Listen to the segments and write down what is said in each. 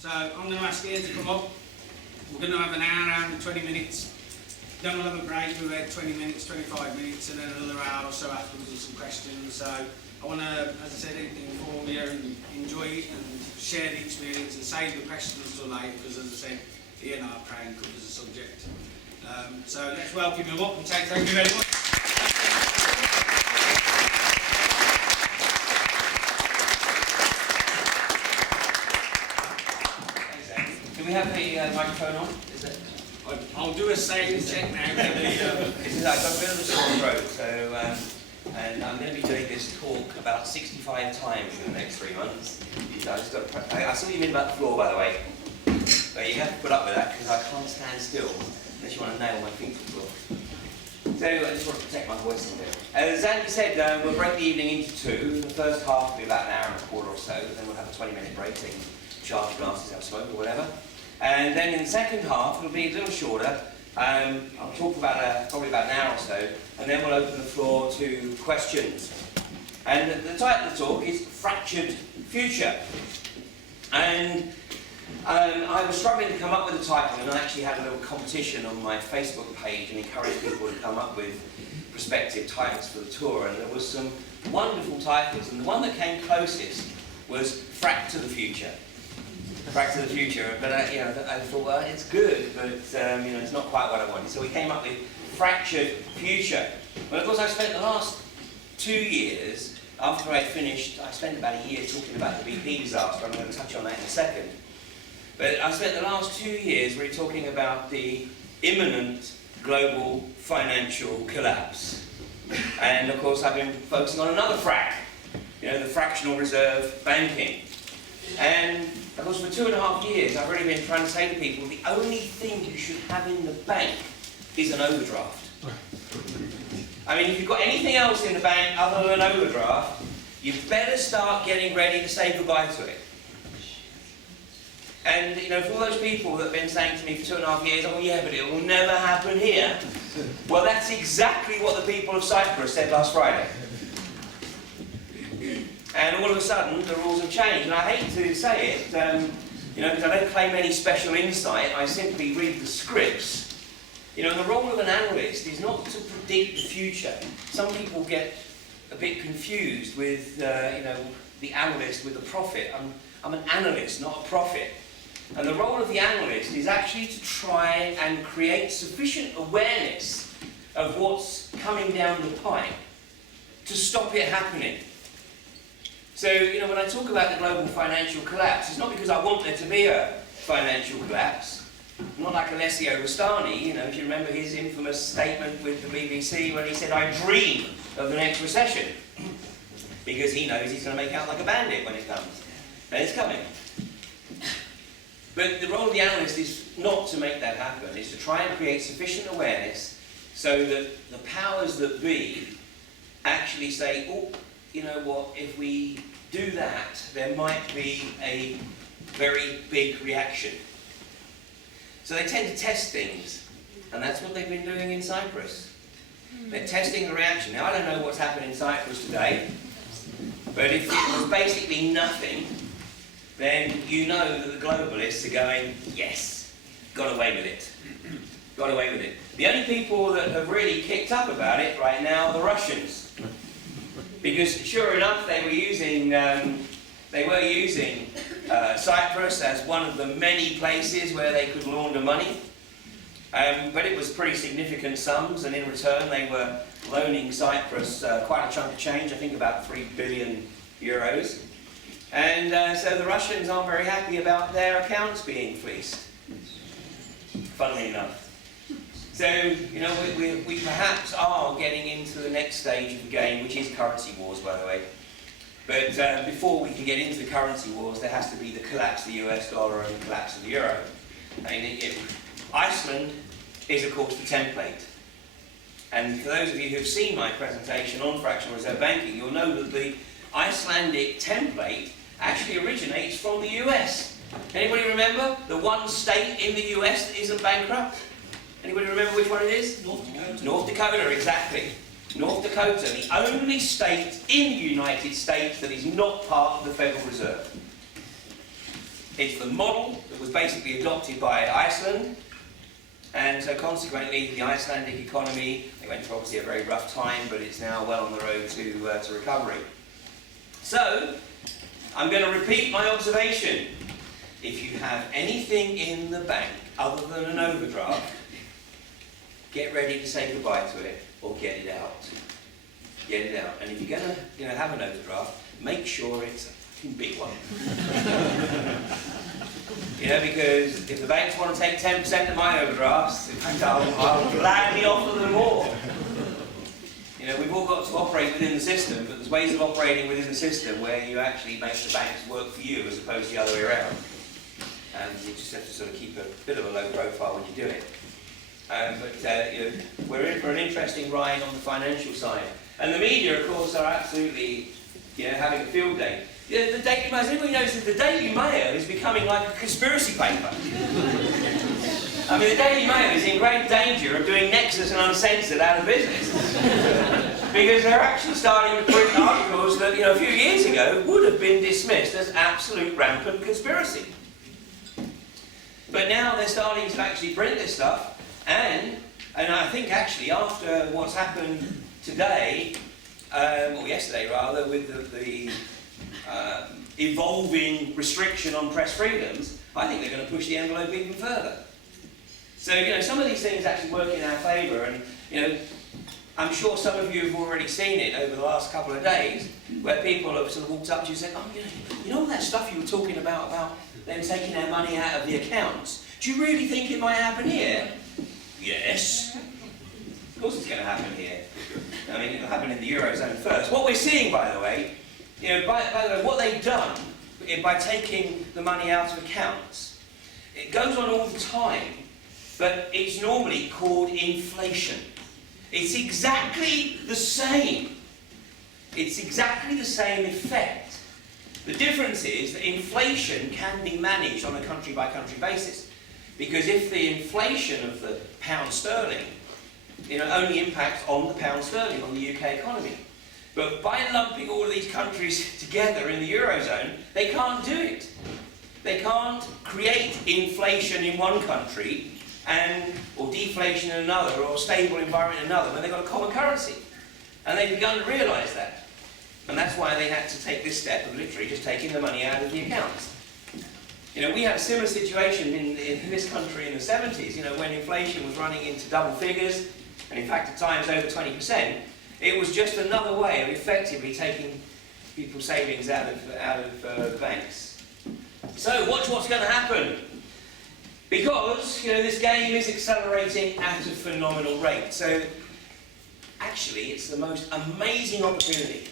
So I'm going to ask Ian to come up. We're going to have an hour and 20 minutes. Then we'll have a break for about 20 minutes, 25 minutes, and then another hour or so afterwards with some questions. So I want to, as I said, inform you and enjoy it and share the experience and save the questions till later, because as I said, IanRCrane covers the subject. So let's welcome him up and say thank you very much. Thanks, Andy. Do we have the microphone on? Is it? I'll do a sound check now. I've got a bit of a sore throat, so and I'm going to be doing this talk about 65 times in the next 3 months. So I saw you mean about the floor, by the way. So you have to put up with that because I can't stand still unless you want to nail my feet to the floor. So I just want to protect my voice a bit. As Andy said, we'll break the evening into two. The first half will be about an hour and a quarter or so. Then we'll have a 20-minute break, so you can charge glasses, have a smoke or whatever. And then in the second half, it'll be a little shorter. I'll talk about probably about an hour or so, and then we'll open the floor to questions. And the title of the talk is Fractured Future. And I was struggling to come up with a title, and I actually had a little competition on my Facebook page and encouraged people to come up with prospective titles for the tour, and there was some wonderful titles, and the one that came closest was Frack to the Future. Frack to the Future, but I thought, well, it's good, but it's not quite what I wanted. So we came up with Fractured Future. Well, of course, I spent the last 2 years, after I finished, I spent about a year talking about the BP disaster. I'm going to touch on that in a second. But I spent the last 2 years really talking about the imminent global financial collapse. And of course, I've been focusing on another frack, the fractional reserve banking. And of course, for 2.5 years, I've really been trying to say to people, the only thing you should have in the bank is an overdraft. I mean, if you've got anything else in the bank other than an overdraft, you better start getting ready to say goodbye to it. And, for all those people that have been saying to me for 2.5 years, oh yeah, but it will never happen here. Well, that's exactly what the people of Cyprus said last Friday. And all of a sudden, the rules have changed. And I hate to say it, because I don't claim any special insight. I simply read the scripts. The role of an analyst is not to predict the future. Some people get a bit confused with, the analyst with the prophet. I'm an analyst, not a prophet. And the role of the analyst is actually to try and create sufficient awareness of what's coming down the pipe to stop it happening. So, when I talk about the global financial collapse, it's not because I want there to be a financial collapse. I'm not like Alessio Rustani, if you remember his infamous statement with the BBC when he said, I dream of the next recession. Because he knows he's going to make out like a bandit when it comes. And it's coming. But the role of the analyst is not to make that happen. It's to try and create sufficient awareness so that the powers that be actually say, oh, you know what, if we do that, there might be a very big reaction. So they tend to test things, and that's what they've been doing in Cyprus. They're testing the reaction. Now, I don't know what's happened in Cyprus today, but if it was basically nothing, then you know that the globalists are going, yes, got away with it. Got away with it. The only people that have really kicked up about it right now are the Russians. Because sure enough, they were using Cyprus as one of the many places where they could launder money. But it was pretty significant sums, and in return they were loaning Cyprus quite a chunk of change, I think about 3 billion euros. And so the Russians aren't very happy about their accounts being fleeced, funnily enough. So, we perhaps are getting into the next stage of the game, which is currency wars, by the way. But before we can get into the currency wars, there has to be the collapse of the US dollar and the collapse of the euro. I mean, Iceland is, of course, the template. And for those of you who have seen my presentation on fractional reserve banking, you'll know that the Icelandic template actually originates from the US. Anybody remember the one state in the US that isn't bankrupt? Anybody remember which one it is? North Dakota. North Dakota, exactly. North Dakota, the only state in the United States that is not part of the Federal Reserve. It's the model that was basically adopted by Iceland, and so consequently the Icelandic economy, they went through obviously a very rough time, but it's now well on the road to recovery. So, I'm going to repeat my observation. If you have anything in the bank other than an overdraft, get ready to say goodbye to it, or get it out. Get it out. And if you're going to have an overdraft, make sure it's a fucking big one. Because if the banks want to take 10% of my overdrafts, in fact, I'll gladly offer them more. We've all got to operate within the system, but there's ways of operating within the system where you actually make the banks work for you as opposed to the other way around. And you just have to sort of keep a bit of a low profile when you do it. We're in for an interesting ride on the financial side. And the media, of course, are absolutely having a field day. The Daily Mail, anybody knows that the Daily Mail is becoming like a conspiracy paper. I mean, the Daily Mail is in great danger of doing Nexus and Uncensored out of business. Because they're actually starting to print articles that, a few years ago would have been dismissed as absolute rampant conspiracy. But now they're starting to actually print this stuff, and I think actually after what's happened today, or yesterday rather, with the evolving restriction on press freedoms, I think they're going to push the envelope even further. So, some of these things actually work in our favour, and, I'm sure some of you have already seen it over the last couple of days, where people have sort of walked up to you and said, you know all that stuff you were talking about them taking our money out of the accounts? Do you really think it might happen here? Yes. Of course it's going to happen here. I mean, it'll happen in the Eurozone first. What we're seeing, by the way, by the way, what they've done by taking the money out of accounts, it goes on all the time, but it's normally called inflation. It's exactly the same. It's exactly the same effect. The difference is that inflation can be managed on a country-by-country basis. Because if the inflation of the pound sterling only impacts on the pound sterling, on the UK economy. But by lumping all of these countries together in the Eurozone, they can't do it. They can't create inflation in one country or deflation in another, or a stable environment in another, when they've got a common currency. And they've begun to realise that. And that's why they had to take this step of literally just taking the money out of the accounts. We had a similar situation in this country in the 70s, when inflation was running into double figures, and in fact at times over 20%. It was just another way of effectively taking people's savings out of the banks. So watch what's going to happen. Because, this game is accelerating at a phenomenal rate. So, actually, it's the most amazing opportunity.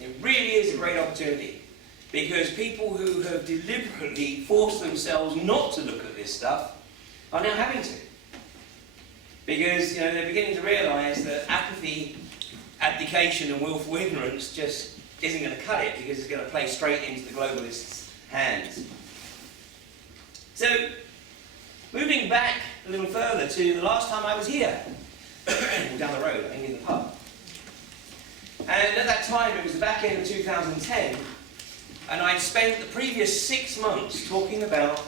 It really is a great opportunity. Because people who have deliberately forced themselves not to look at this stuff are now having to. Because, they're beginning to realise that apathy, abdication and willful ignorance just isn't going to cut it, because it's going to play straight into the globalists' hands. So, moving back a little further to the last time I was here, down the road, I think in the pub. And at that time, it was the back end of 2010, and I'd spent the previous 6 months talking about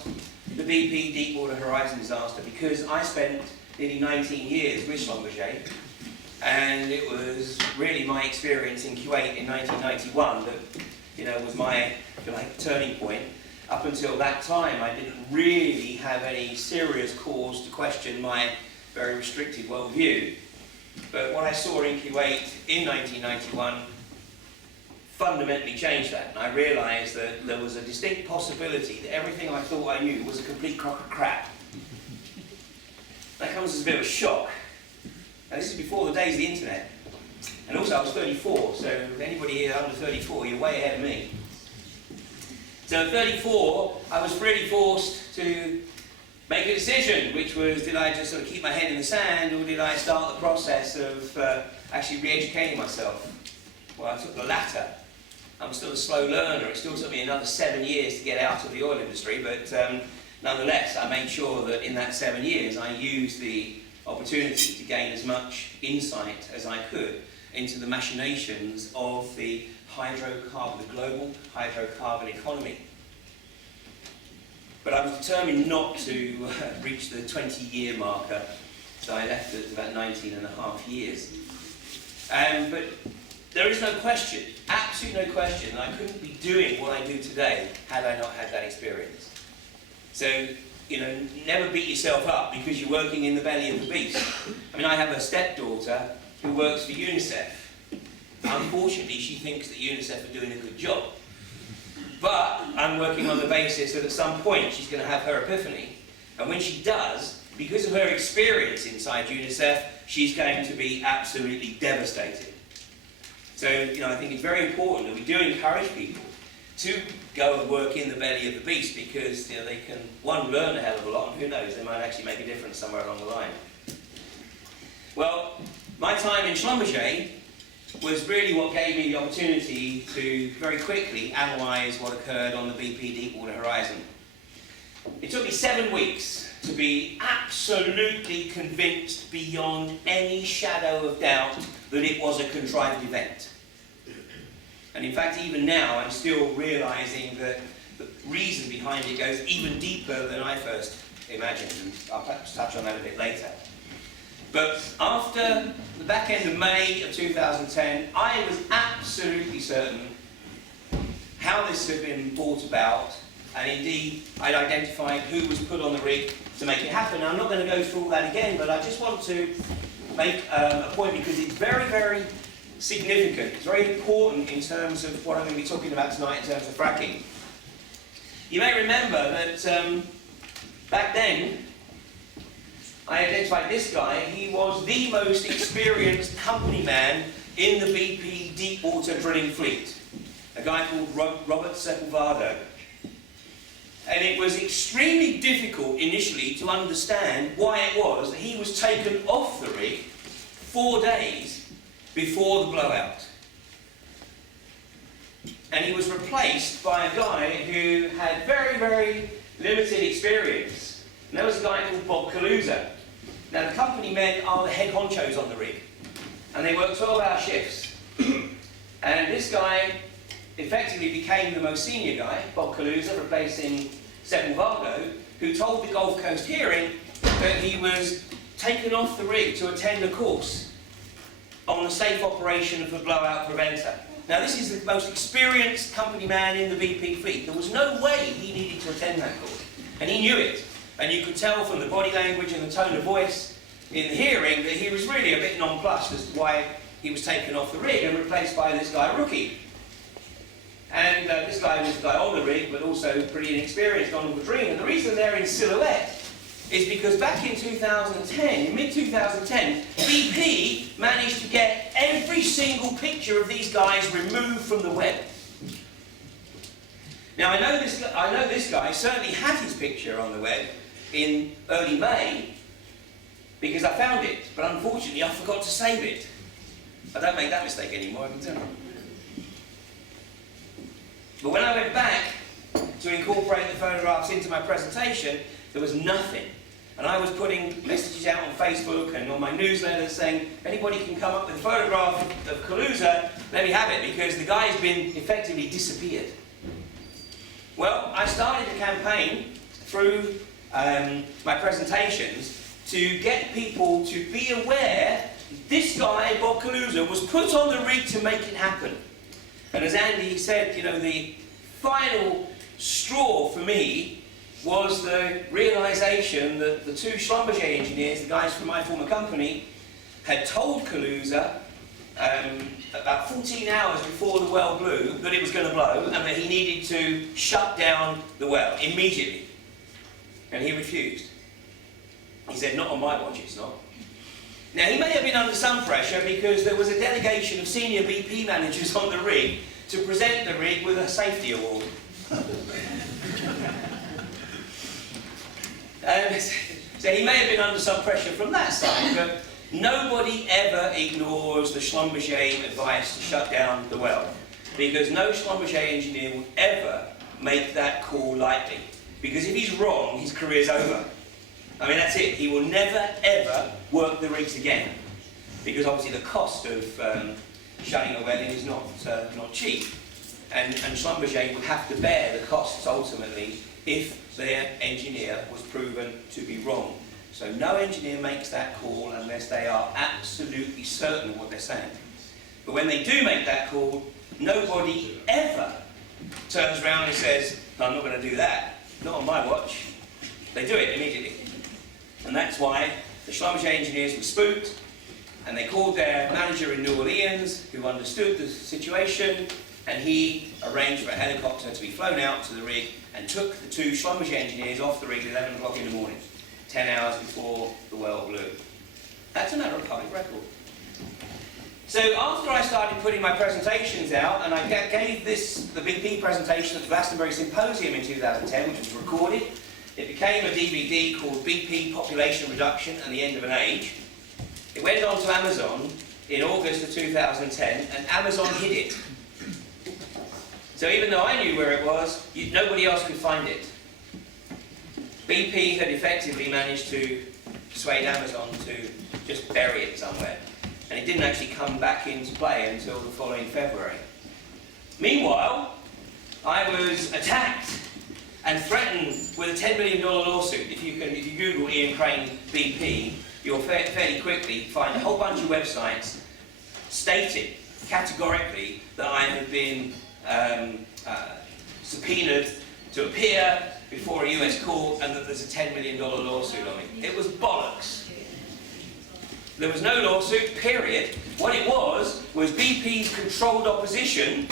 the BP Deepwater Horizon disaster, because I spent nearly 19 years with Schlumberger, and it was really my experience in Kuwait in 1991 that, was my, if you like, turning point. Up until that time, I didn't really have any serious cause to question my very restricted worldview. But what I saw in Kuwait in 1991 fundamentally changed that. And I realised that there was a distinct possibility that everything I thought I knew was a complete crock of crap. That comes as a bit of a shock. And this is before the days of the internet. And also I was 34, so anybody here under 34, you're way ahead of me. So at 34, I was really forced to make a decision, which was, did I just sort of keep my head in the sand, or did I start the process of actually re-educating myself? Well, I took the latter. I'm still a slow learner. It still took me another 7 years to get out of the oil industry, but nonetheless, I made sure that in that 7 years, I used the opportunity to gain as much insight as I could into the machinations of the global hydrocarbon economy. but I was determined not to reach the 20-year marker, so I left at about 19 and a half years. But there is no question, absolutely no question, that I couldn't be doing what I do today had I not had that experience. So, you know, never beat yourself up because you're working in the belly of the beast. I mean, I have a stepdaughter who works for UNICEF. Unfortunately, she thinks that UNICEF are doing a good job. But I'm working on the basis that at some point she's going to have her epiphany. And when she does, because of her experience inside UNICEF, she's going to be absolutely devastated. So, you know, I think it's very important that we do encourage people to go and work in the belly of the beast, because, you know, they can, one, learn a hell of a lot, and who knows, they might actually make a difference somewhere along the line. Well, my time in Schlumberger was really what gave me the opportunity to very quickly analyse what occurred on the BP Deepwater Horizon. It took me 7 weeks to be absolutely convinced beyond any shadow of doubt that it was a contrived event. And in fact, even now, I'm still realising that the reason behind it goes even deeper than I first imagined, and I'll perhaps touch on that a bit later. But after the back end of May of 2010, I was absolutely certain how this had been brought about, and indeed I'd identified who was put on the rig to make it happen. Now, I'm not going to go through all that again, but I just want to make a point, because it's very, very significant. It's very important in terms of what I'm going to be talking about tonight in terms of fracking. You may remember that back then, I identified this guy. He was the most experienced company man in the BP deepwater drilling fleet, a guy called Robert Sepulvado. And it was extremely difficult initially to understand why it was that he was taken off the rig 4 days before the blowout. And he was replaced by a guy who had very, very limited experience. And that was a guy called Bob Kaluza. Now, the company men are the head honchos on the rig, and they work 12-hour shifts. And this guy effectively became the most senior guy, Bob Kaluza, replacing Sepulvado, who told the Gulf Coast hearing that he was taken off the rig to attend a course on the safe operation of the blowout preventer. Now, this is the most experienced company man in the BP fleet. There was no way he needed to attend that course, and he knew it. And you could tell from the body language and the tone of voice in the hearing that he was really a bit nonplussed as to why he was taken off the rig and replaced by this guy, Rookie. And this guy was the guy on the rig, but also pretty inexperienced on the dream. And the reason they're in silhouette is because back in 2010, in mid-2010, BP managed to get every single picture of these guys removed from the web. Now, I know this guy certainly had his picture on the web in early May, because I found it, but unfortunately I forgot to save it. I don't make that mistake anymore, I can tell you. But when I went back to incorporate the photographs into my presentation, there was nothing. And I was putting messages out on Facebook and on my newsletter saying, if anybody can come up with a photograph of Kaluza, let me have it, because the guy's been effectively disappeared. Well, I started a campaign through my presentations to get people to be aware this guy, Bob Kaluza, was put on the rig to make it happen. And as Andy said, you know, the final straw for me was the realisation that the two Schlumberger engineers, the guys from my former company, had told Kaluza about 14 hours before the well blew that it was going to blow, and that he needed to shut down the well immediately. And he refused. He said, not on my watch, it's not. Now, he may have been under some pressure because there was a delegation of senior BP managers on the rig to present the rig with a safety award. So he may have been under some pressure from that side, but nobody ever ignores the Schlumberger advice to shut down the well, because no Schlumberger engineer will ever make that call lightly, because if he's wrong, his career's over. I mean, that's it. He will never, ever work the rigs again, because obviously the cost of shutting a well in is not cheap. and Schlumberger would have to bear the costs ultimately if their engineer was proven to be wrong. So no engineer makes that call unless they are absolutely certain of what they're saying. But when they do make that call, nobody ever turns around and says, no, I'm not going to do that. Not on my watch. They do it immediately. And that's why the Schlumberger engineers were spooked, and they called their manager in New Orleans, who understood the situation, and he arranged for a helicopter to be flown out to the rig and took the two Schlumberger engineers off the rig at 11 o'clock in the morning, 10 hours before the well blew. That's a matter of public record. So after I started putting my presentations out, and I gave the BP presentation at the Glastonbury Symposium in 2010, which was recorded, it became a DVD called BP Population Reduction and the End of an Age. It went on to Amazon in August of 2010, and Amazon hid it. So even though I knew where it was, nobody else could find it. BP had effectively managed to persuade Amazon to just bury it somewhere. And it didn't actually come back into play until the following February. Meanwhile, I was attacked and threatened with a $10 million lawsuit. If you Google IanRCrane BP, you'll fairly quickly find a whole bunch of websites stating categorically that I had been subpoenaed to appear before a US court and that there's a $10 million lawsuit on me. It was bollocks. There was no lawsuit, period. What it was BP's controlled opposition,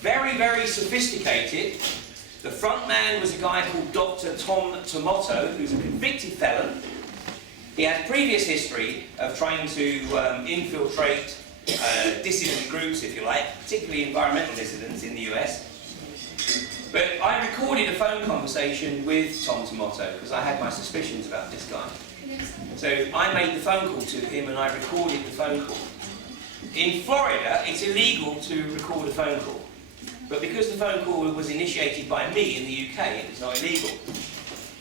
very, very sophisticated. The front man was a guy called Dr. Tom Tomato, who's a convicted felon. He had previous history of trying to infiltrate dissident groups, if you like, particularly environmental dissidents in the US. But I recorded a phone conversation with Tom Tomato because I had my suspicions about this guy. So I made the phone call to him and I recorded the phone call. In Florida, it's illegal to record a phone call. But because the phone call was initiated by me in the UK, it's not illegal.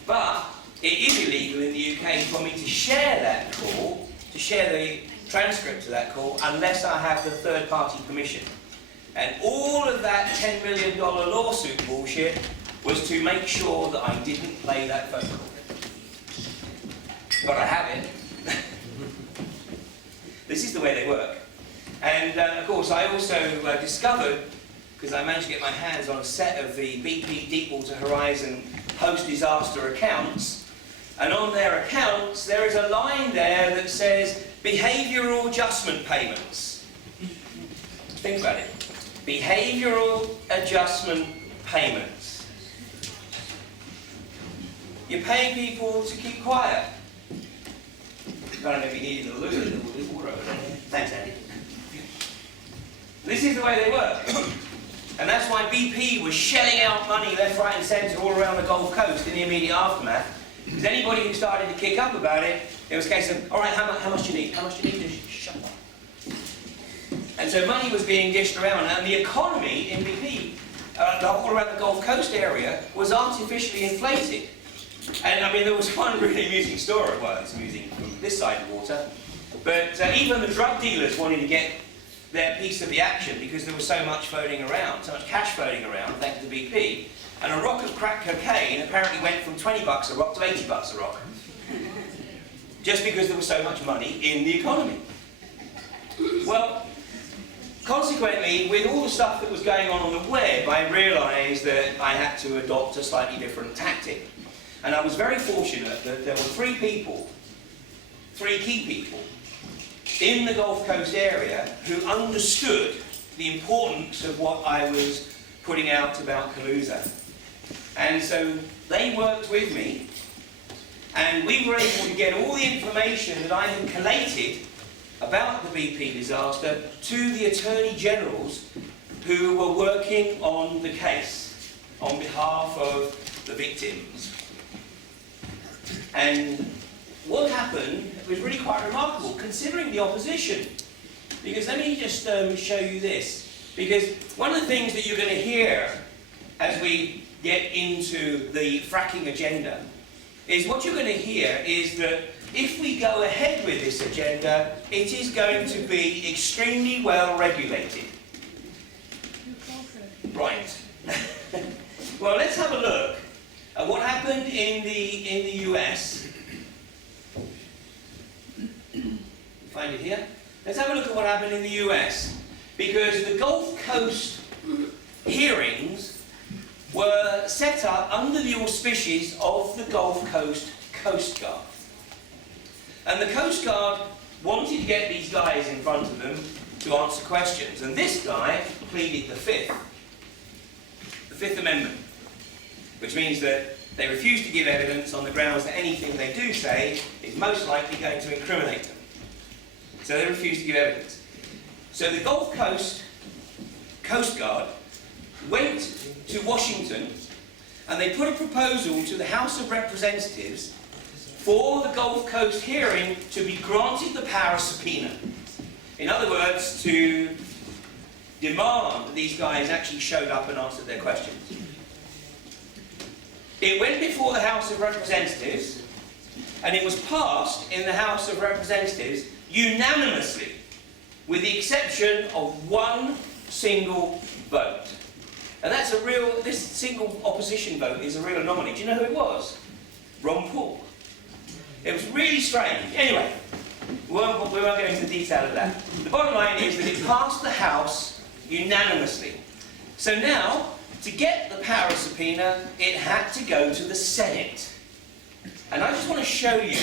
But it is illegal in the UK for me to share that call, to share the transcript of that call, unless I have the third-party permission. And all of that $10 million lawsuit bullshit was to make sure that I didn't play that phone call. But I have it. This is the way they work. And of course I also discovered, because I managed to get my hands on a set of the BP Deepwater Horizon post-disaster accounts, and on their accounts there is a line there that says behavioural adjustment payments. Think about it. Behavioural adjustment payments. You're paying people to keep quiet. I don't know if you needed a little water over there. Thanks, Andy. This is the way they work. And that's why BP was shelling out money left, right and centre all around the Gulf Coast in the immediate aftermath. Because anybody who started to kick up about it, it was a case of, all right, how much do you need? How much do you need? Shut up. And so money was being dished around, and the economy in BP, all around the Gulf Coast area, was artificially inflated. And I mean, there was one really amusing story, well, it's amusing from this side of the water, but even the drug dealers wanted to get their piece of the action because there was so much floating around, so much cash floating around, thanks to BP. And a rock of crack cocaine apparently went from 20 bucks a rock to 80 bucks a rock. Just because there was so much money in the economy. Well, consequently, with all the stuff that was going on the web, I realised that I had to adopt a slightly different tactic. And I was very fortunate that there were three key people, in the Gulf Coast area who understood the importance of what I was putting out about Kaluza. And so they worked with me, and we were able to get all the information that I had collated about the BP disaster to the Attorney Generals who were working on the case on behalf of the victims. And what happened was really quite remarkable, considering the opposition. Because let me just show you this. Because one of the things that you're going to hear as we get into the fracking agenda is what you're going to hear is that if we go ahead with this agenda, it is going to be extremely well regulated. Right. Well, let's have a look at what happened in the US. Find it here. Let's have a look at what happened in the US, because the Gulf Coast hearings were set up under the auspices of the Gulf Coast Coast Guard. And the Coast Guard wanted to get these guys in front of them to answer questions. And this guy pleaded the Fifth Amendment, which means that they refuse to give evidence on the grounds that anything they do say is most likely going to incriminate them. So they refuse to give evidence. So the Gulf Coast Coast Guard went to Washington and they put a proposal to the House of Representatives for the Gulf Coast hearing to be granted the power of subpoena. In other words, to demand that these guys actually showed up and answered their questions. It went before the House of Representatives, and it was passed in the House of Representatives unanimously, with the exception of one single vote. And that's this single opposition vote is a real anomaly. Do you know who it was? Ron Paul. It was really strange. Anyway, we won't go into the detail of that. The bottom line is that it passed the House unanimously. So now, to get the power of subpoena, it had to go to the Senate. And I just want to show you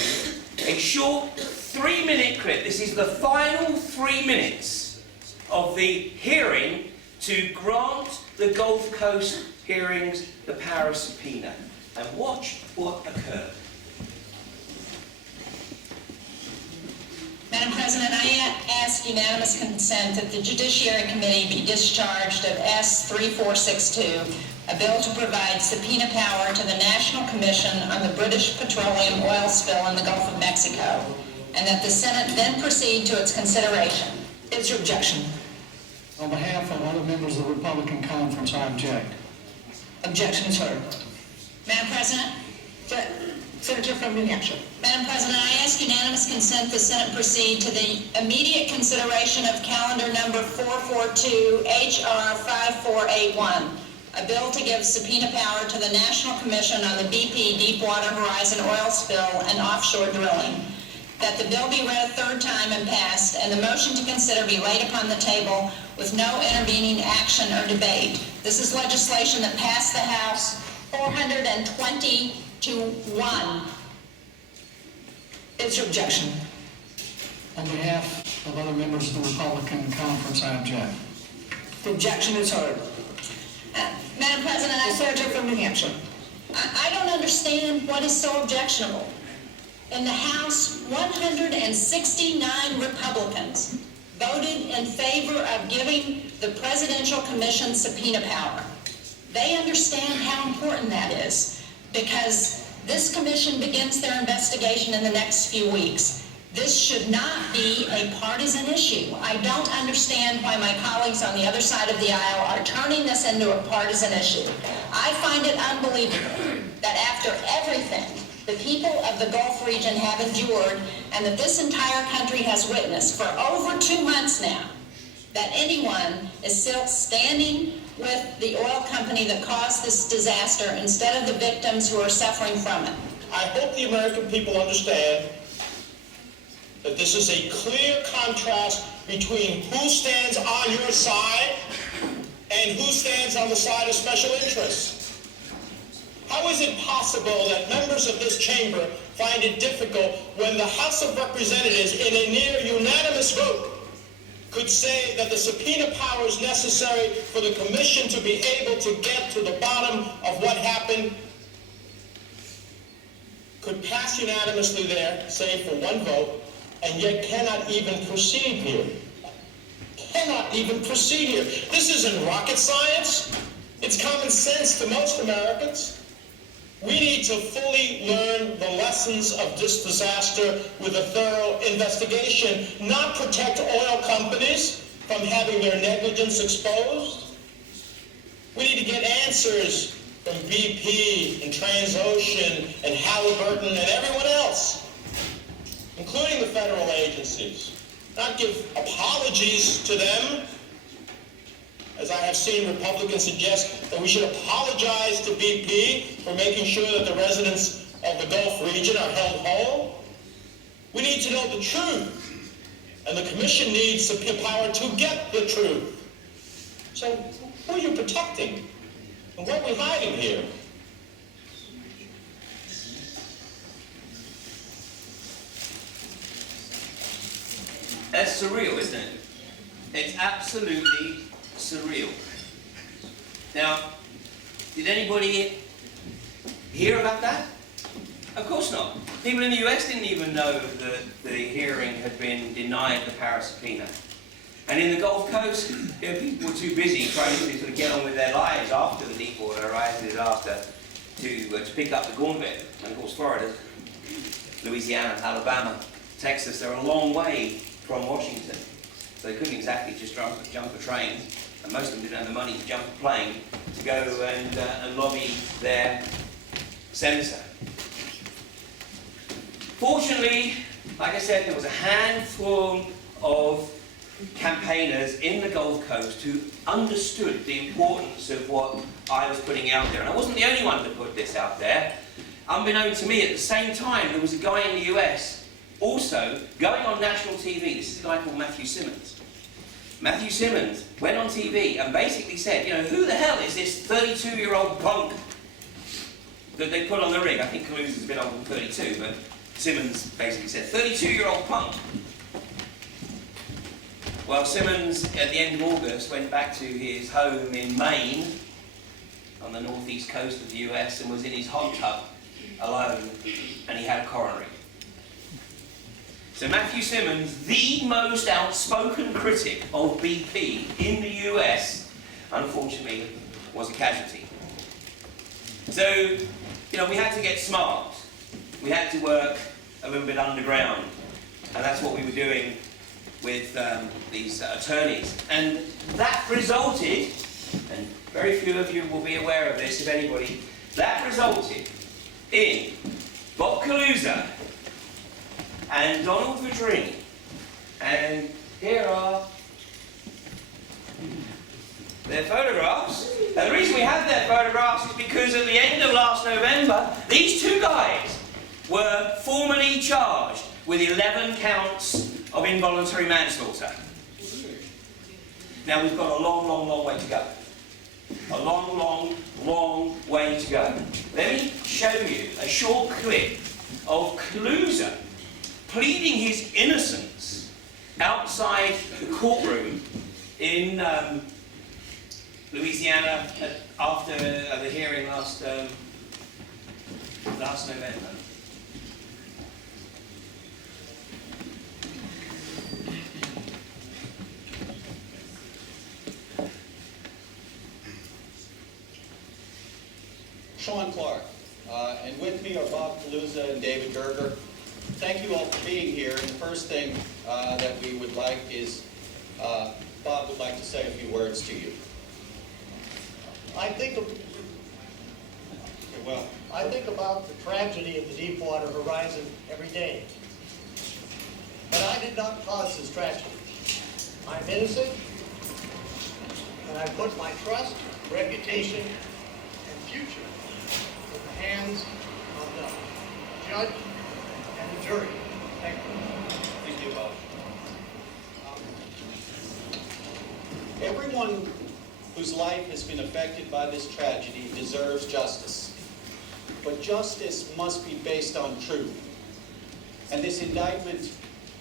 a short 3-minute clip. This is the final 3 minutes of the hearing to grant the Gulf Coast hearings the power of subpoena. And watch what occurred. Madam President, I ask unanimous consent that the Judiciary Committee be discharged of S-3462, a bill to provide subpoena power to the National Commission on the British Petroleum Oil Spill in the Gulf of Mexico, and that the Senate then proceed to its consideration. Is your objection? On behalf of other members of the Republican conference, I object. Objection is heard. Madam President? Senator from New Hampshire. Madam President, I ask unanimous consent the Senate proceed to the immediate consideration of calendar number 442 H.R. 5481, a bill to give subpoena power to the National Commission on the BP Deepwater Horizon oil spill and offshore drilling, that the bill be read a third time and passed, and the motion to consider be laid upon the table with no intervening action or debate. This is legislation that passed the House 420 to 1. Is your objection? On behalf of other members of the Republican conference, I object. The objection is heard. Madam President, I Senator from New Hampshire. I don't understand what is so objectionable. In the House, 169 Republicans voted in favor of giving the Presidential Commission subpoena power. They understand how important that is, because this commission begins their investigation in the next few weeks. This should not be a partisan issue. I don't understand why my colleagues on the other side of the aisle are turning this into a partisan issue. I find it unbelievable that after everything the people of the Gulf region have endured, and that this entire country has witnessed for over 2 months now, that anyone is still standing with the oil company that caused this disaster instead of the victims who are suffering from it. I hope the American people understand that this is a clear contrast between who stands on your side and who stands on the side of special interests. How is it possible that members of this chamber find it difficult when the House of Representatives, in a near unanimous vote, could say that the subpoena power is necessary for the commission to be able to get to the bottom of what happened, could pass unanimously there, save for one vote, and yet cannot even proceed here? Cannot even proceed here. This isn't rocket science. It's common sense to most Americans. We need to fully learn the lessons of this disaster with a thorough investigation, not protect oil companies from having their negligence exposed. We need to get answers from BP and Transocean and Halliburton and everyone else, including the federal agencies. Not give apologies to them as I have seen Republicans suggest that we should apologize to BP for making sure that the residents of the Gulf region are held whole. We need to know the truth, and the Commission needs the power to get the truth. So who are you protecting? And what are we hiding here? That's surreal, isn't it? It's absolutely surreal. Now, did anybody hear about that? Of course not. People in the US didn't even know that the hearing had been denied the Paris subpoena. And in the Gulf Coast, people were too busy trying to sort of get on with their lives after the Deepwater Horizon disaster to pick up the gauntlet. And of course, Florida, Louisiana, Alabama, Texas, they're a long way from Washington. So they couldn't exactly just jump a train, and most of them didn't have the money to jump a plane to go and lobby their senator. Fortunately, like I said, there was a handful of campaigners in the Gulf Coast who understood the importance of what I was putting out there. And I wasn't the only one to put this out there. Unbeknownst to me, at the same time, there was a guy in the US also going on national TV. This is a guy called Matthew Simmons. Matthew Simmons went on TV and basically said, you know, who the hell is this 32-year-old punk that they put on the rig? I think Kaluza's a bit older than 32, but Simmons basically said, 32-year-old punk. Well, Simmons, at the end of August, went back to his home in Maine, on the northeast coast of the US, and was in his hot tub, alone, and he had a coronary. So Matthew Simmons, the most outspoken critic of BP in the US, unfortunately, was a casualty. So, you know, we had to get smart. We had to work a little bit underground, and that's what we were doing with these attorneys. And that resulted, and very few of you will be aware of this, if anybody, that resulted in Bob Kaluza and Donald Vedrini. And here are their photographs. And the reason we have their photographs is because at the end of last November, these two guys were formally charged with 11 counts of involuntary manslaughter. Now we've got a long, long, long way to go. A long, long, long way to go. Let me show you a short clip of Kaluza pleading his innocence outside the courtroom in Louisiana after the hearing last November. Sean Clark, and with me are Bob Kaluza and David Berger. Thank you all for being here. And the first thing that we would like is, Bob would like to say a few words to you. I think about the tragedy of the Deepwater Horizon every day. But I did not cause this tragedy. I'm innocent, and I put my trust, reputation, and future in the hands of the judge and the jury. Thank you. Thank you, Bob. Everyone whose life has been affected by this tragedy deserves justice. But justice must be based on truth. And this indictment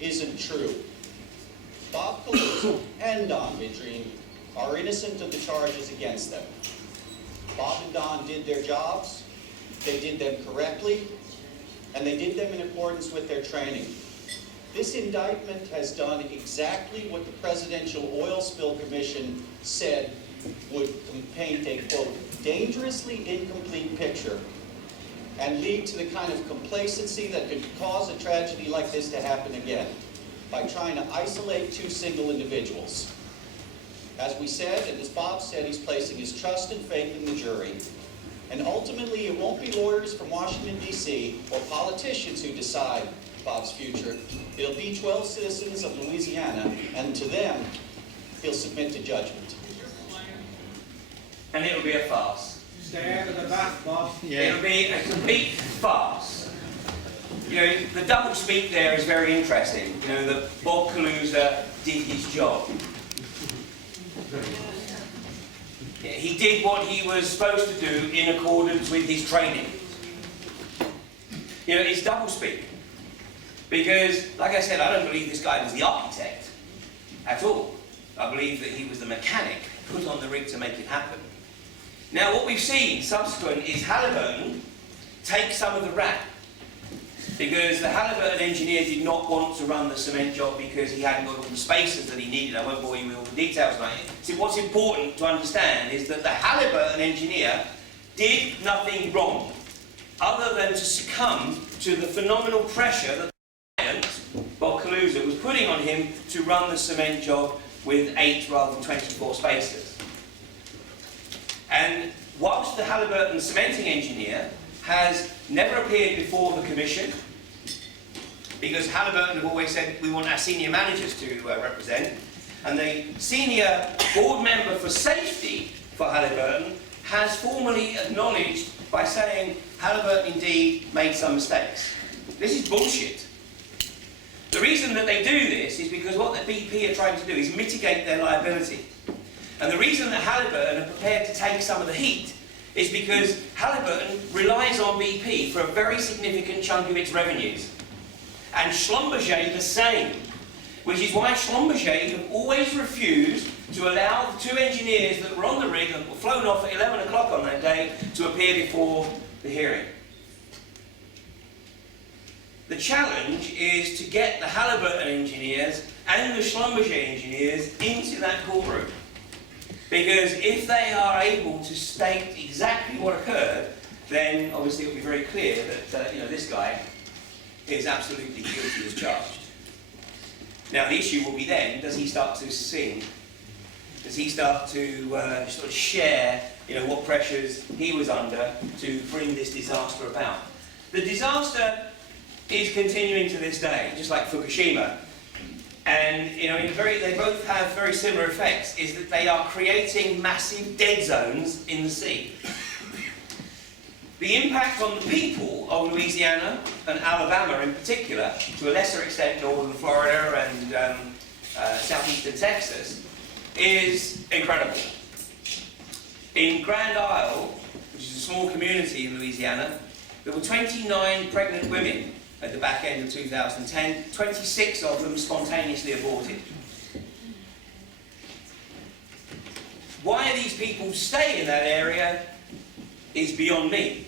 isn't true. Bob Kaluza and Don Vedrini are innocent of the charges against them. Bob and Don did their jobs, they did them correctly, and they did them in accordance with their training. This indictment has done exactly what the Presidential Oil Spill Commission said would paint a, quote, dangerously incomplete picture and lead to the kind of complacency that could cause a tragedy like this to happen again by trying to isolate two single individuals. As we said, and as Bob said, he's placing his trust and faith in the jury. And ultimately, it won't be lawyers from Washington, D.C. or politicians who decide Bob's future. It'll be 12 citizens of Louisiana, and to them, he'll submit to judgment. and it'll be a farce. Stay out of the bath, Bob. It'll be a complete farce. You know, the double speak there is very interesting. You know, that Bob Kaluza did his job. He did what he was supposed to do in accordance with his training. You know, it's double speak. Because, like I said, I don't believe this guy was the architect at all. I believe that he was the mechanic put on the rig to make it happen. Now, what we've seen subsequent is Halliburton take some of the rap. Because the Halliburton engineer did not want to run the cement job because he hadn't got all the spacers that he needed. I won't bore you with all the details about it. See, what's important to understand is that the Halliburton engineer did nothing wrong other than to succumb to the phenomenal pressure that the client, Bob Kaluza, was putting on him to run the cement job with 8 rather than 24 spacers. And whilst the Halliburton cementing engineer has never appeared before the commission, because Halliburton have always said we want our senior managers to represent, and the senior board member for safety for Halliburton has formally acknowledged by saying Halliburton indeed made some mistakes. This is bullshit. The reason that they do this is because what the BP are trying to do is mitigate their liability. And the reason that Halliburton are prepared to take some of the heat is because Halliburton relies on BP for a very significant chunk of its revenues. And Schlumberger the same, which is why Schlumberger have always refused to allow the 2 engineers that were on the rig and were flown off at 11 o'clock on that day to appear before the hearing. The challenge is to get the Halliburton engineers and the Schlumberger engineers into that courtroom. Because if they are able to state exactly what occurred, then obviously it will be very clear that you know, this guy is absolutely guilty as charged. Now the issue will be then, does he start to sing? Does he start to sort of share, you know, what pressures he was under to bring this disaster about? The disaster is continuing to this day, just like Fukushima. And you know, they both have very similar effects, is that they are creating massive dead zones in the sea. The impact on the people of Louisiana and Alabama in particular, to a lesser extent northern Florida and southeastern Texas, is incredible. In Grand Isle, which is a small community in Louisiana, there were 29 pregnant women at the back end of 2010, 26 of them spontaneously aborted. Why these people stay in that area is beyond me.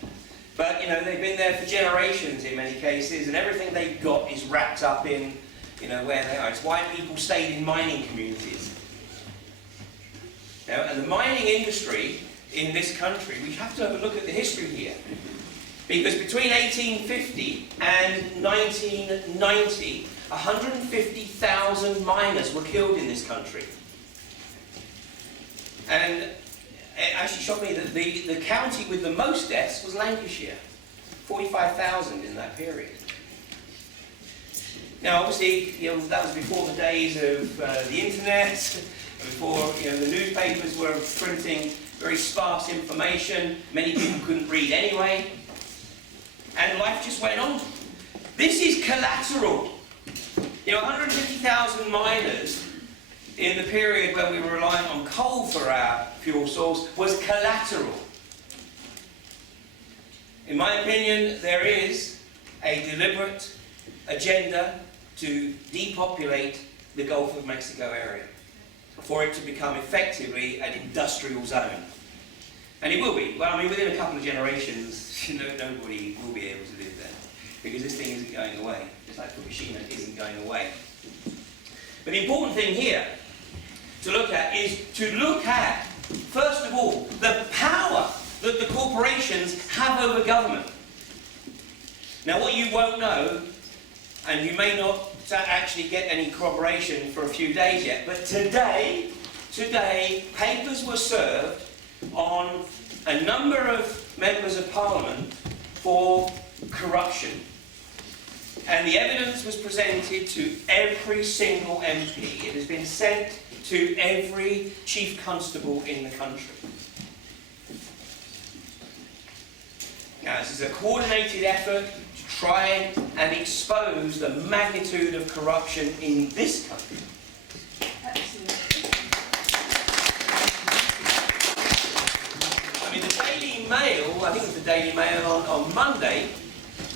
But, you know, they've been there for generations in many cases, and everything they've got is wrapped up in, you know, where they are. It's why people stayed in mining communities. Now, and the mining industry in this country, we have to have a look at the history here. Because between 1850 and 1990, 150,000 miners were killed in this country. And it actually shocked me that the county with the most deaths was Lancashire, 45,000 in that period. Now, obviously, you know, that was before the days of the internet, before, you know, the newspapers were printing very sparse information. Many people couldn't read anyway, and life just went on. This is collateral. You know, 150,000 miners in the period when we were reliant on coal for our fuel source was collateral. In my opinion, there is a deliberate agenda to depopulate the Gulf of Mexico area for it to become effectively an industrial zone. And it will be. Well, I mean, within a couple of generations, you know, nobody will be able to live there because this thing isn't going away, just like Fukushima isn't going away. But the important thing here to look at is to look at, first of all, the power that the corporations have over government. Now, what you won't know, and you may not actually get any corroboration for a few days yet, but today, papers were served on a number of members of Parliament for corruption. And the evidence was presented to every single MP. It has been sent to every chief constable in the country. Now, this is a coordinated effort to try and expose the magnitude of corruption in this country. I mean, the Daily Mail, I think it was the Daily Mail on Monday,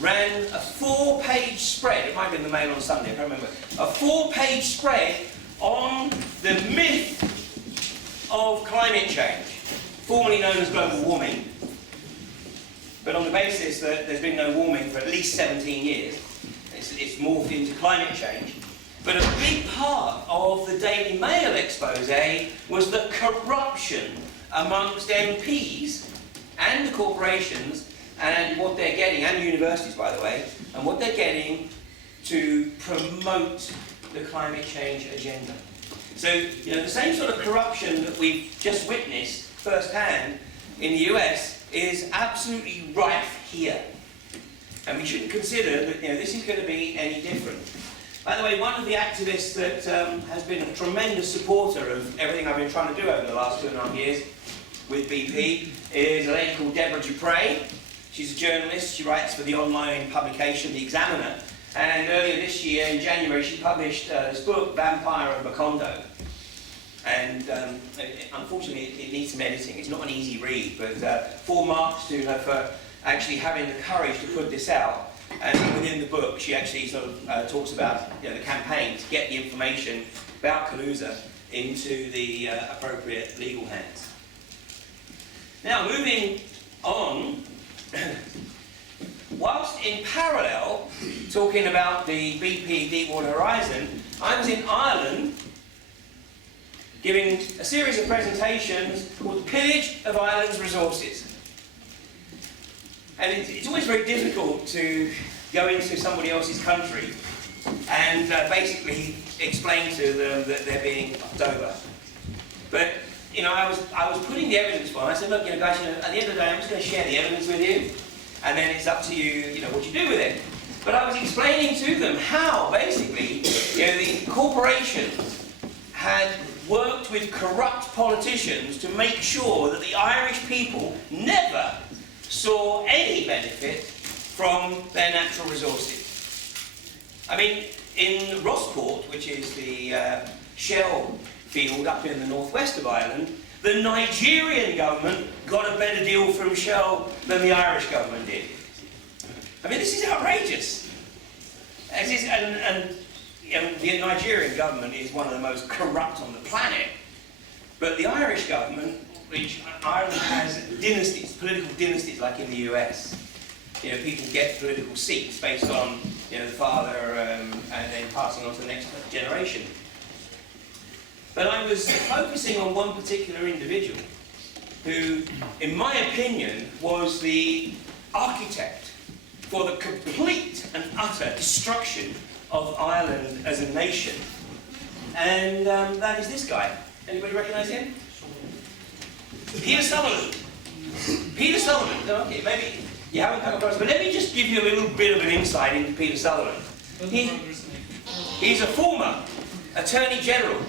ran a 4-page spread, it might have been the Mail on Sunday, I can't remember, a 4-page spread on the myth of climate change, formerly known as global warming, but on the basis that there's been no warming for at least 17 years, it's morphed into climate change. But a big part of the Daily Mail expose was the corruption amongst MPs and the corporations and what they're getting, and universities by the way, and what they're getting to promote the climate change agenda. So, you know, the same sort of corruption that we've just witnessed firsthand in the US is absolutely rife here. And we shouldn't consider that, you know, this is going to be any different. By the way, one of the activists that has been a tremendous supporter of everything I've been trying to do over the last 2.5 years with BP is a lady called Deborah Dupre. She's a journalist. She writes for the online publication, The Examiner. And earlier this year, in January, she published this book, Vampire of Macondo. And unfortunately, it needs some editing. It's not an easy read, but full marks to her for actually having the courage to put this out. And within the book, she actually sort of talks about, you know, the campaign to get the information about Kaluza into the appropriate legal hands. Now, moving on, whilst in parallel talking about the BP Deepwater Horizon, I was in Ireland giving a series of presentations called The Pillage of Ireland's Resources. And it's always very difficult to go into somebody else's country and basically explain to them that they're being fucked over. But, you know, I was putting the evidence for them. I said, look, you know, guys, you know, at the end of the day, I'm just going to share the evidence with you, and then it's up to you, you know, what you do with it. But I was explaining to them how, basically, you know, the corporations had worked with corrupt politicians to make sure that the Irish people never saw any benefit from their natural resources. I mean, in Rossport, which is the Shell field up in the northwest of Ireland, the Nigerian government got a better deal from Shell than the Irish government did. I mean, this is outrageous. And you know, the Nigerian government is one of the most corrupt on the planet, but the Irish government, which Ireland has dynasties, political dynasties, like in the US. You know, people get political seats based on, you know, the father and then passing on to the next generation. But I was focusing on one particular individual who, in my opinion, was the architect for the complete and utter destruction of Ireland as a nation. And that is this guy. Anybody recognise him? Peter Sutherland. Peter Sutherland. Okay, maybe you haven't come across, but let me just give you a little bit of an insight into Peter Sutherland. He's a former Attorney General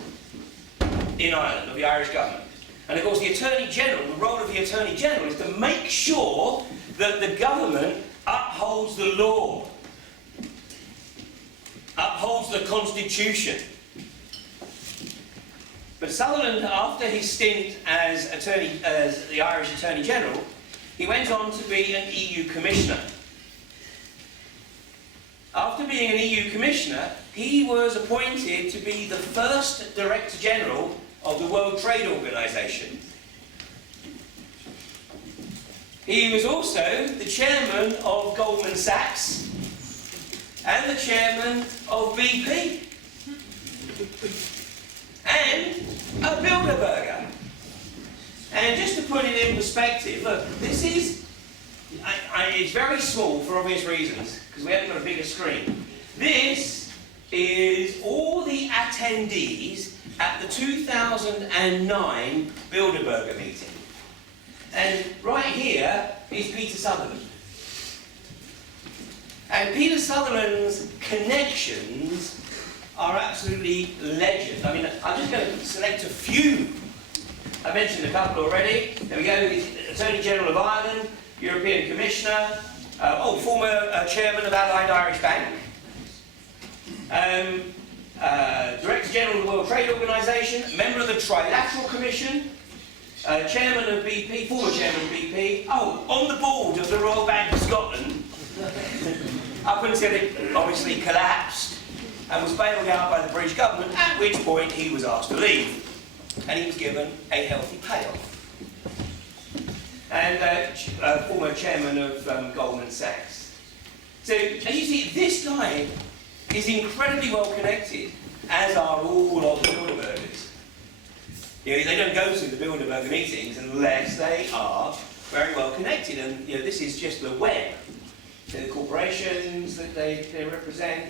in Ireland, of the Irish government. And of course the Attorney General, the role of the Attorney General is to make sure that the government upholds the law, upholds the Constitution. But Sutherland, after his stint as the Irish Attorney General, he went on to be an EU Commissioner. After being an EU Commissioner, he was appointed to be the first Director General of the World Trade Organization. He was also the Chairman of Goldman Sachs and the Chairman of BP. And a Bilderberger. And just to put it in perspective, look, this is, it's very small for obvious reasons, because we haven't got a bigger screen. This is all the attendees at the 2009 Bilderberger meeting. And right here is Peter Sutherland. And Peter Sutherland's connections are absolutely legend. I mean, I'm just going to select a few. I mentioned a couple already. There we go, the Attorney General of Ireland. European Commissioner, former Chairman of Allied Irish Bank, Director General of the World Trade Organisation, member of the Trilateral Commission, Chairman of BP, former Chairman of BP, on the board of the Royal Bank of Scotland, up until it obviously collapsed and was bailed out by the British government, at which point he was asked to leave. And he was given a healthy payoff. And former Chairman of Goldman Sachs. So, as you see, this guy is incredibly well connected, as are all of the Bilderbergers. You know, they don't go to the Bilderberger meetings unless they are very well connected, and you know, this is just the web. So the corporations that they represent,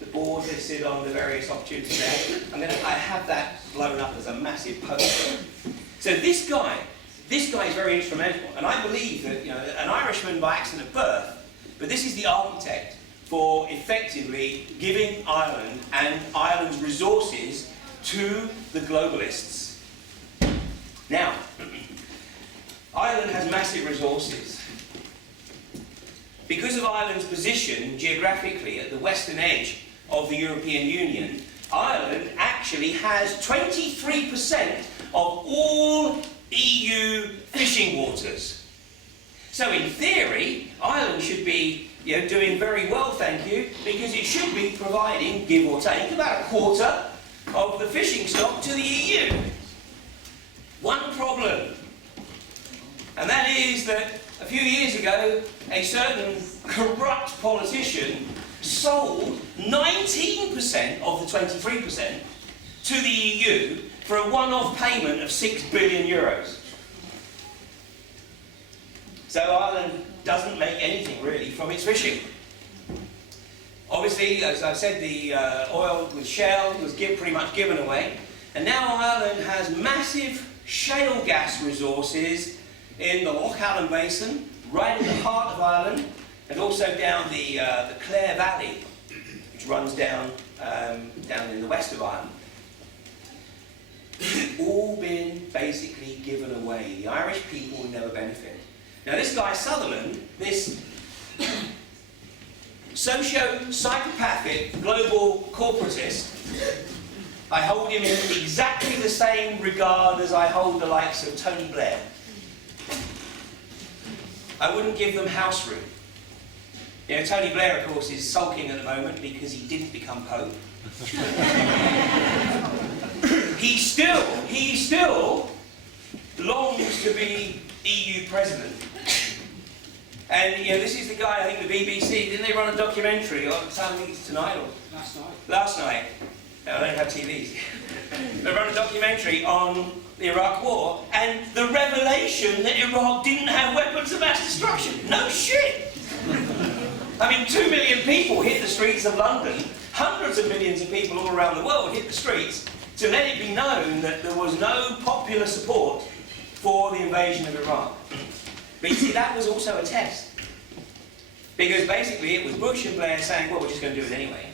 the board they sit on, the various opportunities there. I have that blown up as a massive poster. So this guy is very instrumental, and I believe that, you know, an Irishman by accident of birth, but this is the architect for effectively giving Ireland and Ireland's resources to the globalists. Now, Ireland has massive resources. Because of Ireland's position geographically at the western edge of the European Union, Ireland actually has 23% of all EU fishing waters. So in theory, Ireland should be, you know, doing very well, thank you, because it should be providing, give or take, about a quarter of the fishing stock to the EU. One problem, and that is that a few years ago, a certain corrupt politician sold 19% of the 23% to the EU for a one-off payment of €6 billion. So Ireland doesn't make anything really from its fishing. Obviously, as I said, the oil with Shell was pretty much given away, and now Ireland has massive shale gas resources in the Loch Allen Basin, right in the heart of Ireland, and also down the Clare Valley, which runs down in the west of Ireland. All been basically given away. The Irish people will never benefit. Now this guy Sutherland, this socio-psychopathic global corporatist, I hold him in exactly the same regard as I hold the likes of Tony Blair. I wouldn't give them house room. You know, Tony Blair, of course, is sulking at the moment because he didn't become Pope. He still longs to be EU president. And, you know, this is the guy, I think the BBC, didn't they run a documentary on tonight or last night? No, I don't have TVs. They ran a documentary on the Iraq War and the revelation that Iraq didn't have weapons of mass destruction. No shit! I mean, 2 million people hit the streets of London, hundreds of millions of people all around the world hit the streets to let it be known that there was no popular support for the invasion of Iraq. But you see, that was also a test. Because basically it was Bush and Blair saying, well, we're just going to do it anyway.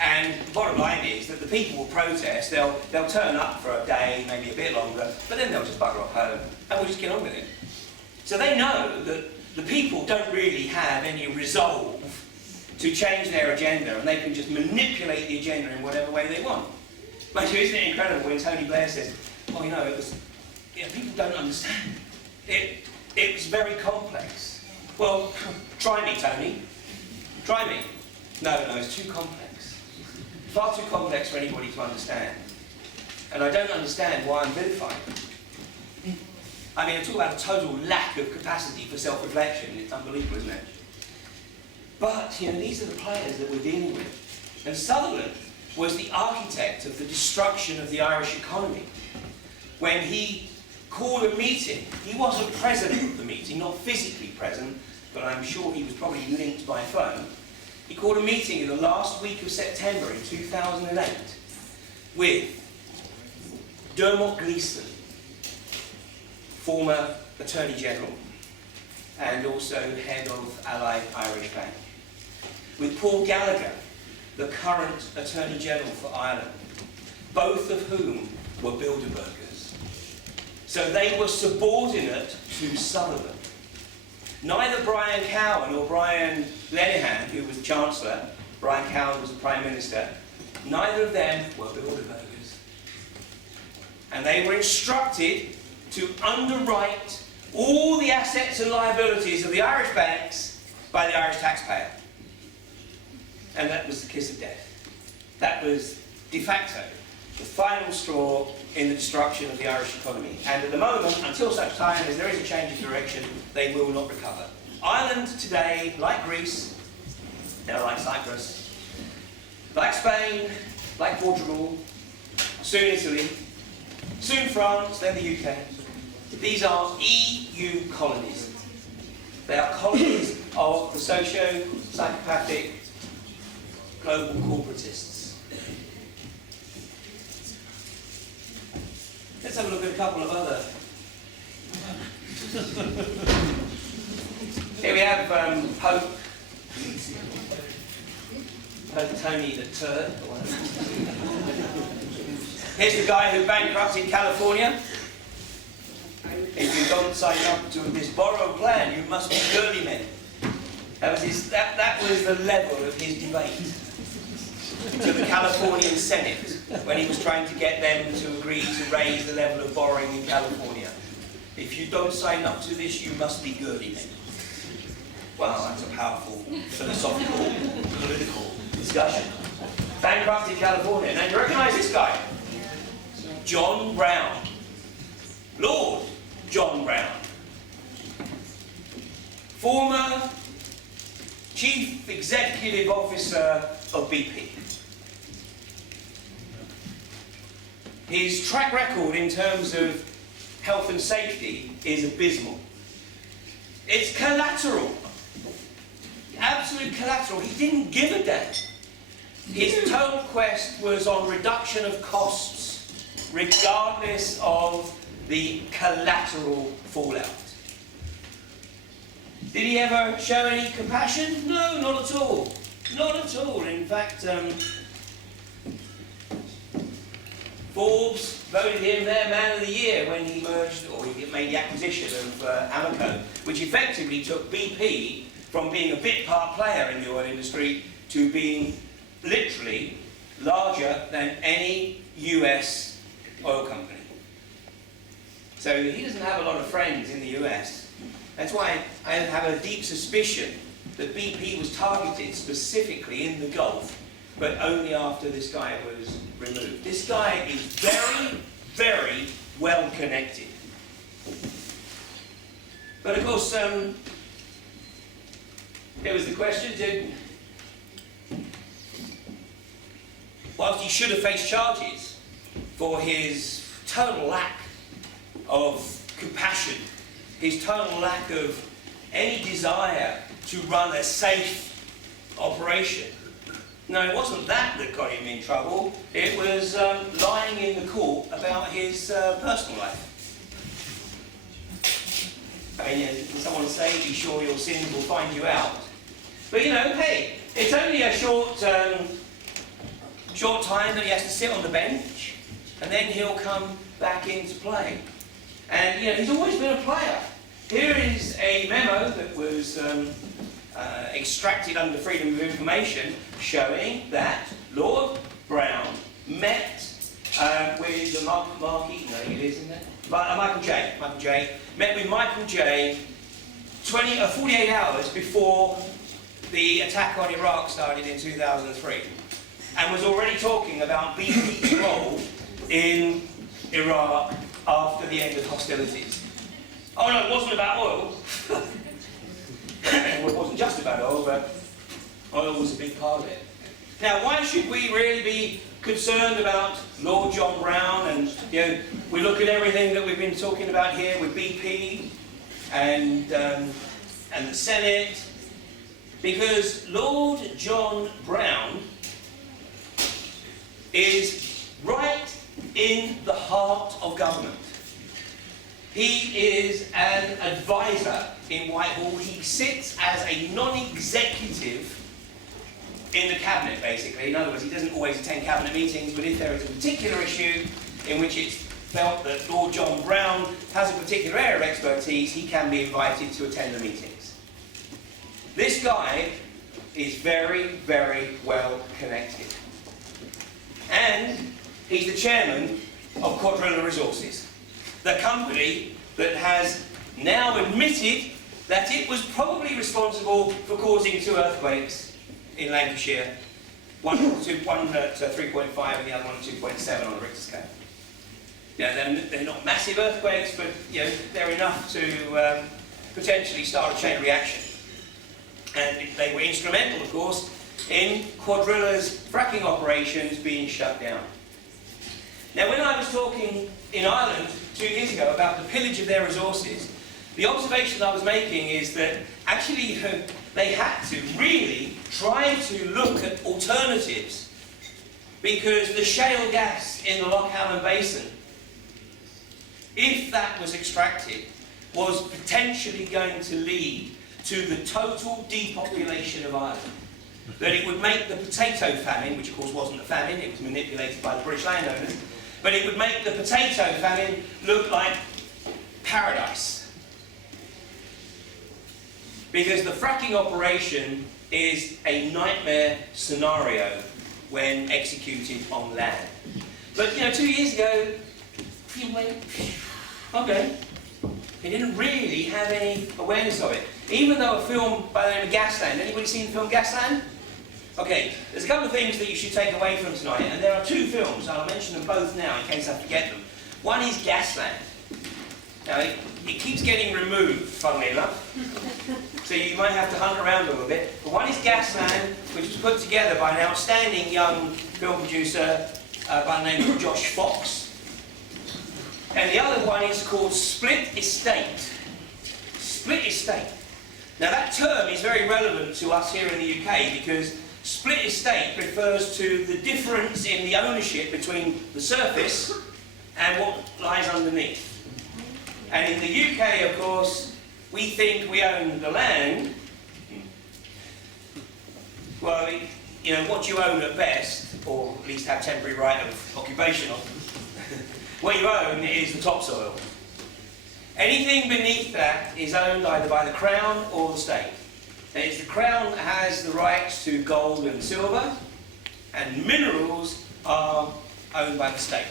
And the bottom line is that the people will protest, they'll turn up for a day, maybe a bit longer, but then they'll just bugger off home, and we'll just get on with it. So they know that the people don't really have any resolve to change their agenda, and they can just manipulate the agenda in whatever way they want. Mind you, isn't it incredible when Tony Blair says, oh, you know, people don't understand. It was very complex. Well, try me, Tony. Try me. No, it's too complex. Far too complex for anybody to understand. And I don't understand why I'm vilified. I mean, I talk about a total lack of capacity for self-reflection. It's unbelievable, isn't it? But, you know, these are the players that we're dealing with. And Sutherland was the architect of the destruction of the Irish economy. When he called a meeting, he wasn't present at the meeting, not physically present, but I'm sure he was probably linked by phone. He called a meeting in the last week of September in 2008 with Dermot Gleeson, former Attorney General, and also head of Allied Irish Bank, with Paul Gallagher, the current Attorney General for Ireland, both of whom were Bilderbergers. So they were subordinate to Sutherland. Neither Brian Cowen or Brian Lenihan, who was Chancellor, Brian Cowen was the Prime Minister, neither of them were Bilderbergers. And they were instructed to underwrite all the assets and liabilities of the Irish banks by the Irish taxpayer. And that was the kiss of death. That was de facto the final straw in the destruction of the Irish economy. And at the moment, until such time as there is a change of direction, they will not recover. Ireland today, like Greece, now like Cyprus, like Spain, like Portugal, soon Italy, soon France, then the UK. These are EU colonies. They are colonies of the socio-psychopathic global corporatists. Let's have a look at a couple of other. Here we have Pope Tony the Turd. Here's the guy who bankrupted California. If you don't sign up to this borrowed plan, you must be girly men. That was the level of his debate to the Californian Senate when he was trying to get them to agree to raise the level of borrowing in California. If you don't sign up to this, you must be girly men. Wow, that's a powerful philosophical, political discussion. Bankrupted California. Now, do you recognise this guy? John Brown. Lord John Brown. Former Chief Executive Officer of BP. His track record in terms of health and safety is abysmal. It's collateral. Absolute collateral. He didn't give a damn. His total quest was on reduction of costs, regardless of the collateral fallout. Did he ever show any compassion? No, not at all. Not at all. In fact, Forbes voted him their Man of the Year when he merged, or he made the acquisition of Amoco, which effectively took BP from being a bit part player in the oil industry to being literally larger than any US oil company. So he doesn't have a lot of friends in the US. That's why I have a deep suspicion that BP was targeted specifically in the Gulf, but only after this guy was removed. This guy is very, very well connected. But of course, there was the question, whilst he should have faced charges for his total lack of compassion, his total lack of any desire to run a safe operation. No, it wasn't that got him in trouble. It was lying in the court about his personal life. I mean, can someone say, be sure your sins will find you out? But you know, hey, it's only a short time that he has to sit on the bench, and then he'll come back into play. And you know, he's always been a player. Here is a memo that was extracted under Freedom of Information showing that Lord Brown met with Marky, no, it isn't it? Michael J. Met with Michael J. 48 hours before the attack on Iraq started in 2003, and was already talking about BP's role in Iraq after the end of hostilities. Oh no, it wasn't about oil. Well, it wasn't just about oil, but oil was a big part of it. Now, why should we really be concerned about Lord John Brown? And you know, we look at everything that we've been talking about here with BP and the Senate, because Lord John Brown is right in the heart of government. He is an advisor in Whitehall. He sits as a non-executive in the cabinet, basically. In other words, he doesn't always attend cabinet meetings, but if there is a particular issue in which it's felt that Lord John Brown has a particular area of expertise, he can be invited to attend the meetings. guy is very, very well connected. And he's the chairman of Quadrilla Resources, the company that has now admitted that it was probably responsible for causing 2 earthquakes in Lancashire, one at 3.5 and the other one at 2.7 on the Richter scale. You know, they're not massive earthquakes, but you know, they're enough to potentially start a chain reaction. And they were instrumental, of course, in Quadrilla's fracking operations being shut down. Now, when I was talking in Ireland 2 years ago about the pillage of their resources, the observation I was making is that actually they had to really try to look at alternatives, because the shale gas in the Loch Allen Basin, if that was extracted, was potentially going to lead to the total depopulation of Ireland. That it would make the potato famine, which of course wasn't a famine, it was manipulated by the British landowners, but it would make the potato famine look like paradise. Because the fracking operation is a nightmare scenario when executed on land. But you know, 2 years ago, you went, okay. They didn't really have any awareness of it. Even though a film by the name of Gasland, anybody seen the film Gasland? Okay, there's a couple of things that you should take away from tonight, and there are 2 films, and I'll mention them both now in case I forget them. One is Gasland. Now, it keeps getting removed, funnily enough, so you might have to hunt around a little bit. But one is Gasland, which was put together by an outstanding young film producer by the name of Josh Fox. And the other one is called Split Estate. Split Estate. Now that term is very relevant to us here in the UK, because split estate refers to the difference in the ownership between the surface and what lies underneath. And in the UK, of course, we think we own the land. Well, you know, what you own at best, or at least have temporary right of occupation on, what you own is the topsoil. Anything beneath that is owned either by the Crown or the state. And it's the Crown that has the rights to gold and silver, and minerals are owned by the state,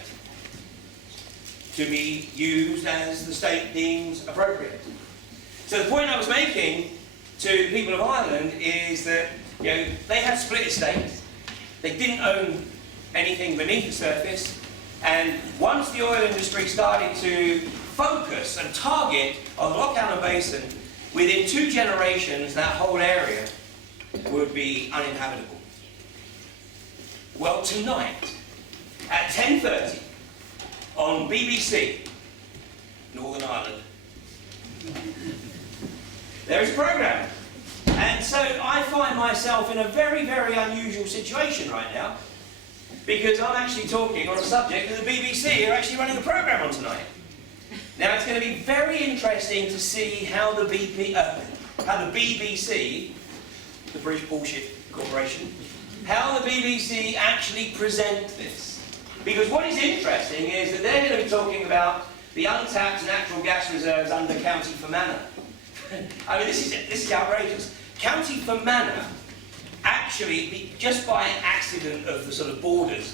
to be used as the state deems appropriate. So the point I was making to the people of Ireland is that, you know, they had split estate, they didn't own anything beneath the surface, and once the oil industry started to focus and target on the Loch Allen Basin, within 2 generations that whole area would be uninhabitable. Well, tonight at 10:30 on BBC Northern Ireland, there is a programme. And so I find myself in a very, very unusual situation right now, because I'm actually talking on a subject that the BBC are actually running a programme on tonight. Now it's going to be very interesting to see how the BBC, the British Bullshit Corporation, how the BBC actually present this. Because what is interesting is that they're going to be talking about the untapped natural gas reserves under County Fermanagh. I mean, this is outrageous. County Fermanagh, actually, just by accident of the sort of borders,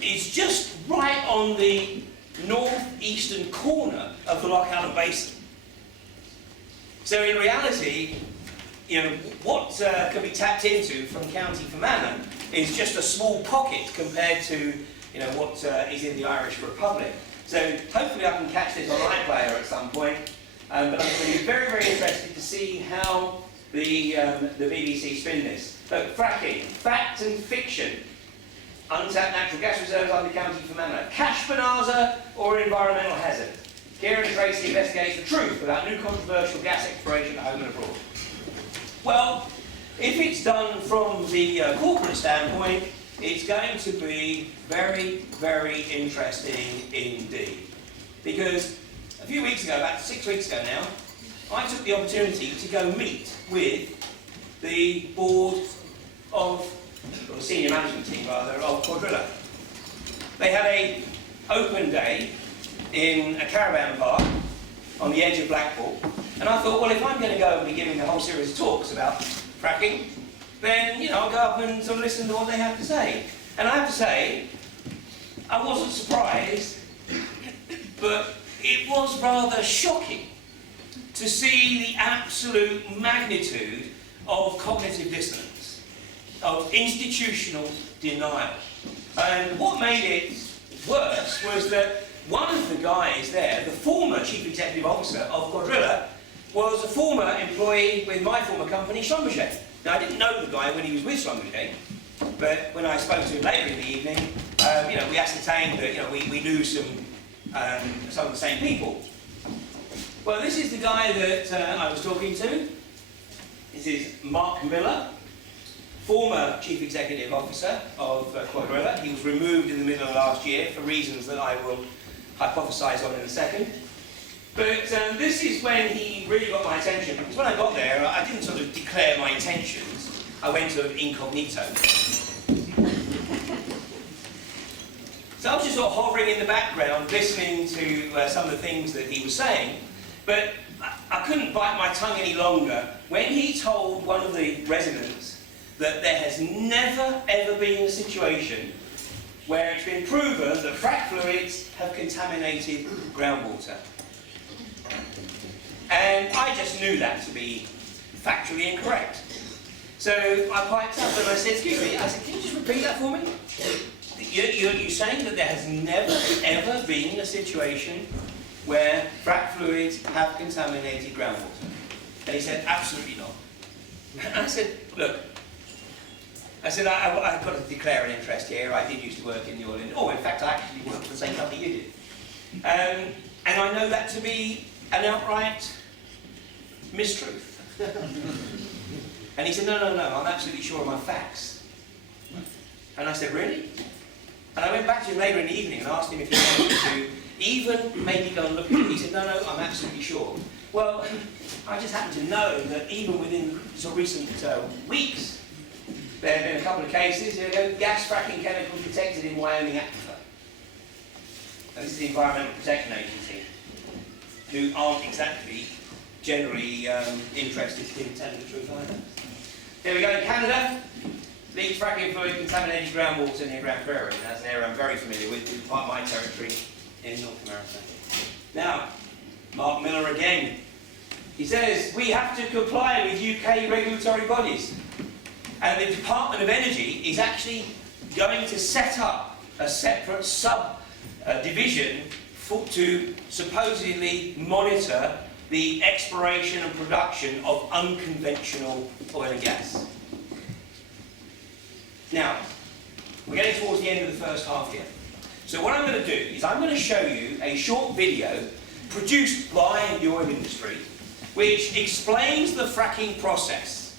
is just right on the northeastern corner of the Loch Allen Basin. So in reality, you know, what can be tapped into from County Fermanagh is just a small pocket compared to, you know, what is in the Irish Republic. So hopefully I can catch this on iPlayer at some point. But I'm going to be very, very interested to see how the BBC spin this. Look, fracking, fact and fiction. Untapped natural gas reserves under County Fermanagh. Cash bonanza or environmental hazard? Kieran Tracy investigates the truth about new controversial gas exploration at home and abroad. Well, if it's done from the corporate standpoint, it's going to be very, very interesting indeed. Because a few weeks ago, about 6 weeks ago now, I took the opportunity to go meet with the board of, or the senior management team rather, of Quadrilla. They had an open day in a caravan park on the edge of Blackpool, and I thought, well, if I'm going to go and be giving a whole series of talks about fracking, then, you know, I'll go up and sort of listen to what they have to say. And I have to say, I wasn't surprised, but it was rather shocking to see the absolute magnitude of cognitive dissonance, of institutional denial. And what made it worse was that one of the guys there, the former chief executive officer of Quadrilla, was a former employee with my former company, Schlumberger. Now, I didn't know the guy when he was with Schlumberger, but when I spoke to him later in the evening, you know, we ascertained that, you know, we knew some of the same people. Well, this is the guy that I was talking to. This is Mark Miller, former Chief Executive Officer of Quadrilla. He was removed in the middle of last year for reasons that I will hypothesise on in a second. But this is when he really got my attention, because when I got there, I didn't sort of declare my intentions. I went sort of incognito. So I was just sort of hovering in the background, listening to some of the things that he was saying, but I couldn't bite my tongue any longer when he told one of the residents that there has never ever been a situation where it's been proven that frac fluids have contaminated groundwater. And I just knew that to be factually incorrect. So I piped up and I said, excuse me, I said, can you just repeat that for me? You're saying that there has never ever been a situation where frac fluids have contaminated groundwater? And he said, absolutely not. And I said, look, I've got to declare an interest here. I did used to work in the oil industry. Oh, in fact, I actually worked for the same company you did. And I know that to be an outright mistruth. And he said, no, I'm absolutely sure of my facts. And I said, really? And I went back to him later in the evening and asked him if he wanted to even maybe go and look at it. He said, no, I'm absolutely sure. Well, I just happen to know that even within sort of recent weeks, there have been a couple of cases, you know, gas fracking chemicals detected in Wyoming aquifer. And this is the Environmental Protection Agency, who aren't exactly generally interested in telling the truth either. Here we go in Canada. Leaked fracking fluid contaminated groundwater near Grand Prairie. That's an area I'm very familiar with. It's part of my territory in North America. Now, Mark Miller again. He says, we have to comply with UK regulatory bodies. And the Department of Energy is actually going to set up a separate division to supposedly monitor the exploration and production of unconventional oil and gas. Now, we're getting towards the end of the first half here. So what I'm going to do is I'm going to show you a short video produced by the oil industry which explains the fracking process.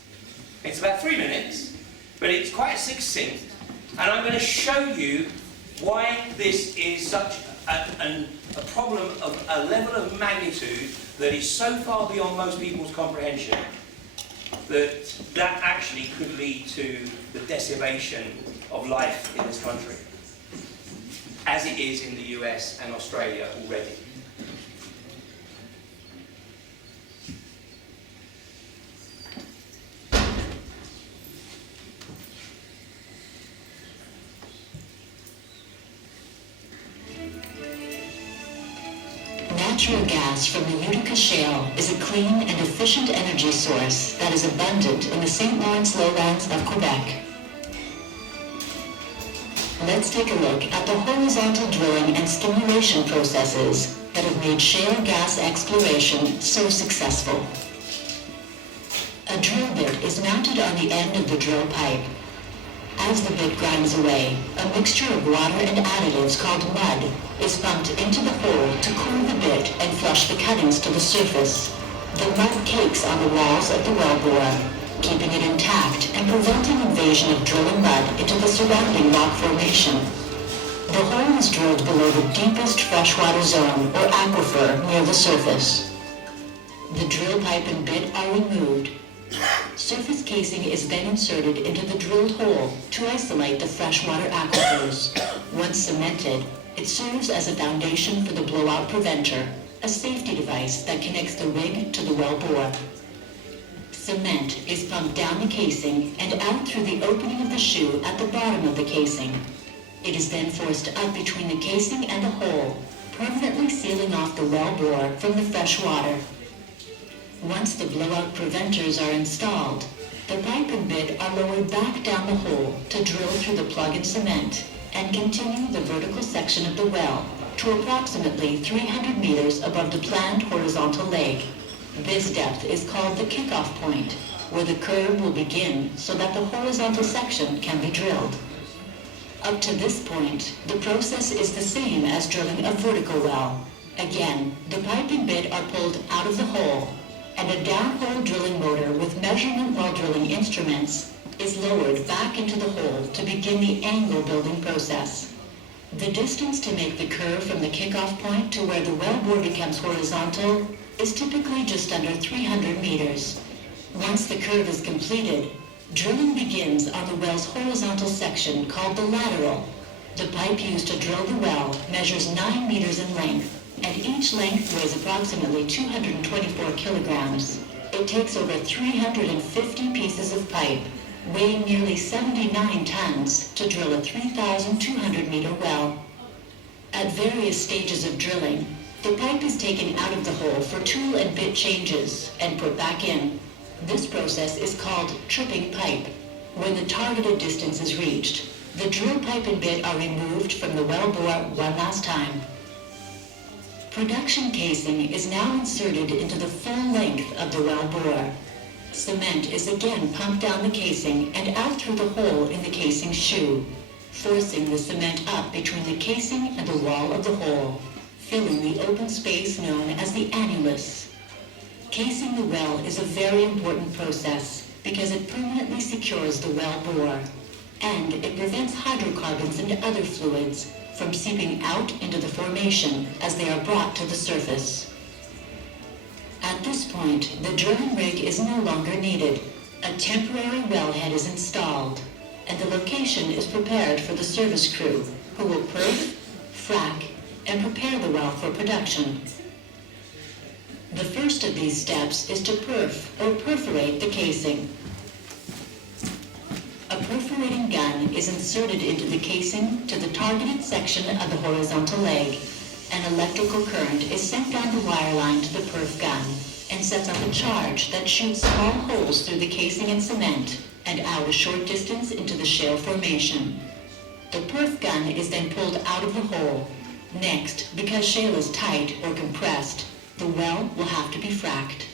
It's about 3 minutes, but it's quite succinct, and I'm going to show you why this is such a problem of a level of magnitude that is so far beyond most people's comprehension that actually could lead to the decimation of life in this country, as it is in the US and Australia already. Natural gas from the Utica Shale is a clean and efficient energy source that is abundant in the St. Lawrence lowlands of Quebec. Let's take a look at the horizontal drilling and stimulation processes that have made shale gas exploration so successful. A drill bit is mounted on the end of the drill pipe. As the bit grinds away, a mixture of water and additives called mud is pumped into the hole to cool the bit and flush the cuttings to the surface. The mud cakes on the walls of the wellbore, keeping it intact and preventing invasion of drilling mud into the surrounding rock formation. The hole is drilled below the deepest freshwater zone or aquifer near the surface. The drill pipe and bit are removed. Surface casing is then inserted into the drilled hole to isolate the freshwater aquifers. Once cemented, it serves as a foundation for the blowout preventer, a safety device that connects the rig to the well bore. Cement is pumped down the casing and out through the opening of the shoe at the bottom of the casing. It is then forced up between the casing and the hole, permanently sealing off the well bore from the fresh water. Once the blowout preventers are installed, the pipe and bit are lowered back down the hole to drill through the plug and cement and continue the vertical section of the well to approximately 300 meters above the planned horizontal leg. This depth is called the kickoff point, where the curve will begin so that the horizontal section can be drilled. Up to this point, the process is the same as drilling a vertical well. Again, the pipe and bit are pulled out of the hole, and a downhole drilling motor with measurement while drilling instruments is lowered back into the hole to begin the angle building process. The distance to make the curve from the kickoff point to where the well bore becomes horizontal is typically just under 300 meters. Once the curve is completed, drilling begins on the well's horizontal section called the lateral. The pipe used to drill the well measures 9 meters in length, and each length weighs approximately 224 kilograms. It takes over 350 pieces of pipe, weighing nearly 79 tons, to drill a 3,200 meter well. At various stages of drilling, the pipe is taken out of the hole for tool and bit changes and put back in. This process is called tripping pipe. When the targeted distance is reached, the drill pipe and bit are removed from the well bore one last time. Production casing is now inserted into the full length of the well bore. Cement is again pumped down the casing and out through the hole in the casing shoe, forcing the cement up between the casing and the wall of the hole, filling the open space known as the annulus. Casing the well is a very important process because it permanently secures the well bore, and it prevents hydrocarbons and other fluids from seeping out into the formation as they are brought to the surface. At this point, the drilling rig is no longer needed. A temporary wellhead is installed, and the location is prepared for the service crew, who will perf, frack, and prepare the well for production. The first of these steps is to perf, or perforate, the casing. A perforating gun is inserted into the casing to the targeted section of the horizontal leg. An electrical current is sent down the wire line to the perf gun and sets up a charge that shoots small holes through the casing and cement and out a short distance into the shale formation. The perf gun is then pulled out of the hole. Next, because shale is tight or compressed, the well will have to be fracked.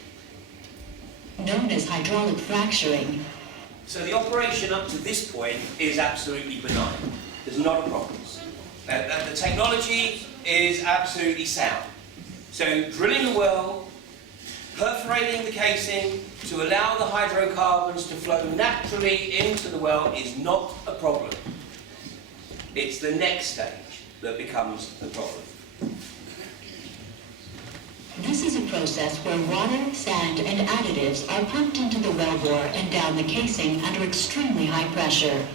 Known as hydraulic fracturing. So the operation up to this point is absolutely benign. There's not a problem. The technology is absolutely sound. So drilling a well, perforating the casing to allow the hydrocarbons to flow naturally into the well is not a problem. It's the next stage that becomes the problem. This is a process where water, sand, and additives are pumped into the well bore and down the casing under extremely high pressure.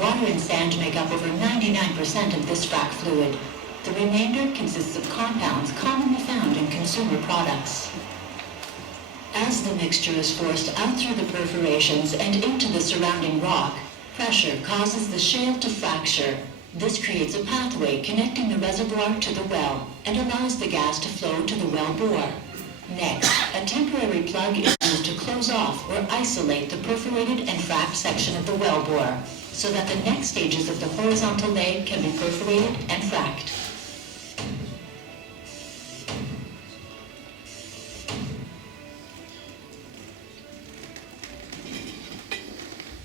Water and sand make up over 99% of this frac fluid. The remainder consists of compounds commonly found in consumer products. As the mixture is forced out through the perforations and into the surrounding rock, pressure causes the shale to fracture. This creates a pathway connecting the reservoir to the well and allows the gas to flow to the well bore. Next, a temporary plug is used to close off or isolate the perforated and fracked section of the well bore so that the next stages of the horizontal leg can be perforated and fracked.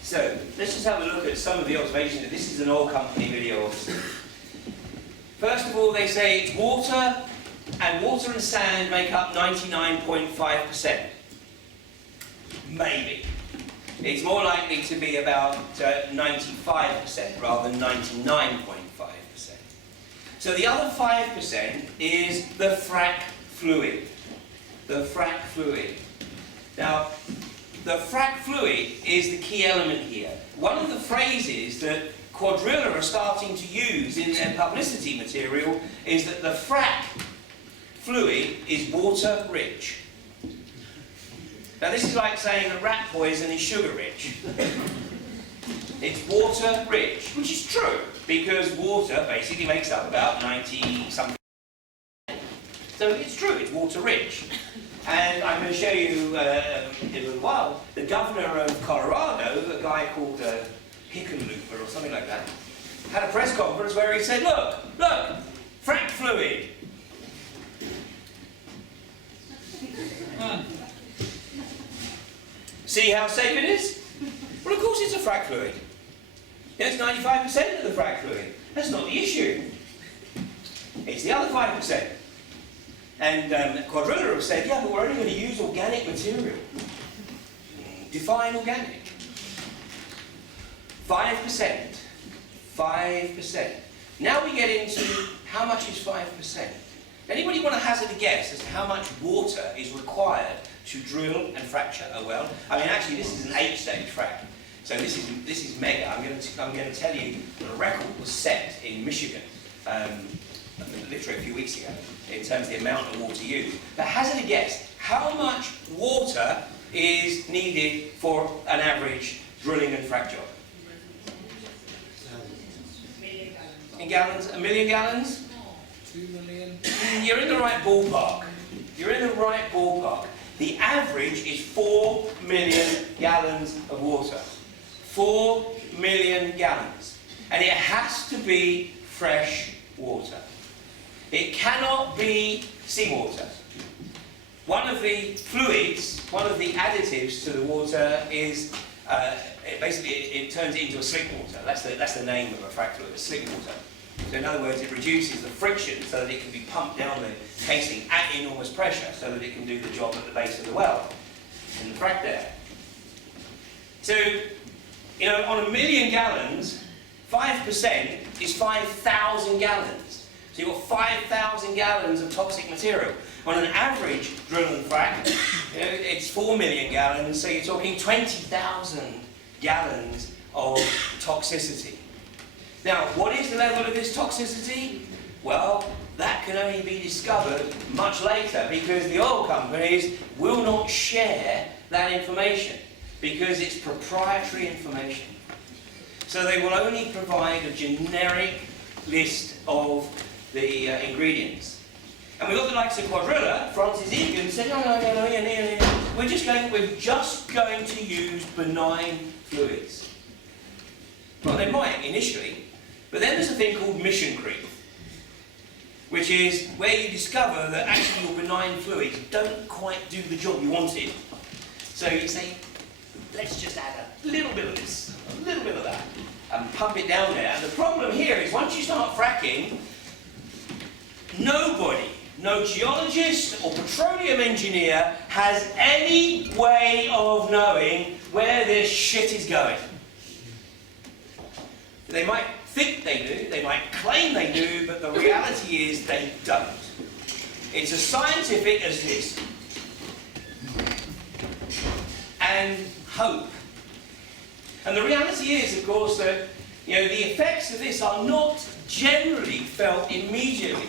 So, let's just have a look at some of the observations. This is an oil company video, obviously. First of all, they say it's water, and water and sand make up 99.5%. Maybe. It's more likely to be about 95% rather than 99.5%. So the other 5% is the frac fluid. The frac fluid. Now, the frac fluid is the key element here. One of the phrases that Quadrilla are starting to use in their publicity material is that the frac fluid is water rich. Now this is like saying that rat poison is sugar rich. It's water rich, which is true, because water basically makes up about 90-something. So it's true, it's water rich. And I'm going to show you in a little while, the governor of Colorado, a guy called Hickenlooper or something like that, had a press conference where he said, look, frack fluid. See how safe it is? Well, of course it's a frack fluid. It's 95% of the frack fluid. That's not the issue. It's the other 5%. And Quadrilla have said, yeah, but we're only going to use organic material. Define organic. 5%. 5%. Now we get into how much is 5%. Anybody want to hazard a guess as to how much water is required to drill and fracture a well? I mean, actually, this is an 8-stage frac. So this is mega. I'm going to tell you that a record was set in Michigan, literally a few weeks ago, in terms of the amount of water used. But hazard a guess, how much water is needed for an average drilling and frac job? In gallons? 1 million gallons? 2 million. You're in the right ballpark. You're in the right ballpark. The average is 4 million gallons of water. 4 million gallons. And it has to be fresh water. It cannot be seawater. One of the fluids, one of the additives to the water is, it turns it into a slick water. That's the name of a frac fluid, a slick water. So in other words, it reduces the friction so that it can be pumped down the casing at enormous pressure so that it can do the job at the base of the well, in the frac there. So, on 1 million gallons, 5% is 5,000 gallons. So you've got 5,000 gallons of toxic material. On an average drill and frac, it's 4 million gallons, so you're talking 20,000 gallons of toxicity. Now, what is the level of this toxicity? Well, that can only be discovered much later because the oil companies will not share that information because it's proprietary information. So they will only provide a generic list of the ingredients. And we've got the likes of Quadrilla, Francis Egan said, no, we're just going to use benign fluids. Well, they might initially, but then there's a thing called mission creep, which is where you discover that actually your benign fluids don't quite do the job you wanted. So you say, let's just add a little bit of this, a little bit of that, and pump it down there. And the problem here is once you start fracking, nobody, no geologist or petroleum engineer has any way of knowing where this shit is going. They might think they do, they might claim they do, but the reality is they don't. It's as scientific as this. And hope. And the reality is, of course, that the effects of this are not generally felt immediately.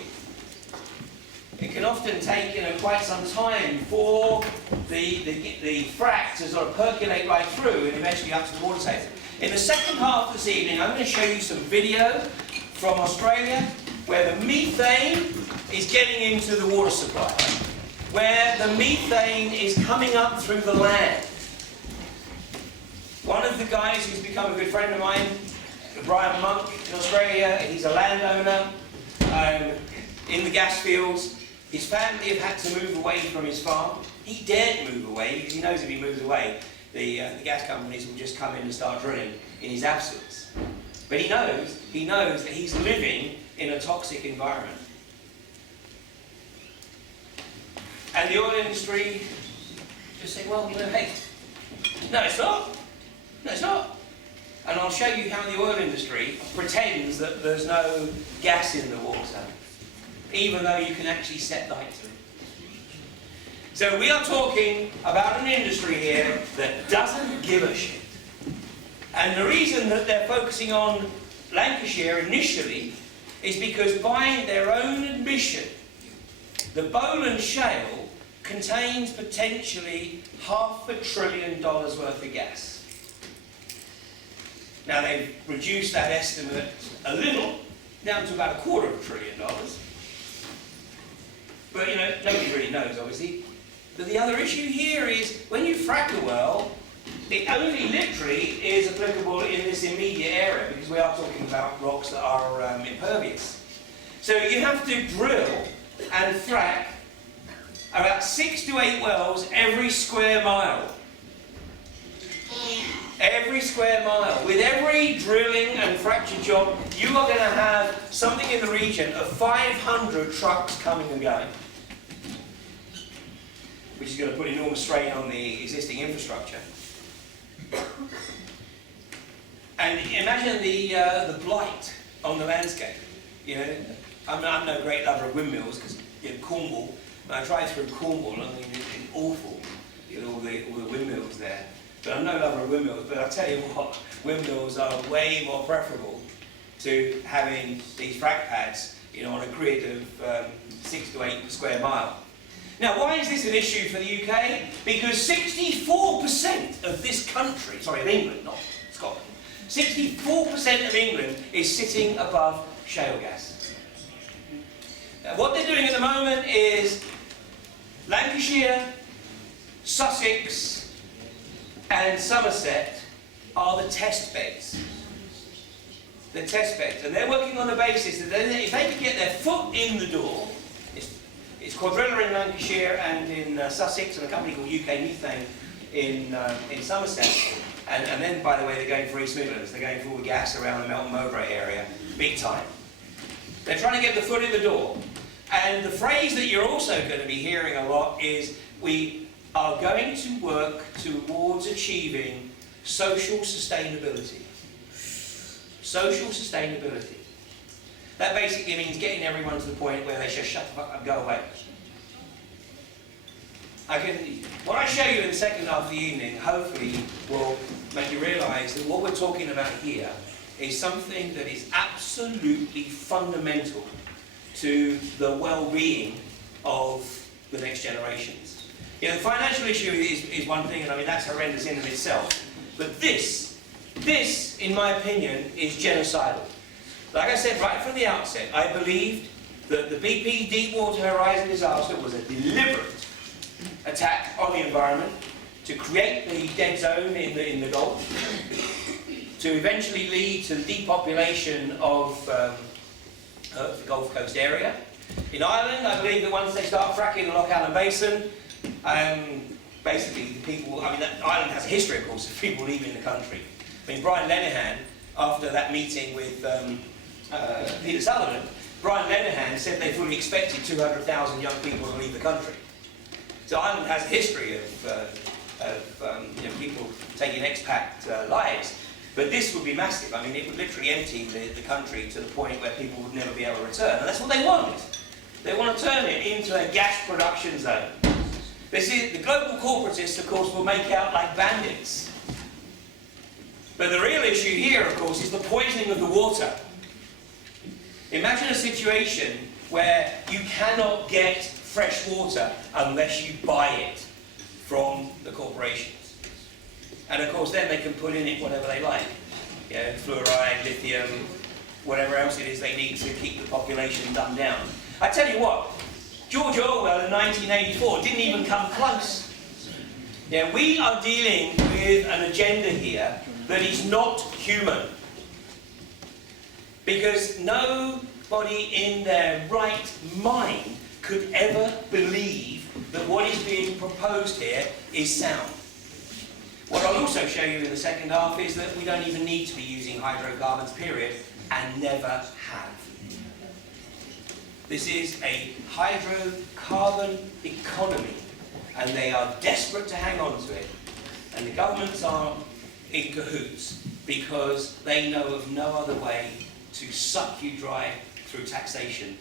It can often take quite some time for the frac to sort of percolate right through and eventually up to the water table. In the second half of this evening, I'm going to show you some video from Australia where the methane is getting into the water supply, where the methane is coming up through the land. One of the guys who's become a good friend of mine, Brian Monk in Australia, he's a landowner in the gas fields. His family have had to move away from his farm. He daren't move away because he knows if he moves away, the gas companies will just come in and start drilling in his absence. But he knows that he's living in a toxic environment. And the oil industry just say, well, hey, no, it's not. No, it's not. And I'll show you how the oil industry pretends that there's no gas in the water, even though you can actually set light to it. So we are talking about an industry here that doesn't give a shit. And the reason that they're focusing on Lancashire initially is because by their own admission, the Boland Shale contains potentially $500 billion worth of gas. Now they've reduced that estimate a little, down to about $250 billion. But you know, nobody really knows, obviously. But the other issue here is, when you frack a well, it only literally is applicable in this immediate area, because we are talking about rocks that are impervious. So you have to drill and frack about 6 to 8 wells every square mile. Every square mile. With every drilling and fracture job, you are going to have something in the region of 500 trucks coming and going, which is going to put enormous strain on the existing infrastructure. And imagine the blight on the landscape. You know, I'm no great lover of windmills, because in Cornwall, when I drive through Cornwall, I mean, it's awful, you know, all the windmills there. But I'm no lover of windmills, but I'll tell you what, windmills are way more preferable to having these frac pads, you know, on a grid of 6 to 8 per square mile. Now, why is this an issue for the UK? Because 64% of this country, sorry, of England, not Scotland, 64% of England is sitting above shale gas. Now, what they're doing at the moment is Lancashire, Sussex, and Somerset are the test beds. The test beds. And they're working on the basis that if they can get their foot in the door, it's Quadrilla in Lancashire and in Sussex, and a company called UK Methane in Somerset. And then, by the way, they're going for East Midlands. They're going for all the gas around the Melton Mowbray area, big time. They're trying to get the foot in the door. And the phrase that you're also going to be hearing a lot is, we are going to work towards achieving social sustainability. Social sustainability. That basically means getting everyone to the point where they just shut the fuck up and go away. What I show you in the second half of the evening, hopefully will make you realise that what we're talking about here is something that is absolutely fundamental to the well-being of the next generations. You know, the financial issue is one thing, and I mean, that's horrendous in and of itself. But this, in my opinion, is genocidal. Like I said right from the outset, I believed that the BP Deepwater Horizon disaster was a deliberate attack on the environment to create the dead zone in the Gulf, to eventually lead to the depopulation of the Gulf Coast area. In Ireland, I believe that once they start fracking the Loch Allen Basin, basically the people, I mean, Ireland has a history, of course, of people leaving the country. I mean, Brian Lenihan, after that meeting with Peter Sutherland, Brian Lenihan said they fully expected 200,000 young people to leave the country. So Ireland has a history of you know, people taking expat lives. But this would be massive. I mean, it would literally empty the country to the point where people would never be able to return. And that's what they want. They want to turn it into a gas production zone. The global corporatists, of course, will make out like bandits. But the real issue here, of course, is the poisoning of the water. Imagine a situation where you cannot get fresh water unless you buy it from the corporations. And of course then they can put in it whatever they like. You know, fluoride, lithium, whatever else it is they need to keep the population dumbed down. I tell you what, George Orwell in 1984 didn't even come close. Yeah, we are dealing with an agenda here that is not human. Because nobody in their right mind could ever believe that what is being proposed here is sound. What I'll also show you in the second half is that we don't even need to be using hydrocarbons, period, and never have. This is a hydrocarbon economy, and they are desperate to hang on to it. And the governments are in cahoots because they know of no other way to suck you dry through taxation.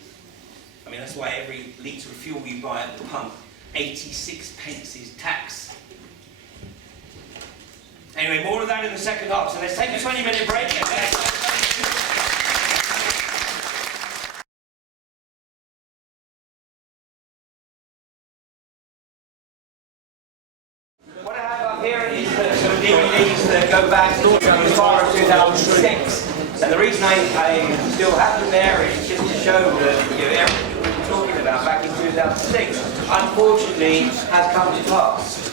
I mean, that's why every litre of fuel you buy at the pump, 86 pence is tax. Anyway, more of that in the second half. So let's take a 20-minute break. back north as far as 2006. And the reason I still have them there is just to show that everything we were talking about back in 2006, unfortunately, has come to pass.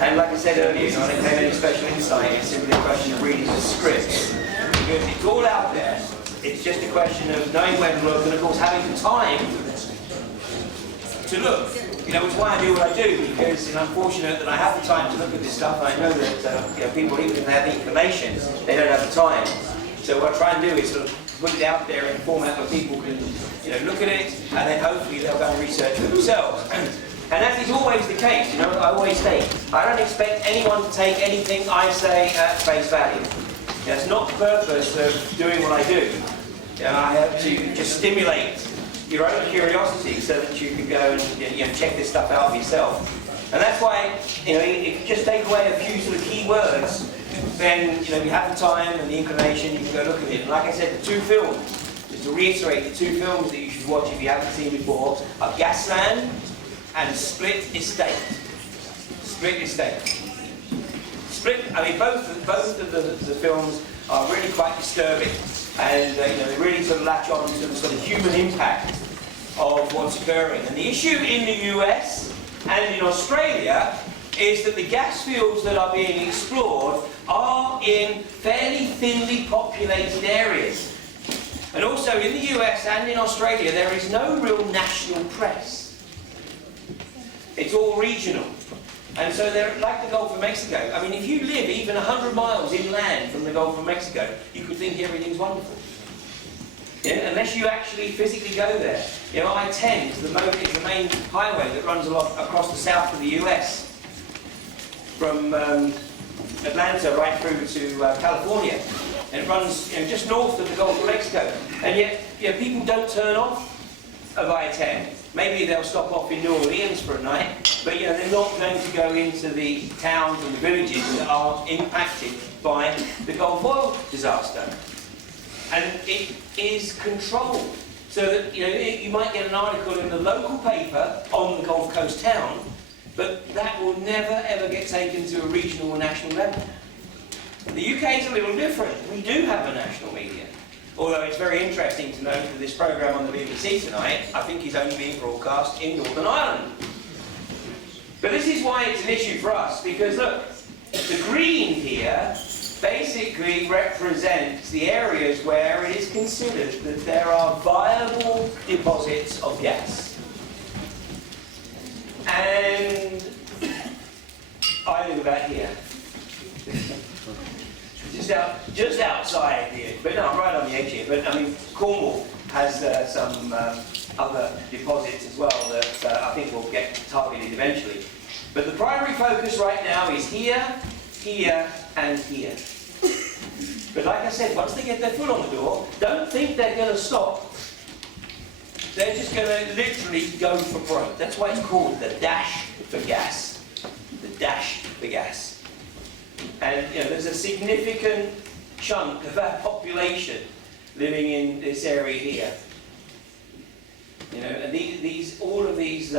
And like I said earlier, I don't claim any special insight, it's simply a question of reading the scripts. Because it's all out there. It's just a question of knowing where to look and of course having the time to look. Which is why I do what I do, because it's unfortunate that I have the time to look at this stuff, and I know that people, even if they have the inclination, they don't have the time. So what I try and do is sort of put it out there in a format where people can look at it, and then hopefully they'll go and research for themselves. And that is always the case, I always say, I don't expect anyone to take anything I say at face value. That's not the purpose of doing what I do. I have to just stimulate your own curiosity so that you can go and check this stuff out for yourself. And that's why, if you just take away a few sort of key words, then you have the time and the inclination, you can go look at it. And like I said, the two films, just to reiterate, the two films that you should watch if you haven't seen before are Gasland and Split Estate. Split Estate. Both of the films are really quite disturbing, and they really sort of latch on to the sort of human impact of what's occurring. And the issue in the US and in Australia is that the gas fields that are being explored are in fairly thinly populated areas. And also in the US and in Australia, there is no real national press. It's all regional. And so they're like the Gulf of Mexico. If you live even 100 miles inland from the Gulf of Mexico, you could think everything's wonderful. Unless you actually physically go there. I-10 is the main highway that runs across the south of the US. From Atlanta right through to California. And it runs just north of the Gulf of Mexico. And yet people don't turn off of I-10. Maybe they'll stop off in New Orleans for a night, but they're not going to go into the towns and the villages that are impacted by the Gulf oil disaster. And it is controlled. So that you might get an article in the local paper on the Gulf Coast town, but that will never ever get taken to a regional or national level. The UK is a little different. We do have a national media. Although it's very interesting to note that this programme on the BBC tonight, I think, is only being broadcast in Northern Ireland. But this is why it's an issue for us, because look, the green here basically represents the areas where it is considered that there are viable deposits of gas. And I live about here. Just outside the edge, but no, I'm right on the edge here. But Cornwall has some other deposits as well that I think will get targeted eventually. But the primary focus right now is here, here, and here. But like I said, once they get their foot on the door, don't think they're going to stop. They're just going to literally go for broke. That's why it's called the dash for gas. The dash for gas. And there's a significant chunk of our population living in this area here. And all of these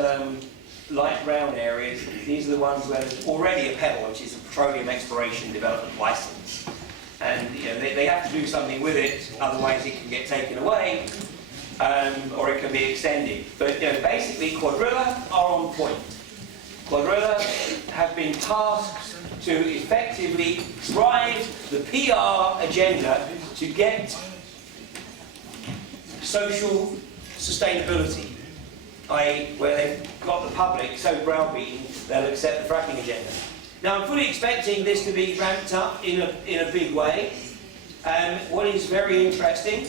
light brown areas, these are the ones where there's already a PEDL, which is a Petroleum Exploration Development License. And they have to do something with it, otherwise it can get taken away, or it can be extended. But basically, Quadrilla are on point. Quadrilla have been tasked to effectively drive the PR agenda to get social sustainability, i.e. where they've got the public so browbeaten they'll accept the fracking agenda. Now I'm fully expecting this to be ramped up in a big way. What is very interesting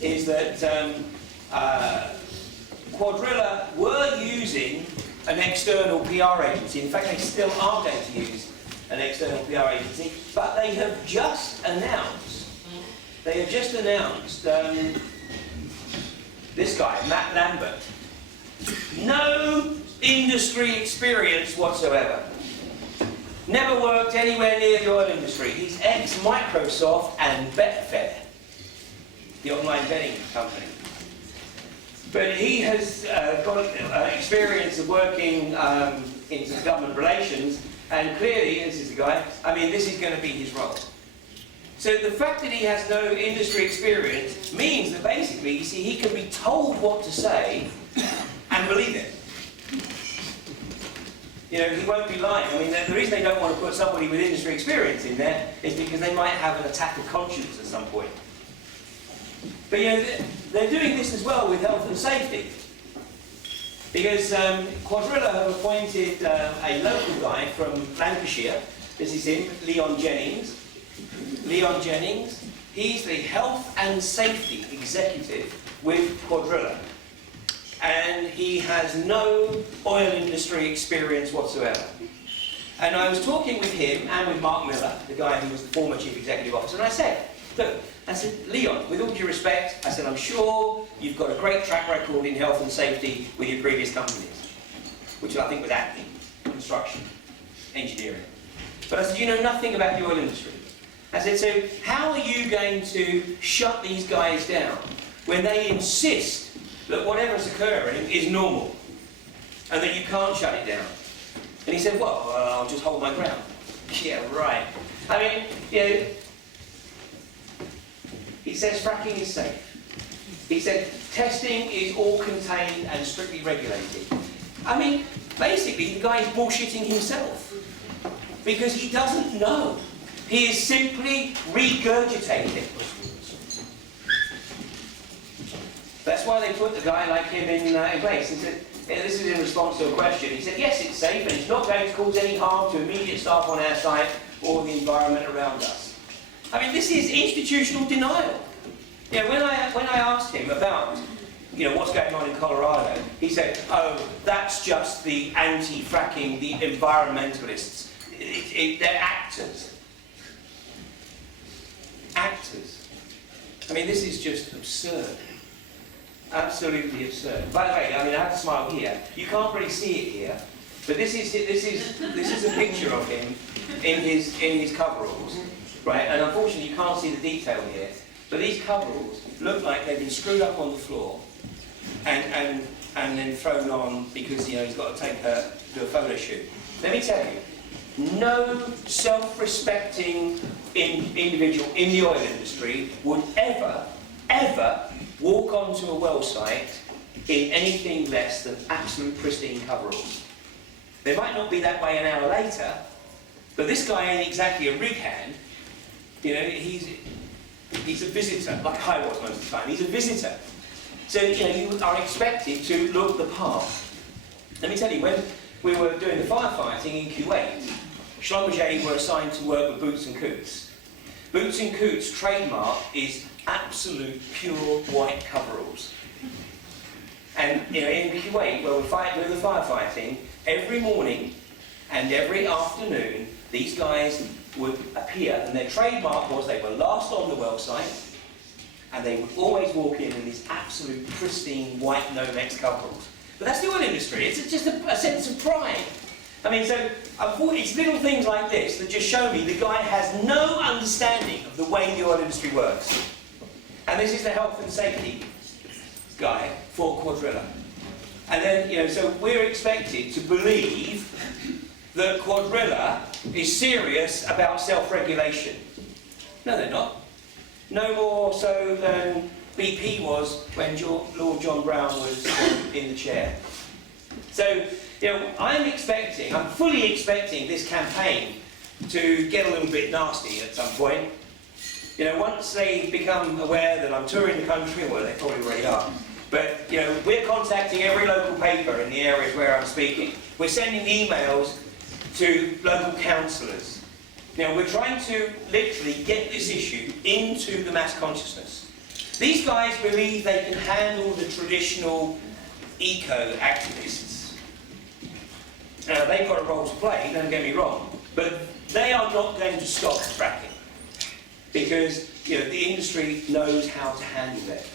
is that Quadrilla were using an external PR agency. In fact, they still are going to use an external PR agency, but they have just announced, this guy, Matt Lambert, no industry experience whatsoever. Never worked anywhere near the oil industry. He's ex-Microsoft and Betfair, the online betting company. But he has got experience of working in government relations, And clearly, this is the guy, I mean, this is going to be his role. So the fact that he has no industry experience means that basically, you see, he can be told what to say and believe it. You know, he won't be lying. I mean, the reason they don't want to put somebody with industry experience in there is because they might have an attack of conscience at some point. But, you know, they're doing this as well with health and safety. Because Quadrilla have appointed a local guy from Lancashire. This is him, Leon Jennings. Leon Jennings. He's the health and safety executive with Quadrilla. And he has no oil industry experience whatsoever. And I was talking with him and with Mark Miller, the guy who was the former chief executive officer, and I said, look, I said, Leon, with all due respect, I said, I'm sure you've got a great track record in health and safety with your previous companies, which I think was acting, construction, engineering. But I said, you know nothing about the oil industry. I said, so how are you going to shut these guys down when they insist that whatever's occurring is normal and that you can't shut it down? And he said, well, I'll just hold my ground. Yeah, right. I mean, you know, he says fracking is safe. He said testing is all contained and strictly regulated. I mean, basically the guy is bullshitting himself because he doesn't know. He is simply regurgitating. That's why they put the guy like him in place. He said, yeah, this is in response to a question. He said, yes, it's safe and it's not going to cause any harm to immediate staff on our site or the environment around us. I mean, this is institutional denial. You know, when I asked him about, you know, what's going on in Colorado, he said, oh, that's just the anti-fracking, the environmentalists. They're actors. Actors. I mean, this is just absurd. Absolutely absurd. By the way, I mean, I have to smile here. You can't really see it here, but this is a picture of him in his coveralls, right? And unfortunately, you can't see the detail here. But these coveralls look like they've been screwed up on the floor and then thrown on because, you know, he's got to do a photo shoot. Let me tell you, no self-respecting individual in the oil industry would ever walk onto a well site in anything less than absolute pristine coveralls. They might not be that way an hour later, but this guy ain't exactly a rig hand. You know, he's a visitor, like I was most of the time. He's a visitor. So, you know, you are expected to look the part. Let me tell you, when we were doing the firefighting in Kuwait, Schlumberger were assigned to work with Boots and Coots. Boots and Coots' trademark is absolute pure white coveralls. And, you know, in Kuwait, where we're doing the firefighting, every morning and every afternoon, these guys would appear, and their trademark was they were last on the well site, and they would always walk in these absolute pristine white Nomex coveralls. But that's the oil industry. It's just a sense of pride. I mean, so it's little things like this that just show me the guy has no understanding of the way the oil industry works. And this is the health and safety guy for Quadrilla. And then, you know, so we're expected to believe that Quadrilla is serious about self-regulation. No, they're not. No more so than BP was when Lord John Brown was in the chair. So, you know, I'm fully expecting this campaign to get a little bit nasty at some point. You know, once they become aware that I'm touring the country, well, they probably already are, but, you know, we're contacting every local paper in the areas where I'm speaking. We're sending emails to local councillors. Now, we're trying to literally get this issue into the mass consciousness. These guys believe they can handle the traditional eco-activists. Now, they've got a role to play, don't get me wrong, but they are not going to stop fracking because, you know, the industry knows how to handle it.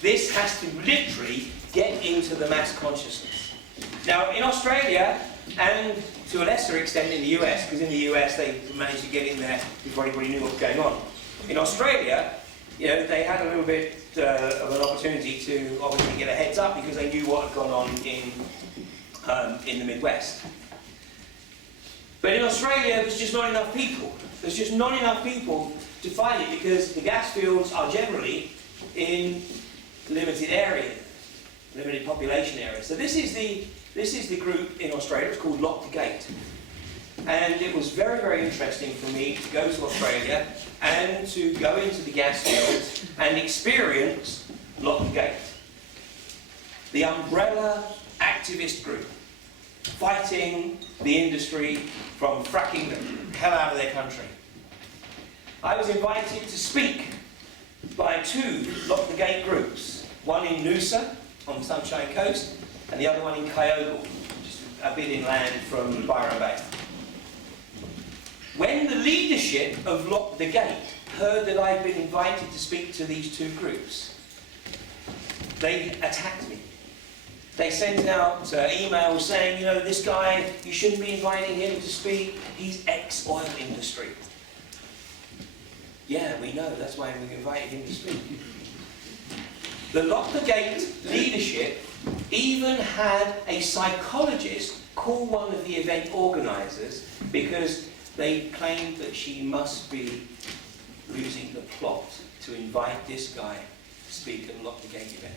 This has to literally get into the mass consciousness. Now, in Australia, and to a lesser extent in the US, because in the US they managed to get in there before anybody knew what was going on. In Australia, you know, they had a little bit of an opportunity to obviously get a heads up because they knew what had gone on in the Midwest. But in Australia, there's just not enough people. There's just not enough people to fight it because the gas fields are generally in limited areas, limited population areas. So this is the group in Australia. It's called Lock the Gate. And it was very, very interesting for me to go to Australia and to go into the gas fields and experience Lock the Gate, the umbrella activist group fighting the industry from fracking the hell out of their country. I was invited to speak by two Lock the Gate groups, one in Noosa on the Sunshine Coast and the other one in Kyogle, just a bit inland from Byron Bay. When the leadership of Lock the Gate heard that I'd been invited to speak to these two groups, they attacked me. They sent out emails saying, you know, this guy, you shouldn't be inviting him to speak, he's ex-oil industry. Yeah, we know, that's why we invited him to speak. The Lock the Gate leadership even had a psychologist call one of the event organisers because they claimed that she must be losing the plot to invite this guy to speak at the Lock the Gate event.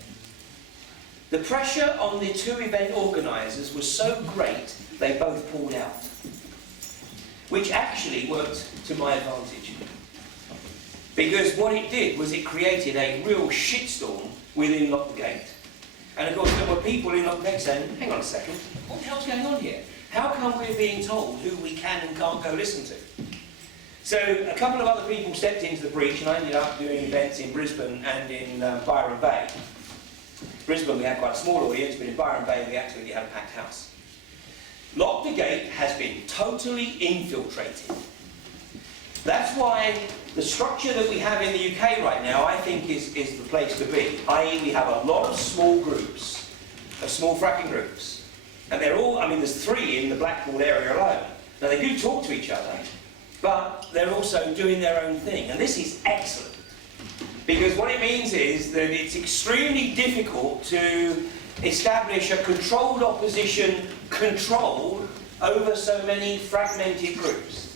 The pressure on the two event organisers was so great, they both pulled out, which actually worked to my advantage. Because what it did was it created a real shitstorm within Lock the Gate. And of course there were people in Lock the Gate saying, hang on a second, what the hell's going on here? How come we're being told who we can and can't go listen to? So a couple of other people stepped into the breach and I ended up doing events in Brisbane and in Byron Bay. Brisbane we had quite a small audience, but in Byron Bay we absolutely had a packed house. Lock the Gate has been totally infiltrated. That's why the structure that we have in the UK right now, I think, is the place to be. I.e., we have a lot of small groups, small fracking groups. And they're all, I mean, there's 3 in the Blackpool area alone. Now, they do talk to each other, but they're also doing their own thing. And this is excellent. Because what it means is that it's extremely difficult to establish a controlled opposition control over so many fragmented groups.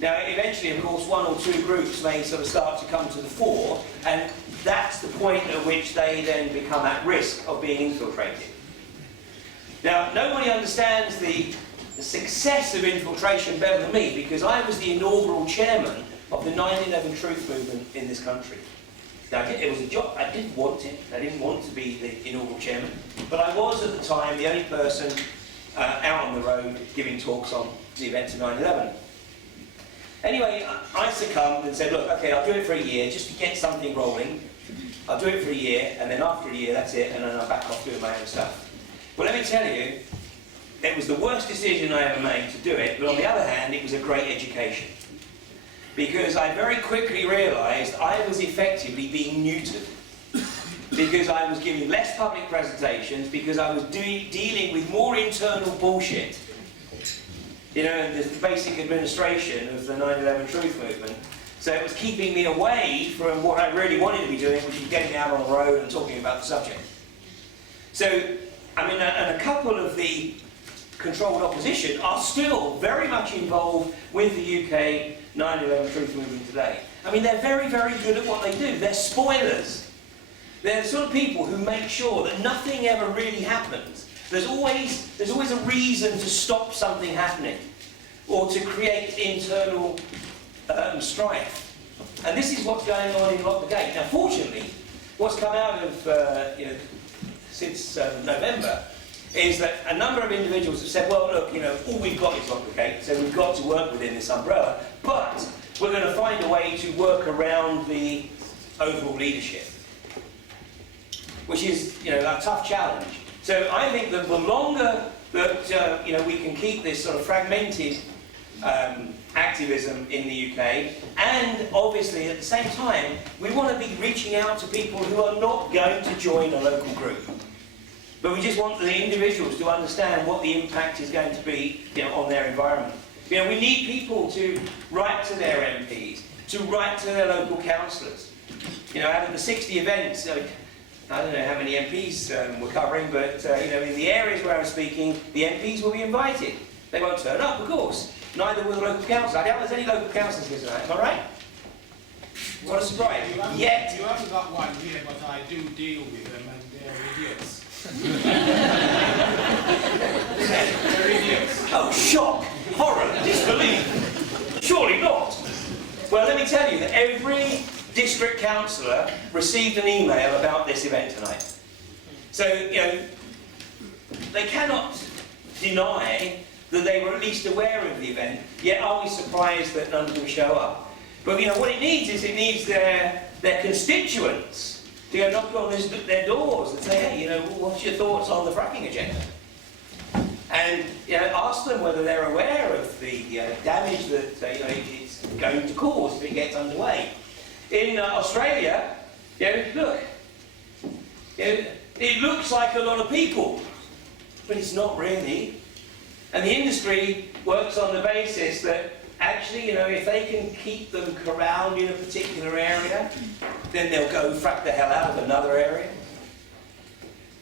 Now, eventually, of course, 1 or 2 groups may sort of start to come to the fore, and that's the point at which they then become at risk of being infiltrated. Now, nobody understands the success of infiltration better than me, because I was the inaugural chairman of the 9/11 Truth movement in this country. Now, it was a job, I didn't want it, I didn't want to be the inaugural chairman, but I was at the time the only person out on the road giving talks on the events of 9/11. Anyway, I succumbed and said, look, okay, I'll do it for a year just to get something rolling. I'll do it for a year, and then after a year, that's it, and then I'll back off doing my own stuff. Well, let me tell you, it was the worst decision I ever made to do it, but on the other hand, it was a great education. Because I very quickly realised I was effectively being neutered. Because I was giving less public presentations, because I was dealing with more internal bullshit. You know, the basic administration of the 9/11 Truth movement. So it was keeping me away from what I really wanted to be doing, which was getting out on the road and talking about the subject. So, I mean, and a couple of the controlled opposition are still very much involved with the UK 9/11 Truth movement today. I mean, they're very, very good at what they do. They're spoilers. They're the sort of people who make sure that nothing ever really happens. There's always a reason to stop something happening, or to create internal strife. And this is what's going on in Lock the Gate. Now, fortunately, what's come out of since November is that a number of individuals have said, well, look, all we've got is Lock the Gate, so we've got to work within this umbrella, but we're going to find a way to work around the overall leadership, which is, a tough challenge. So I think that the longer that we can keep this sort of fragmented activism in the UK, and obviously at the same time we want to be reaching out to people who are not going to join a local group, but we just want the individuals to understand what the impact is going to be on their environment. We need people to write to their MPs, to write to their local councillors. Out of the 60 events, I don't know how many MPs we're covering, but in the areas where I'm speaking, the MPs will be invited. They won't turn up, of course. Neither will the local council. I doubt there's any local councils here tonight, am I right? What a surprise. You haven't got one here, but I do deal with them, and they're idiots. They're idiots. Oh, shock, horror, disbelief. Surely not. Well, let me tell you that every district councillor received an email about this event tonight. So, they cannot deny that they were at least aware of the event, yet are we surprised that none of them show up? But what it needs is their constituents to go knock on their doors and say, hey, what's your thoughts on the fracking agenda? And ask them whether they're aware of the damage that it's going to cause if it gets underway. In Australia, look, it looks like a lot of people, but it's not really. And the industry works on the basis that actually, if they can keep them corralled in a particular area, then they'll go frack the hell out of another area.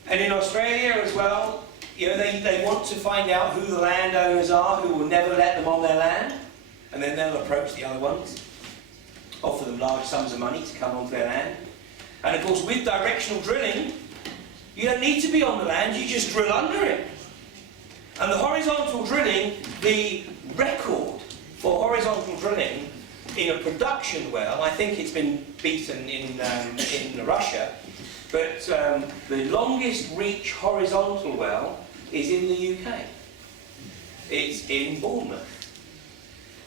And in Australia as well, they want to find out who the landowners are who will never let them on their land, and then they'll approach the other ones, offer them large sums of money to come onto their land. And of course, with directional drilling, you don't need to be on the land, you just drill under it. And the horizontal drilling, the record for horizontal drilling in a production well, I think it's been beaten in Russia, but the longest reach horizontal well is in the UK. It's in Bournemouth.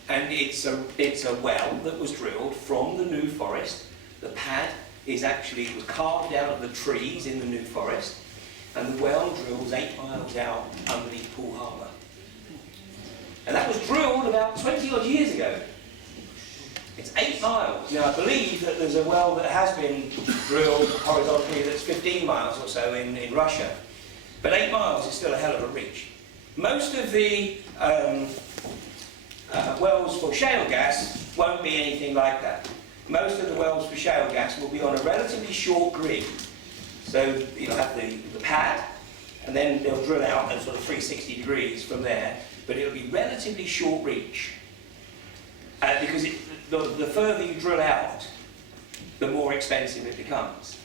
And it's a well that was drilled from the New Forest. The pad was carved out of the trees in the New Forest, and the well drills 8 miles out underneath Poole Harbour. And that was drilled about 20 odd years ago. It's 8 miles. Now I believe that there's a well that has been drilled horizontally that's 15 miles or so in Russia. But 8 miles is still a hell of a reach. Most of the wells for shale gas won't be anything like that. Most of the wells for shale gas will be on a relatively short grid. So you'll have the pad, and then they'll drill out at sort of 360 degrees from there, but it'll be relatively short reach. Because the further you drill out, the more expensive it becomes.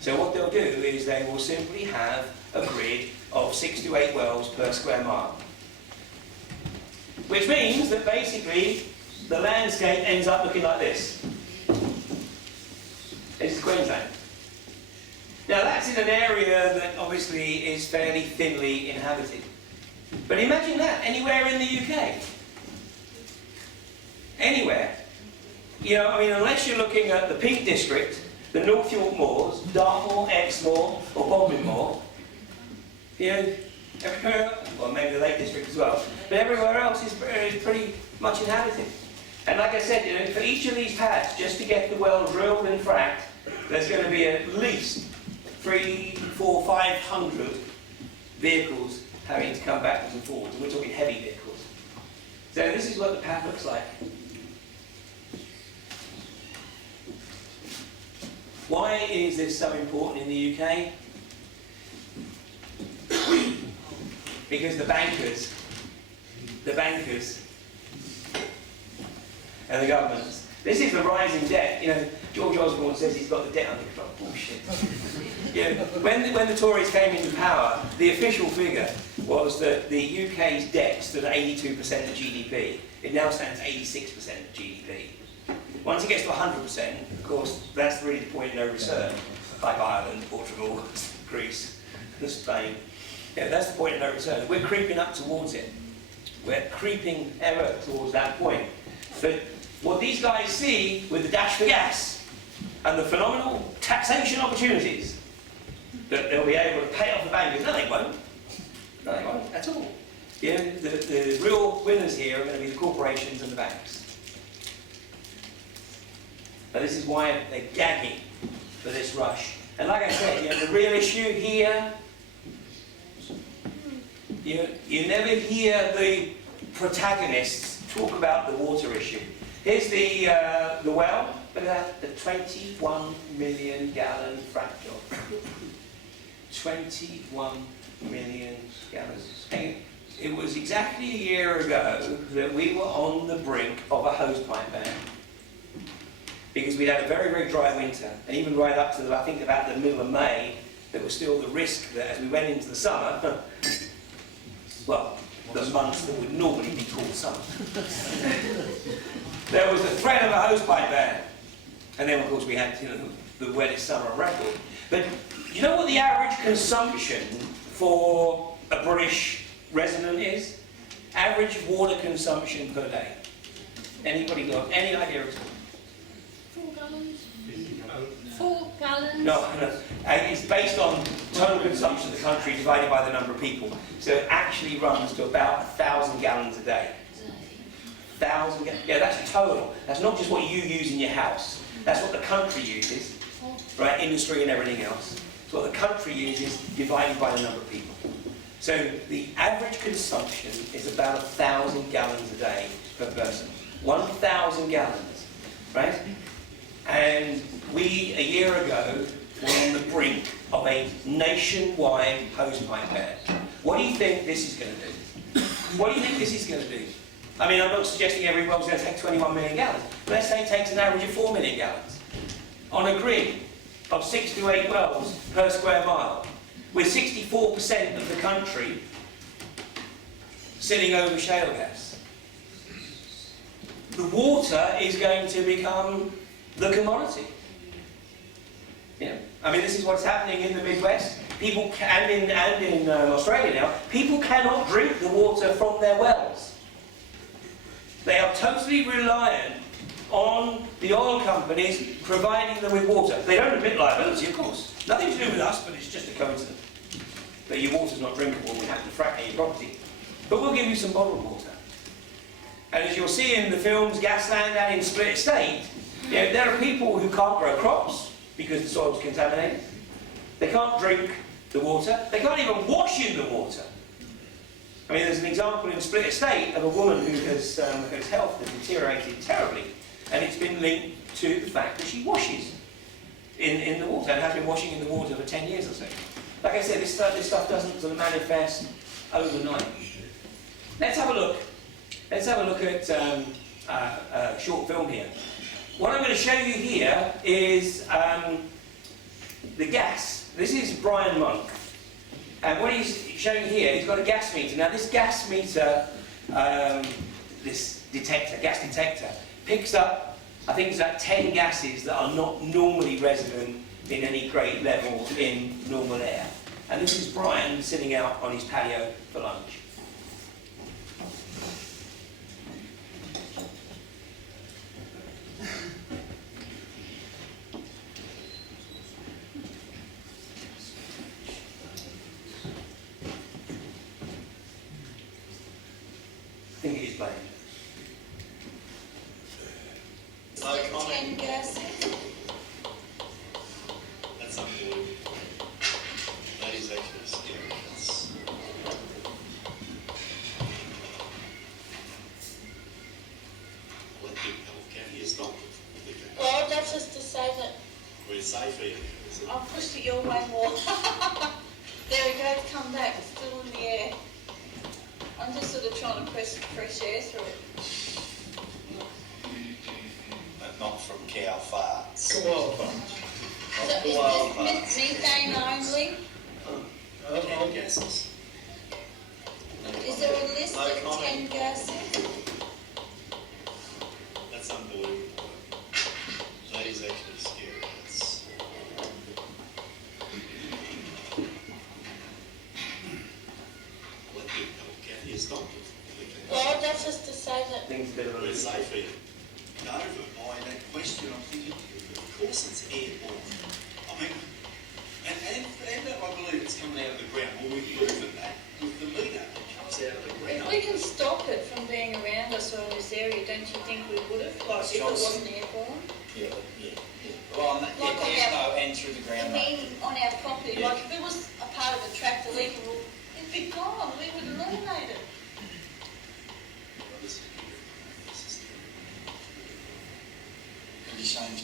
So what they'll do is they will simply have a grid of 6 to 8 wells per square mile. Which means that basically the landscape ends up looking like this. This is Queensland. Now that's in an area that obviously is fairly thinly inhabited. But imagine that anywhere in the UK. Anywhere. Unless you're looking at the Peak District, the North York Moors, Dartmoor, Exmoor, or Bodmin Moor, everywhere, well maybe the Lake District as well, but everywhere else is pretty much inhabited. And like I said, for each of these pads, just to get the well drilled and fracked, there's going to be at least 300, 400, 500 vehicles having to come backwards and forwards, and we're talking heavy vehicles. So this is what the pad looks like. Why is this so important in the UK? Because the bankers and the governments. This is the rising debt. George Osborne says he's got the debt under control. Bullshit. When the Tories came into power, the official figure was that the UK's debt stood at 82% of GDP. It now stands 86% of GDP. Once it gets to 100%, of course, that's really the point of no return, like Ireland, Portugal, Greece, and Spain. That's the point of no return. We're creeping up towards it. We're creeping ever towards that point. But what these guys see with the dash for gas and the phenomenal taxation opportunities that they'll be able to pay off the bankers, no they won't. No they won't at all. The real winners here are going to be the corporations and the banks. And this is why they're gagging for this rush. And like I said, the real issue here, you never hear the protagonists talk about the water issue. Here's the well. Look at that, the 21 million gallon frack job. 21 million gallons. Hang it was exactly a year ago that we were on the brink of a hosepipe ban. Because we'd had a very, very dry winter, and even right up to, I think, about the middle of May, there was still the risk that as we went into the summer, well, the months that would normally be called summer, there was a threat of a hosepipe ban. And then, of course, we had, you know, the wettest summer on record. But you know what the average consumption for a British resident is? Average water consumption per day. Anybody got any idea at all? 4 gallons? 4 gallons? No. It's based on total consumption of the country divided by the number of people. So it actually runs to about 1,000 gallons a day. 1,000 gallons? Yeah, that's total. That's not just what you use in your house. That's what the country uses, right? Industry and everything else. It's what the country uses divided by the number of people. So the average consumption is about 1,000 gallons a day per person. 1,000 gallons, right? And we, a year ago, were on the brink of a nationwide hosepipe ban. What do you think this is going to do? What do you think this is going to do? I mean, I'm not suggesting every well's going to take 21 million gallons, but let's say it takes an average of 4 million gallons. On a grid of 6 to 8 wells per square mile, with 64% of the country sitting over shale gas. The water is going to become the commodity. Yeah. I mean, this is what's happening in the Midwest. People can, and in Australia now, people cannot drink the water from their wells. They are totally reliant on the oil companies providing them with water. They don't admit liability, of course. Nothing to do with us, but it's just a coincidence that your water's not drinkable and we have to frack your property. But we'll give you some bottled water. And as you'll see in the films Gasland and in Split Estate, you know, there are people who can't grow crops because the soil's contaminated. They can't drink the water. They can't even wash in the water. I mean, there's an example in Split Estate of a woman whose health has deteriorated terribly, and it's been linked to the fact that she washes in the water, and has been washing in the water for 10 years or so. Like I said, this stuff doesn't sort of manifest overnight. Let's have a look. Let's have a look at a short film here. What I'm going to show you here is the gas. This is Brian Monk. And what he's showing here, he's got a gas meter. Now this gas meter, this detector, gas detector, picks up, I think it's about 10 gases that are not normally resident in any great level in normal air. And this is Brian sitting out on his patio for lunch. I think it is playing. 10 gases. That's unbelievable. That is actually scary. What the hell can you stop it? Well, that's just to say that We're safe here. I'll push it your way more. There we go, it's come back, it's still in the air. I'm just sort of trying to press fresh air through it. But not from cow farts. Cool. So is this methane only? Ten gases. Is there a list of 10 gases? That's unbelievable. That is actually scary. What the hell can you stop it? Well, that's just to say that Things a bit of a We're safe here. Over by that question, I'm thinking, of course it's airborne. I mean, and I believe it's coming out of the ground. Well, we've proven that with the meter that comes out of the if ground. we can stop it from being around us or in this area, don't you think we would have? Like if it wasn't airborne? Yeah. Well, there's no end through the I ground. mean, on our property, like if it was a part of a tractor legal, it'd be gone, we would eliminate it. You're saying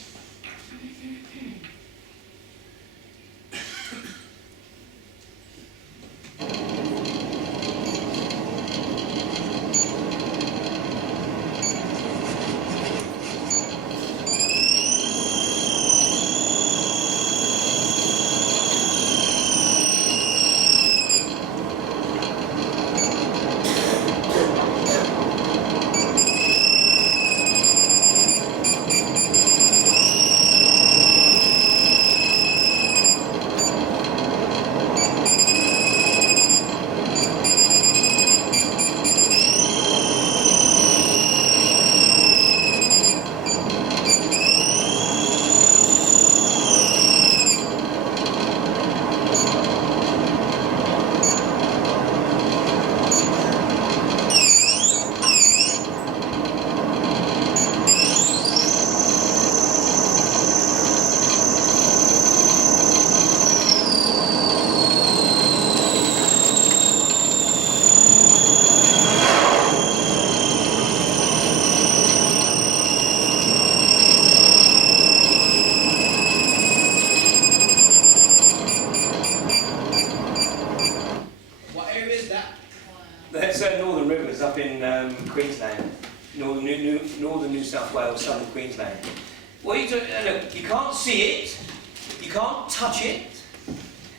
South Wales, southern Queensland. What you do, look, you can't see it, you can't touch it.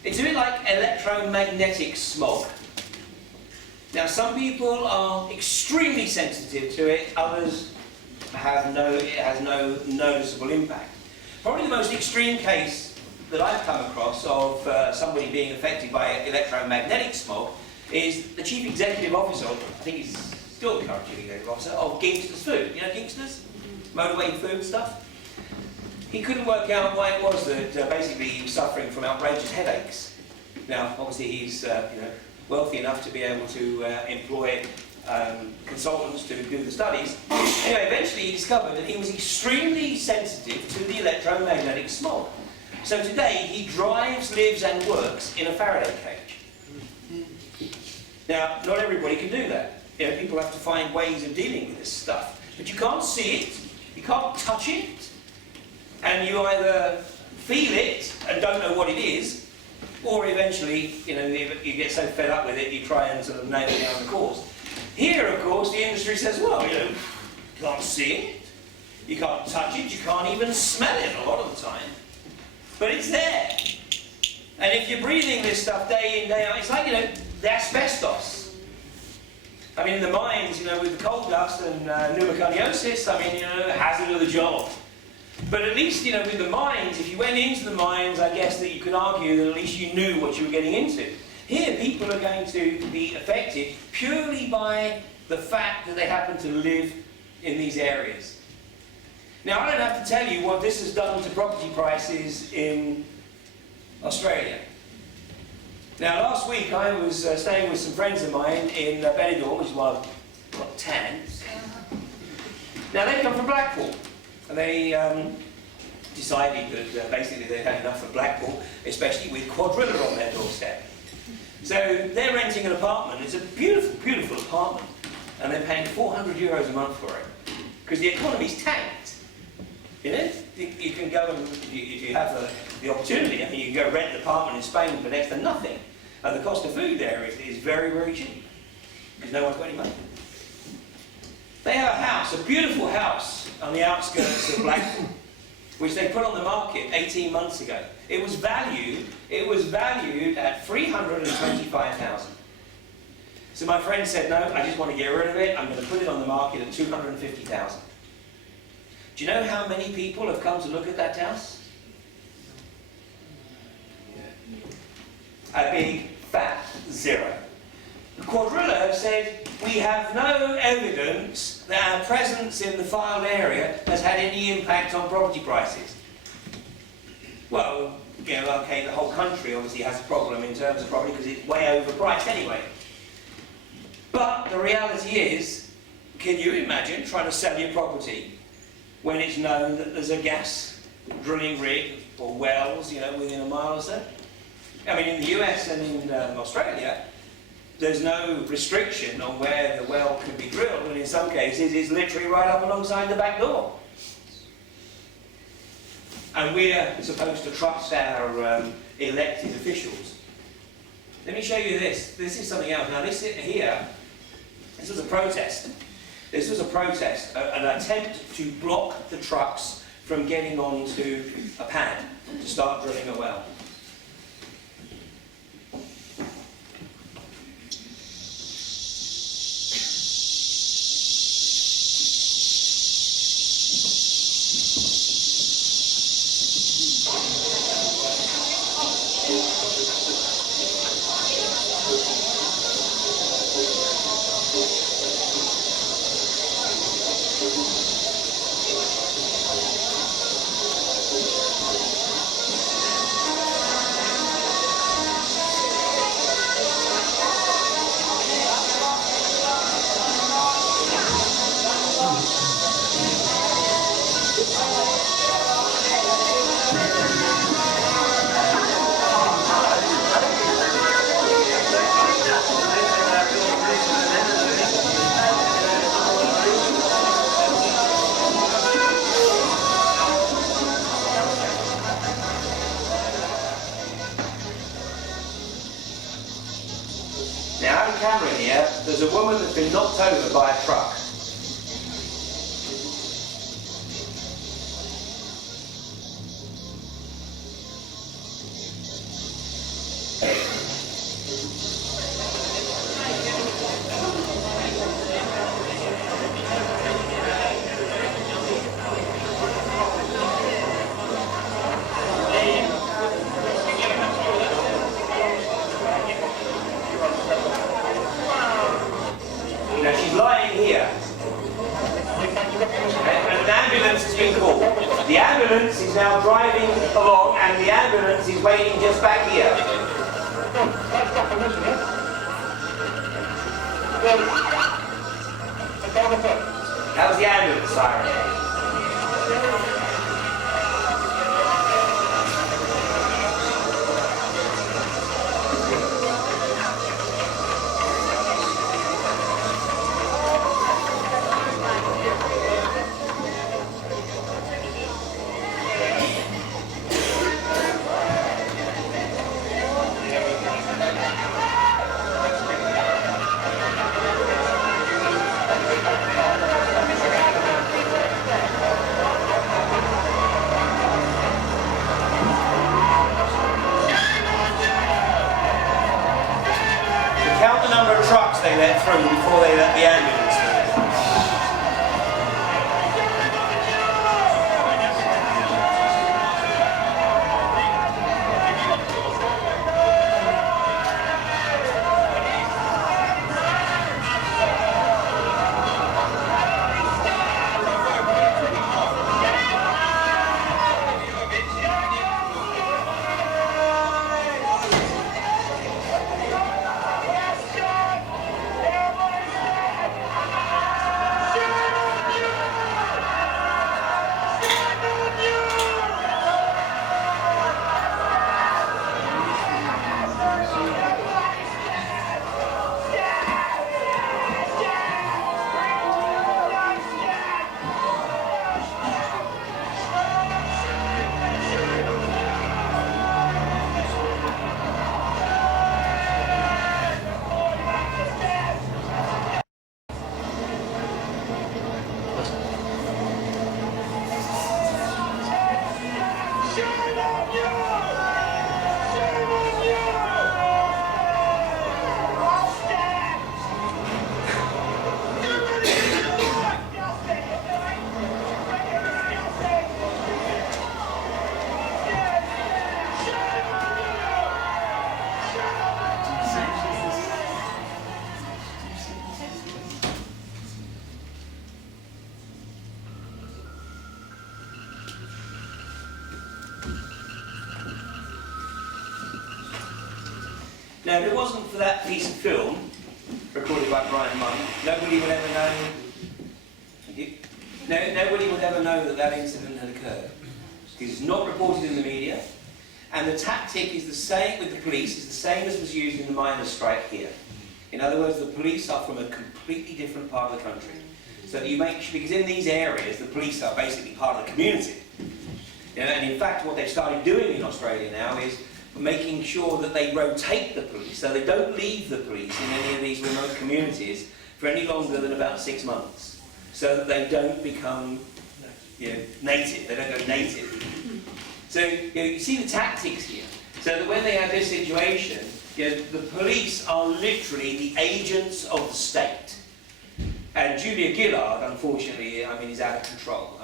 It's a bit like electromagnetic smog. Now, some people are extremely sensitive to it, others it has no noticeable impact. Probably the most extreme case that I've come across of somebody being affected by electromagnetic smog is the chief executive officer, I think he's still the current chief executive officer, of Gingsters Food. You know Gingsters? Motorway food stuff. He couldn't work out why it was that basically he was suffering from outrageous headaches. Now, obviously he's wealthy enough to be able to employ consultants to do the studies. Anyway, eventually he discovered that he was extremely sensitive to the electromagnetic smog. So today he drives, lives and works in a Faraday cage. Now, not everybody can do that. You know, people have to find ways of dealing with this stuff. But you can't see it, you can't touch it, and you either feel it and don't know what it is, or eventually, you get so fed up with it, you try and sort of nail it down the cause. Here, of course, the industry says, well, you can't see it, you can't touch it, you can't even smell it a lot of the time. But it's there. And if you're breathing this stuff day in, day out, it's like, the asbestos. I mean, in the mines, with the coal dust and pneumoconiosis, hazard of the job. But at least, with the mines, if you went into the mines, I guess that you could argue that at least you knew what you were getting into. Here, people are going to be affected purely by the fact that they happen to live in these areas. Now, I don't have to tell you what this has done to property prices in Australia. Now, last week I was staying with some friends of mine in Benidorm, which is one of Tans. Now, they come from Blackpool, and they decided that basically they'd had enough of Blackpool, especially with quadrilla on their doorstep. So they're renting an apartment. It's a beautiful, beautiful apartment, and they're paying €400 a month for it because the economy's tanked. You can go and, if you have the opportunity, you can go rent an apartment in Spain for next to nothing. And the cost of food there is very, very cheap because no one's got any money. They have a house, a beautiful house on the outskirts of Blackpool, which they put on the market 18 months ago. It was valued at $325,000. So my friend said, no, I just want to get rid of it. I'm going to put it on the market at $250,000. Do you know how many people have come to look at that house? A big, fat zero. Quadrilla have said, we have no evidence that our presence in the filed area has had any impact on property prices. Well, okay, the whole country obviously has a problem in terms of property because it's way overpriced anyway. But the reality is, can you imagine trying to sell your property when it's known that there's a gas drilling rig or wells, within a mile or so? I mean, in the US and in Australia, there's no restriction on where the well could be drilled, and in some cases it's literally right up alongside the back door. And we're supposed to trust our elected officials. Let me show you this. This is something else. Now this here, this was a protest. This was a protest, an attempt to block the trucks from getting onto a pad to start drilling a well. There's a woman that's been knocked over by a truck. now driving along, and the ambulance is waiting just back here. That was the ambulance siren. Count the number of trucks they let through before they let the ambulance through. Now, if it wasn't for that piece of film, recorded by Brian Munn, nobody would ever know. Nobody would ever know that that incident had occurred. It's not reported in the media, and the tactic is the same with the police, is the same as was used in the miners' strike here. In other words, the police are from a completely different part of the country. So that you make, because in these areas, the police are basically part of the community. And in fact, what they've started doing in Australia now is making sure that they rotate the police, so they don't leave the police in any of these remote communities for any longer than about 6 months, so that they don't become native, they don't go native. So you see the tactics here, so that when they have this situation, the police are literally the agents of the state. And Julia Gillard, unfortunately, is out of control.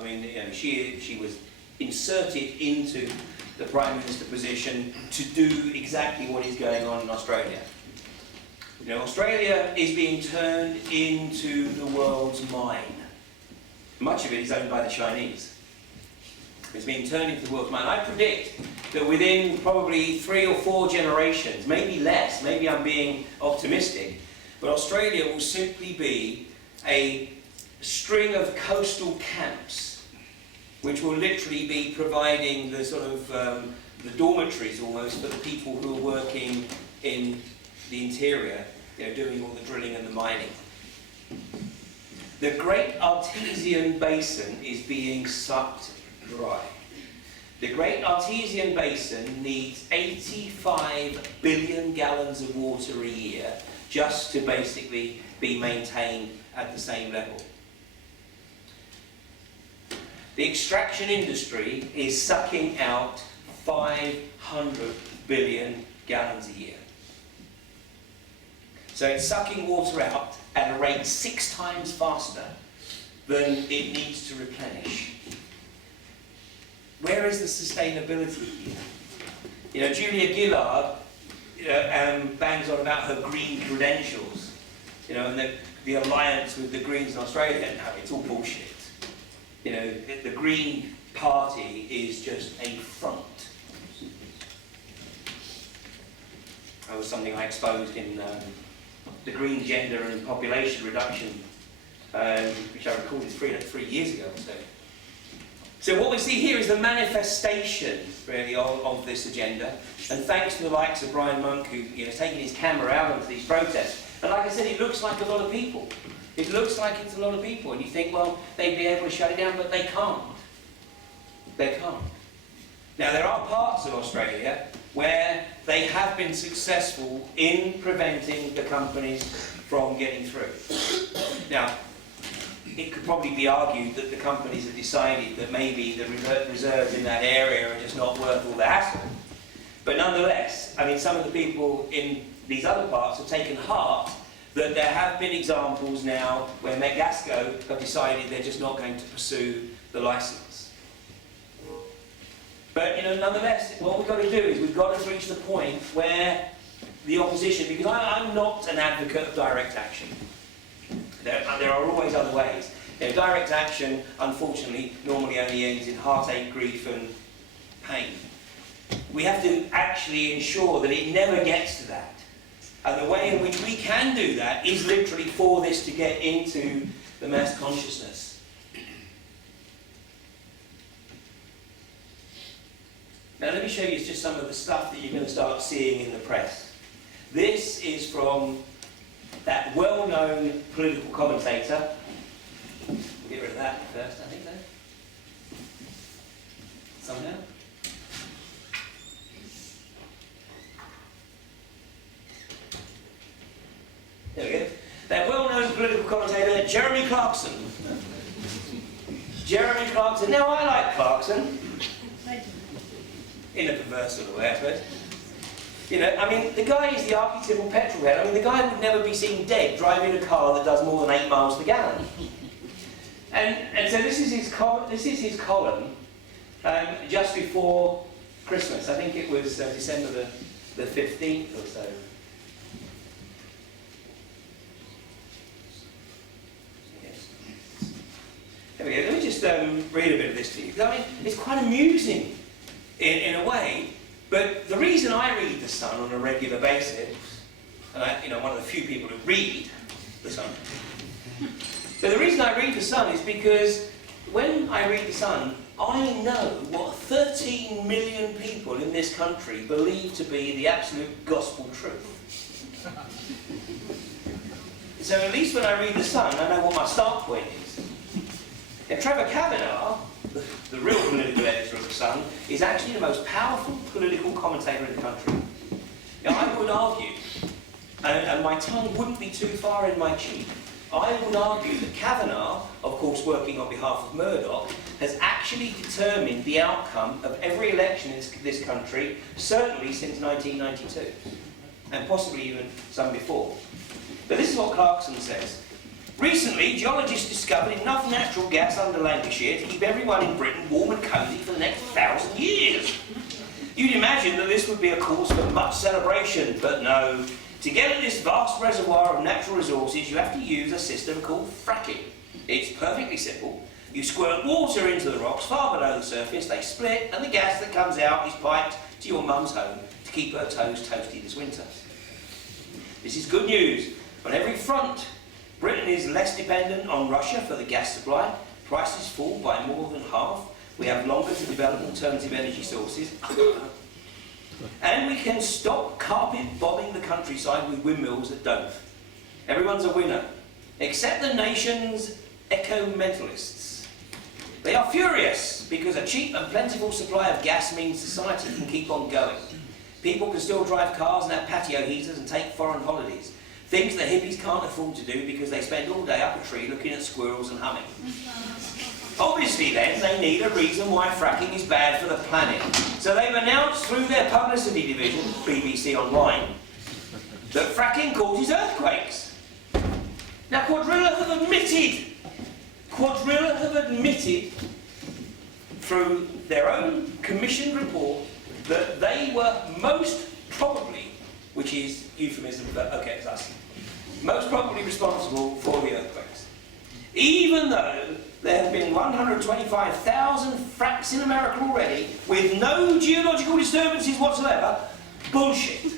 She was inserted into the Prime Minister position to do exactly what is going on in Australia. Australia is being turned into the world's mine. Much of it is owned by the Chinese. It's being turned into the world's mine. I predict that within probably 3 or 4 generations, maybe less, maybe I'm being optimistic, but Australia will simply be a string of coastal camps which will literally be providing the sort of the dormitories almost for the people who are working in the interior, doing all the drilling and the mining. The Great Artesian Basin is being sucked dry. The Great Artesian Basin needs 85 billion gallons of water a year just to basically be maintained at the same level. The extraction industry is sucking out 500 billion gallons a year. So it's sucking water out at a rate 6 times faster than it needs to replenish. Where is the sustainability here? Julia Gillard bangs on about her green credentials, and the alliance with the Greens in Australia. No, it's all bullshit. The Green party is just a front. That was something I exposed in the Green Gender and Population Reduction, which I recorded 3 years ago or so. So what we see here is the manifestation, really, of this agenda, and thanks to the likes of Brian Monk, who is taking his camera out onto these protests. And like I said, it looks like a lot of people. It looks like it's a lot of people, and you think, well, they'd be able to shut it down, but they can't. They can't. Now, there are parts of Australia where they have been successful in preventing the companies from getting through. Now, it could probably be argued that the companies have decided that maybe the reserves in that area are just not worth all the hassle. But nonetheless, I mean, some of the people in these other parts have taken heart that there have been examples now where Megasco have decided they're just not going to pursue the licence. But, you know, nonetheless, what we've got to do is we've got to reach the point where the opposition, because I'm not an advocate of direct action. There are always other ways. You know, direct action, unfortunately, normally only ends in heartache, grief and pain. We have to actually ensure that it never gets to that. And the way in which we can do that is literally for this to get into the mass consciousness. Now let me show you just some of the stuff that you're going to start seeing in the press. This is from that well-known political commentator. We'll get rid of that first, I think, though. Somehow. There we go. That well-known political commentator, Jeremy Clarkson. Jeremy Clarkson. Now, I like Clarkson. In a perverse sort of way, I suppose. You know, I mean, the guy is the archetypal petrolhead. I mean, the guy would never be seen dead driving a car that does more than 8 miles per gallon. And so this is his column just before Christmas. I think it was December the 15th or so. Yes. There we go. Let me just read a bit of this to you. I mean, it's quite amusing in a way. But the reason I read The Sun on a regular basis, and I'm one of the few people who read The Sun, so the reason I read The Sun is because when I read The Sun, I know what 13 million people in this country believe to be the absolute gospel truth. So at least when I read The Sun, I know what my start point is. And Trevor Kavanagh, the real political editor of The Sun, is actually the most powerful political commentator in the country. Now, I would argue, and my tongue wouldn't be too far in my cheek, I would argue that Kavanagh, of course working on behalf of Murdoch, has actually determined the outcome of every election in this country, certainly since 1992, and possibly even some before. But this is what Clarkson says. Recently, geologists discovered enough natural gas under Lancashire to keep everyone in Britain warm and cosy for the next 1,000 years. You'd imagine that this would be a cause for much celebration, but no. To get at this vast reservoir of natural resources, you have to use a system called fracking. It's perfectly simple. You squirt water into the rocks far below the surface, they split, and the gas that comes out is piped to your mum's home to keep her toes toasty this winter. This is good news. On every front, Britain is less dependent on Russia for the gas supply. Prices fall by more than half. We have longer to develop alternative energy sources. And we can stop carpet bombing the countryside with windmills that don't. Everyone's a winner, except the nation's eco-mentalists. They are furious because a cheap and plentiful supply of gas means society can keep on going. People can still drive cars and have patio heaters and take foreign holidays. Things the hippies can't afford to do because they spend all day up a tree looking at squirrels and humming. Obviously then, they need a reason why fracking is bad for the planet. So they've announced through their publicity division, BBC Online, that fracking causes earthquakes. Now Quadrilla have admitted through their own commissioned report that they were most probably, which is euphemism for, okay, it's us, most probably responsible for the earthquakes. Even though there have been 125,000 fracks in America already with no geological disturbances whatsoever. Bullshit.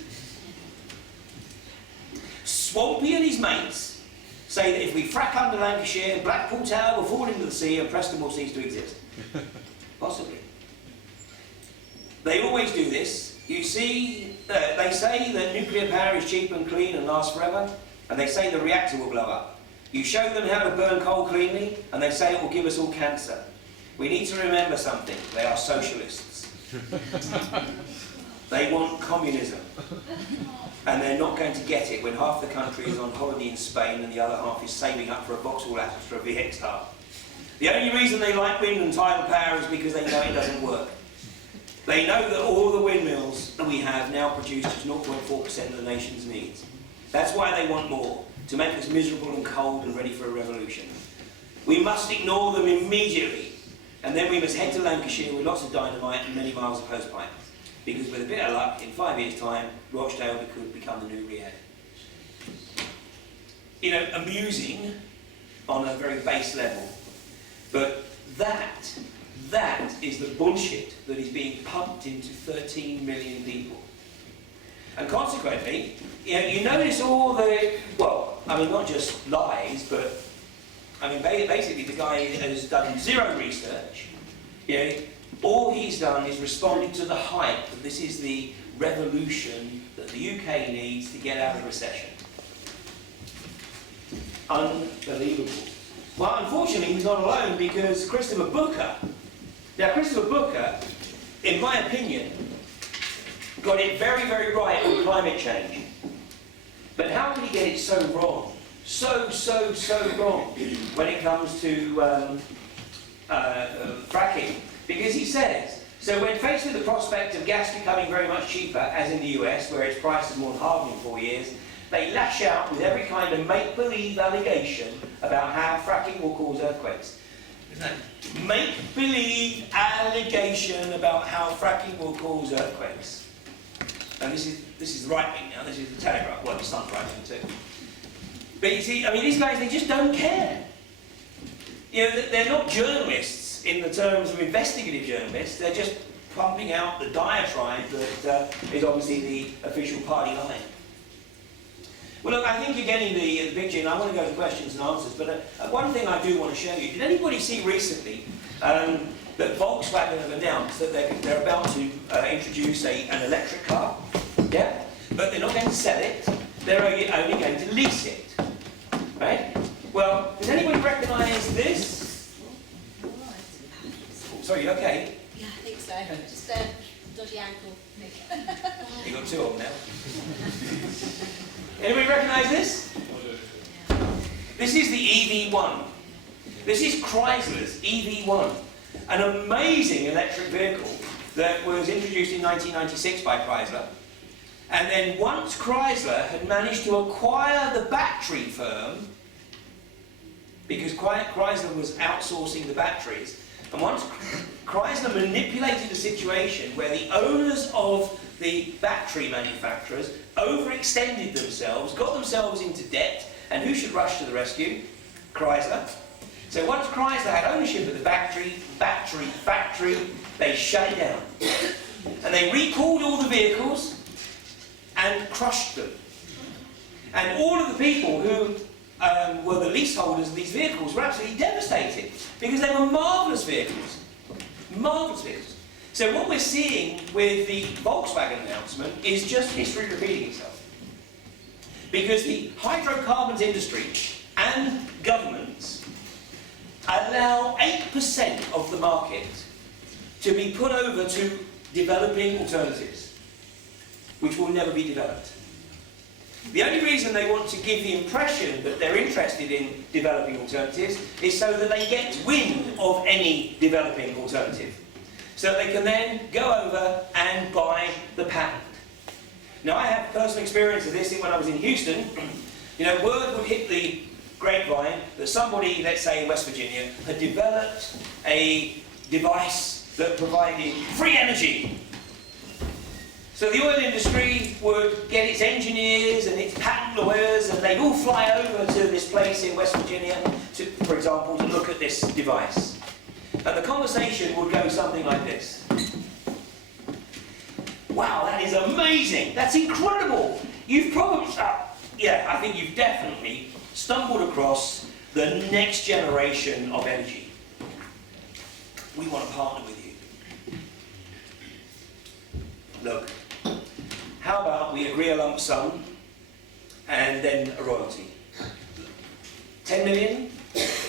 Swampy and his mates say that if we frack under Lancashire, Blackpool Tower will fall into the sea and Preston will cease to exist. Possibly. They always do this. You see, they say that nuclear power is cheap and clean and lasts forever, and they say the reactor will blow up. You show them how to burn coal cleanly, and they say it will give us all cancer. We need to remember something. They are socialists. They want communism. And they're not going to get it when half the country is on holiday in Spain and the other half is saving up for a Vauxhall Atlas for a VX-Star. The only reason they like wind and tidal power is because they know it doesn't work. They know that all the windmills that we have now produce just 0.4% of the nation's needs. That's why they want more, to make us miserable and cold and ready for a revolution. We must ignore them immediately, and then we must head to Lancashire with lots of dynamite and many miles of hosepipe. Because with a bit of luck, in 5 years' time, Rochdale could become the new Riyadh. You know, amusing on a very base level, but that is the bullshit that is being pumped into 13 million people. And consequently, you notice all the, well, I mean, not just lies, but, I mean, basically the guy has done zero research. You know, all he's done is responded to the hype that this is the revolution that the UK needs to get out of recession. Unbelievable. Well, unfortunately, he's not alone, because Christopher Booker, in my opinion, got it very, very right on climate change. But how could he get it so wrong? So wrong when it comes to fracking? Because he says, so when faced with the prospect of gas becoming very much cheaper, as in the US, where its price has more than halved in 4 years, they lash out with every kind of make-believe allegation about how fracking will cause earthquakes. Make-believe allegation about how fracking will cause earthquakes. And this is the right wing now, this is the Telegraph, well, the Sun's right wing too. But you see, I mean, these guys, they just don't care. You know, they're not journalists in the terms of investigative journalists, they're just pumping out the diatribe that is obviously the official party line. Well, look, I think you're getting the picture, and I want to go to questions and answers, but one thing I do want to show you. Did anybody see recently that Volkswagen have announced that they're about to introduce an electric car? Yeah? But they're not going to sell it, they're only going to lease it. Right? Well, does anybody recognise this? Oh, sorry, you okay? Yeah, I think so. Just a dodgy ankle. You've got two of them now. Anybody recognise this? This is the EV1. This is Chrysler's EV1. An amazing electric vehicle that was introduced in 1996 by Chrysler. And then once Chrysler had managed to acquire the battery firm, because Chrysler was outsourcing the batteries, and once Chrysler manipulated the situation where the owners of the battery manufacturers overextended themselves, got themselves into debt, and who should rush to the rescue? Chrysler. So once Chrysler had ownership of the battery factory, they shut it down. And they recalled all the vehicles and crushed them. And all of the people who were the leaseholders of these vehicles were absolutely devastated, because they were marvellous vehicles. Marvellous vehicles. So what we're seeing with the Volkswagen announcement is just history repeating itself. Because the hydrocarbons industry and governments allow 8% of the market to be put over to developing alternatives, which will never be developed. The only reason they want to give the impression that they're interested in developing alternatives is so that they get wind of any developing alternative, so that they can then go over and buy the patent. Now, I have personal experience of this when I was in Houston. You know, word would hit the grapevine that somebody, let's say in West Virginia, had developed a device that provided free energy. So the oil industry would get its engineers and its patent lawyers, and they'd all fly over to this place in West Virginia to for example, to look at this device. And the conversation would go something like this. Wow, that is amazing. That's incredible. You've probably, yeah, I think you've definitely stumbled across the next generation of energy. We want to partner with you. Look, how about we agree a lump sum and then a royalty? 10 million?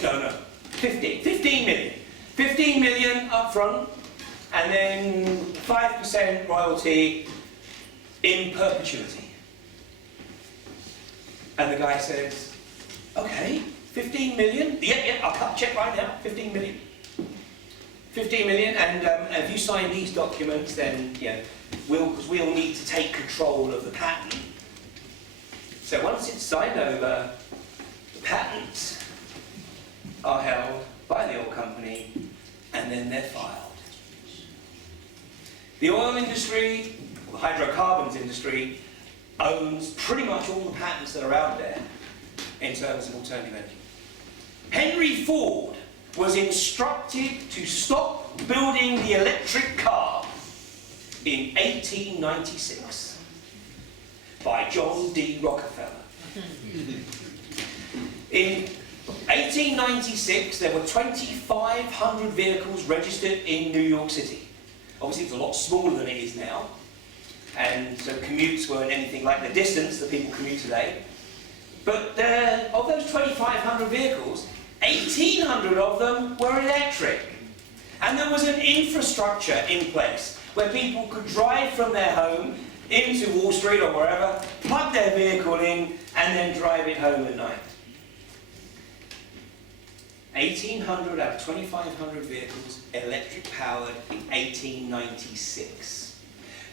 No, 15. 15 million. 15 million up front, and then 5% royalty in perpetuity. And the guy says, okay, 15 million? Yeah, I'll cut a check right now, 15 million. 15 million, and if you sign these documents, then yeah, we'll need to take control of the patent. So once it's signed over, the patents are held by the oil company, and then they're filed. The oil industry, or the hydrocarbons industry, owns pretty much all the patents that are out there in terms of alternative energy. Henry Ford was instructed to stop building the electric car in 1896 by John D. Rockefeller. In 1896, there were 2,500 vehicles registered in New York City. Obviously, it's a lot smaller than it is now, and so commutes weren't anything like the distance that people commute today. But of those 2,500 vehicles, 1,800 of them were electric. And there was an infrastructure in place where people could drive from their home into Wall Street or wherever, plug their vehicle in, and then drive it home at night. 1,800 out of 2,500 vehicles electric powered in 1896.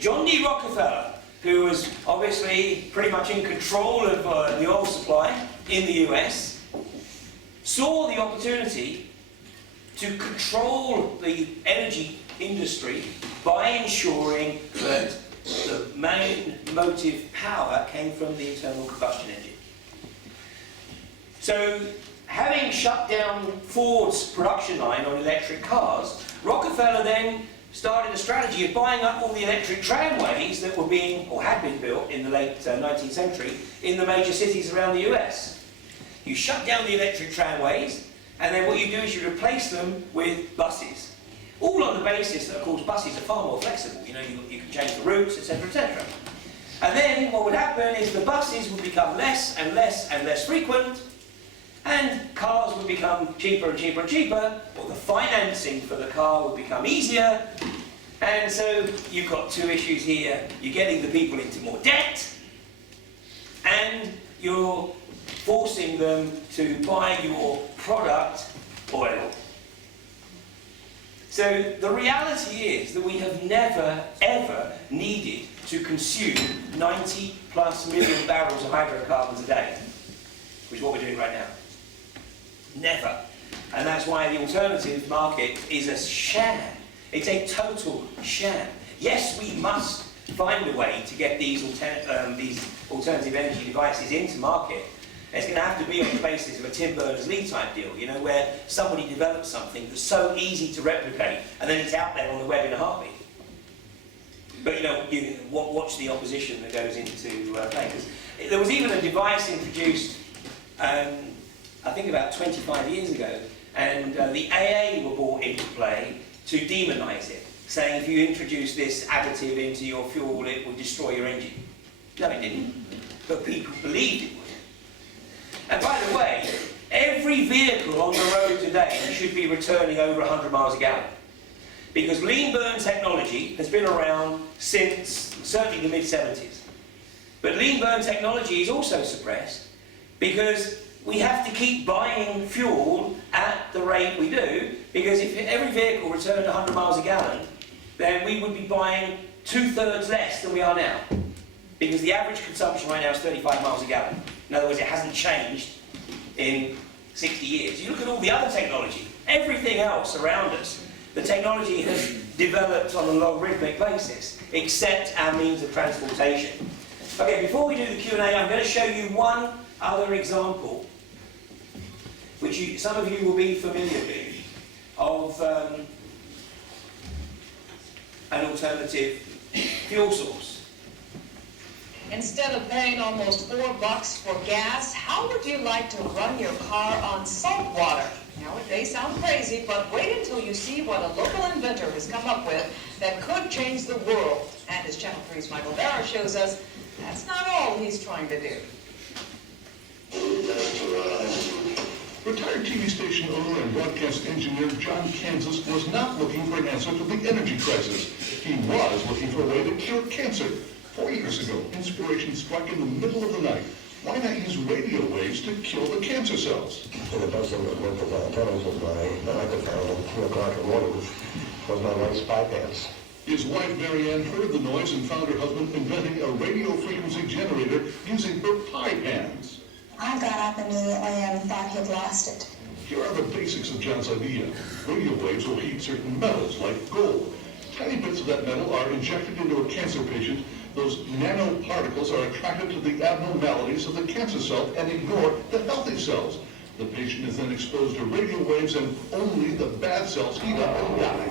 John D. Rockefeller, who was obviously pretty much in control of the oil supply in the US, saw the opportunity to control the energy industry by ensuring that the main motive power came from the internal combustion engine. So, having shut down Ford's production line on electric cars, Rockefeller then started a strategy of buying up all the electric tramways that were being, or had been built in the late 19th century in the major cities around the US. You shut down the electric tramways, and then what you do is you replace them with buses. All on the basis that, of course, buses are far more flexible. You know, you can change the routes, etc., etc. And then what would happen is the buses would become less and less and less frequent, and cars would become cheaper and cheaper and cheaper, or the financing for the car would become easier. And so you've got two issues here. You're getting the people into more debt, and you're forcing them to buy your product, oil. So the reality is that we have never, ever needed to consume 90+ million barrels of hydrocarbons a day, which is what we're doing right now. Never. And that's why the alternative market is a sham. It's a total sham. Yes, we must find a way to get these alternative energy devices into market. It's going to have to be on the basis of a Tim Berners-Lee type deal, you know, where somebody develops something that's so easy to replicate, and then it's out there on the web in a heartbeat. But you know, watch the opposition that goes into play. 'Cause there was even a device introduced, I think about 25 years ago, and the AA were brought into play to demonise it, saying if you introduce this additive into your fuel, it will destroy your engine. No, it didn't, but people believed it would. And by the way, every vehicle on the road today should be returning over 100 miles a gallon. Because lean burn technology has been around since certainly the mid-70s. But lean burn technology is also suppressed because we have to keep buying fuel at the rate we do, because if every vehicle returned 100 miles a gallon, then we would be buying 2/3 less than we are now. Because the average consumption right now is 35 miles a gallon. In other words, it hasn't changed in 60 years. You look at all the other technology, everything else around us, the technology has developed on a logarithmic basis, except our means of transportation. Okay, before we do the Q&A, I'm going to show you one other example which some of you will be familiar with, of an alternative fuel source. Instead of paying almost $4 for gas, how would you like to run your car on salt water? Now, it may sound crazy, but wait until you see what a local inventor has come up with that could change the world. And as Channel 3's Michael Barra shows us, that's not all he's trying to do. Retired TV station owner and broadcast engineer John Kansas was not looking for an answer to the energy crisis. He was looking for a way to cure cancer. 4 years ago, inspiration struck in the middle of the night. Why not use radio waves to kill the cancer cells? So the best thing that worked with antennas was my microphone at 2 o'clock in the morning was my wife's spy pants. His wife Marianne heard the noise and found her husband inventing a radio frequency generator using her pie pans. I got up immediately and thought he'd lost it. Here are the basics of John's idea. Radio waves will heat certain metals, like gold. Tiny bits of that metal are injected into a cancer patient. Those nanoparticles are attracted to the abnormalities of the cancer cell and ignore the healthy cells. The patient is then exposed to radio waves and only the bad cells heat up and die.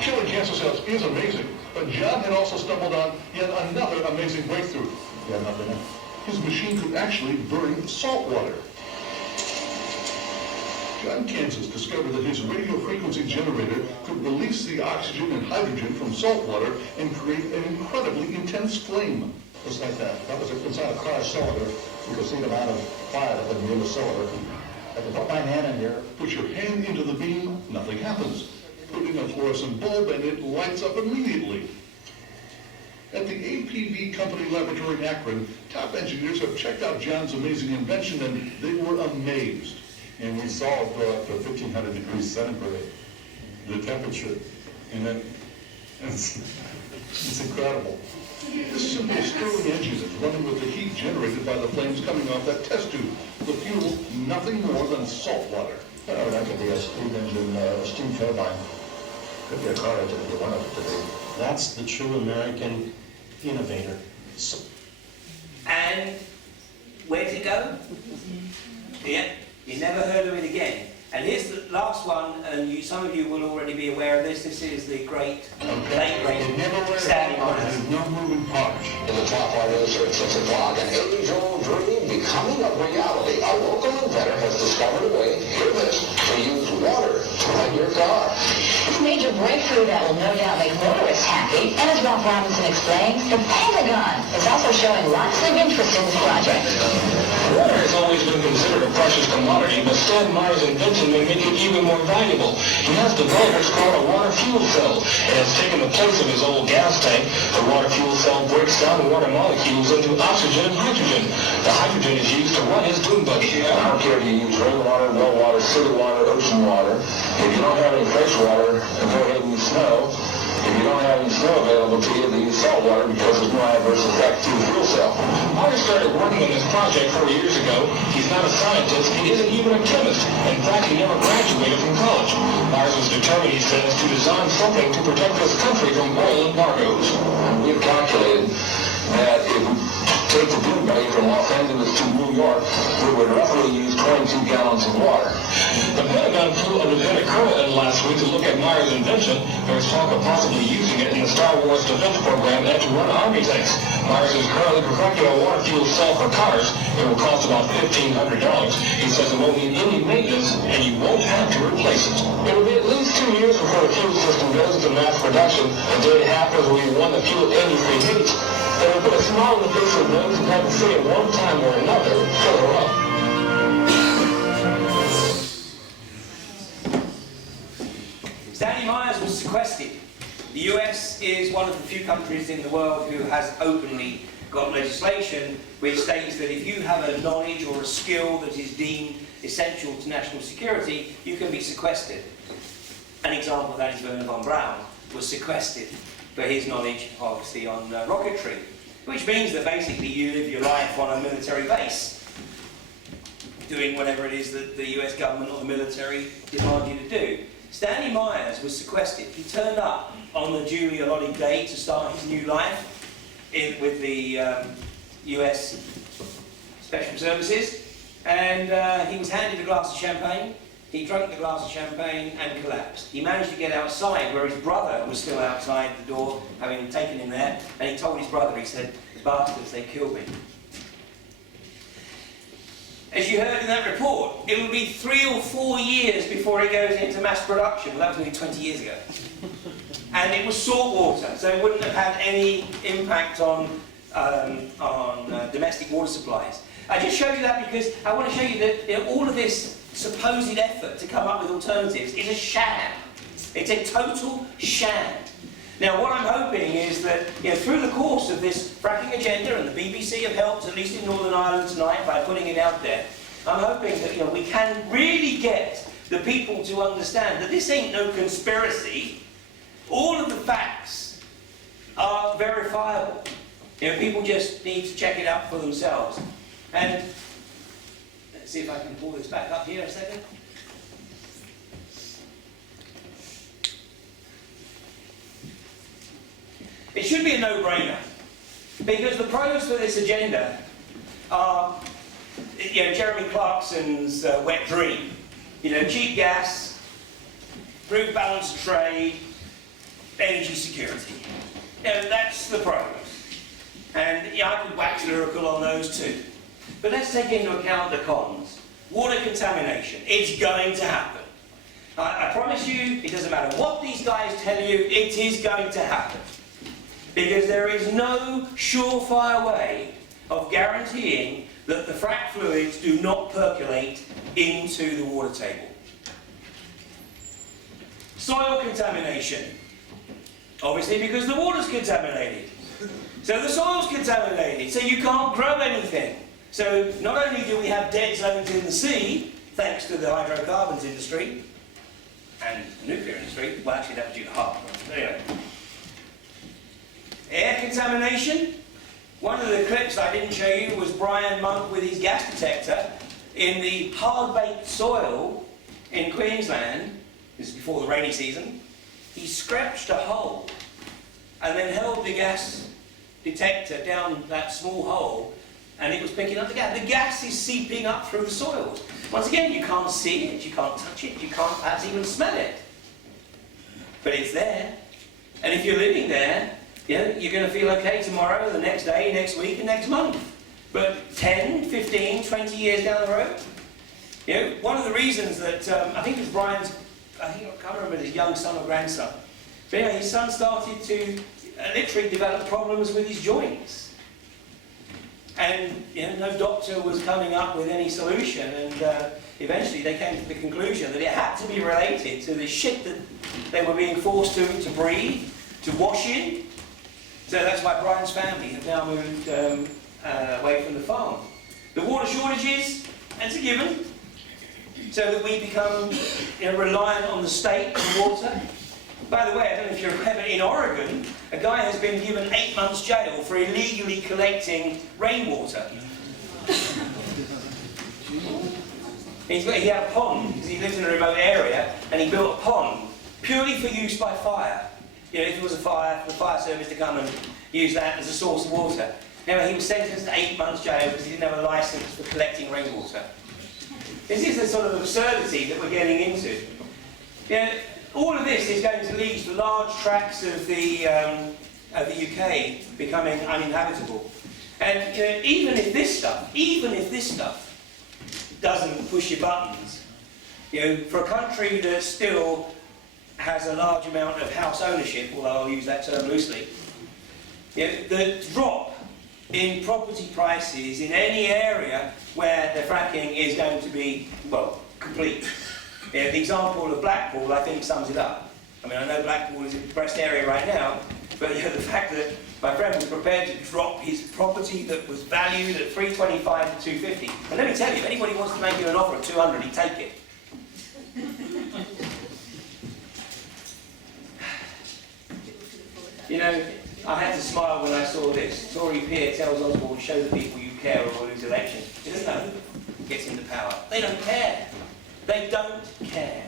Killing cancer cells is amazing, but John had also stumbled on yet another amazing breakthrough. Yeah, nothing. His machine could actually burn salt water. John Kansas discovered that his radio frequency generator could release the oxygen and hydrogen from salt water and create an incredibly intense flame. Just like that. That was inside a car cylinder. You could see the amount of fire that would be in the cylinder. I can put my hand in here. Put your hand into the beam, nothing happens. Put in a fluorescent bulb and it lights up immediately. At the APV Company Laboratory in Akron, top engineers have checked out John's amazing invention and they were amazed. And we saw it go up to 1,500 degrees centigrade, the temperature. And then it's incredible. This simple Stirling engine is running with the heat generated by the flames coming off that test tube. The fuel, nothing more than salt water. Oh, that could be a steam engine, a steam turbine. Could be a car engine if you wanted it to be. That's the true American innovator. And where did it go? Yeah, you never heard of it again. And here's the last one, and some of you will already be aware of this. This is the great, late great Stanley Myers. There's no moving parts. In the top line news at 6 o'clock, an age-old dream becoming a reality. A local inventor has discovered a way, hear this, to use water to run your car. It's a major breakthrough that will no doubt make motorists happy. And as Ralph Robinson explains, the Pentagon is also showing lots of interest in this project. Water has always been considered a precious commodity, but Stan Myers' invention may make it even more valuable. He has developed what's called a water fuel cell, and has taken the place of his old gas tank. The water fuel cell breaks down the water molecules into oxygen and hydrogen. The hydrogen is used to run his dune buggy. I don't care if you use rainwater, well water, city water, ocean water. If you don't have any fresh water, then go ahead and use snow. If you don't have any snow available to you, then use salt water because there's no adverse effect to the fuel cell. Myers started working on this project 4 years ago. He's not a scientist, he isn't even a chemist. In fact, he never graduated from college. Myers was determined, he says, to design something to protect this country from oil embargoes. And we've calculated that if we take the dune buggy from Los Angeles to New York, we would roughly use 22 gallons of water. The Pentagon flew a Lieutenant Colonel in last week to look at Myers' invention. There was talk of possibly using it in the Star Wars defense program and to run army tanks. Myers is currently perfecting a water fuel cell for cars. It will cost about $1,500. He says it won't need any maintenance, and you won't have to replace it. It will be at least 2 years before the fuel system goes into mass production. Until it happens, we want the fuel industry hates. It will put a smile on the face of those who have to say at one time or another, fill her up. Stanley Myers was sequestered. The US is one of the few countries in the world who has openly got legislation which states that if you have a knowledge or a skill that is deemed essential to national security, you can be sequestered. An example of that is Werner von Braun was sequestered for his knowledge, obviously, on rocketry, which means that basically you live your life on a military base, doing whatever it is that the US government or the military demand you to do. Stanley Myers was sequestered. He turned up on the duly allotted day to start his new life with the US Special Services. and he was handed a glass of champagne. He drank the glass of champagne and collapsed. He managed to get outside where his brother was still outside the door, having taken him there, and he told his brother, he said, "Bastards, they killed me." As you heard in that report, it would be 3 or 4 years before it goes into mass production. Well, that was only 20 years ago. And it was salt water, so it wouldn't have had any impact on domestic water supplies. I just showed you that because I want to show you that all of this supposed effort to come up with alternatives is a sham. It's a total sham. Now, what I'm hoping is that through the course of this fracking agenda, and the BBC have helped, at least in Northern Ireland tonight, by putting it out there, I'm hoping that we can really get the people to understand that this ain't no conspiracy. All of the facts are verifiable. People just need to check it out for themselves. And let's see if I can pull this back up here a second. It should be a no-brainer, because the pros for this agenda are, Jeremy Clarkson's wet dream. Cheap gas, improved balance of trade, energy security. That's the pros. And I could wax lyrical on those too. But let's take into account the cons. Water contamination. It's going to happen. I promise you, it doesn't matter what these guys tell you, it is going to happen. Because there is no surefire way of guaranteeing that the frac fluids do not percolate into the water table. Soil contamination. Obviously because the water's contaminated. So the soil's contaminated, so you can't grow anything. So not only do we have dead zones in the sea, thanks to the hydrocarbons industry, and the nuclear industry, well actually that was due to HARP, but anyway. Air contamination. One of the clips I didn't show you was Brian Monk with his gas detector in the hard-baked soil in Queensland. This is before the rainy season. He scratched a hole and then held the gas detector down that small hole, and it was picking up the gas. The gas is seeping up through the soils. Once again, you can't see it, you can't touch it, you can't perhaps even smell it. But it's there. And if you're living there, you're going to feel okay tomorrow, the next day, next week, and next month. But 10, 15, 20 years down the road, one of the reasons that, I think it was Brian's, I can't remember his young son or grandson, but anyway, his son started to literally develop problems with his joints. And no doctor was coming up with any solution, and eventually they came to the conclusion that it had to be related to the shit that they were being forced to breathe, to wash in. So that's why Brian's family have now moved away from the farm. The water shortages, that's a given, so that we become reliant on the state for water. By the way, I don't know if you're aware, but in Oregon, a guy has been given 8 months jail for illegally collecting rainwater. He had a pond, because he lives in a remote area, and he built a pond purely for use by fire. If there was a fire, for the fire service to come and use that as a source of water. Now, he was sentenced to 8 months jail because he didn't have a license for collecting rainwater. This is the sort of absurdity that we're getting into. All of this is going to lead to large tracts of the UK becoming uninhabitable. And even if this stuff doesn't push your buttons, for a country that still has a large amount of house ownership, although I'll use that term loosely, the drop in property prices in any area where the fracking is going to be, well, complete. The example of Blackpool, I think, sums it up. I mean, I know Blackpool is a depressed area right now, but the fact that my friend was prepared to drop his property that was valued at $325 to $250. And let me tell you, if anybody wants to make you an offer of $200, he'd take it. I had to smile when I saw this. Tory peer tells Osborne, show the people you care or we'll lose elections. He doesn't know who gets into power. They don't care. They don't care.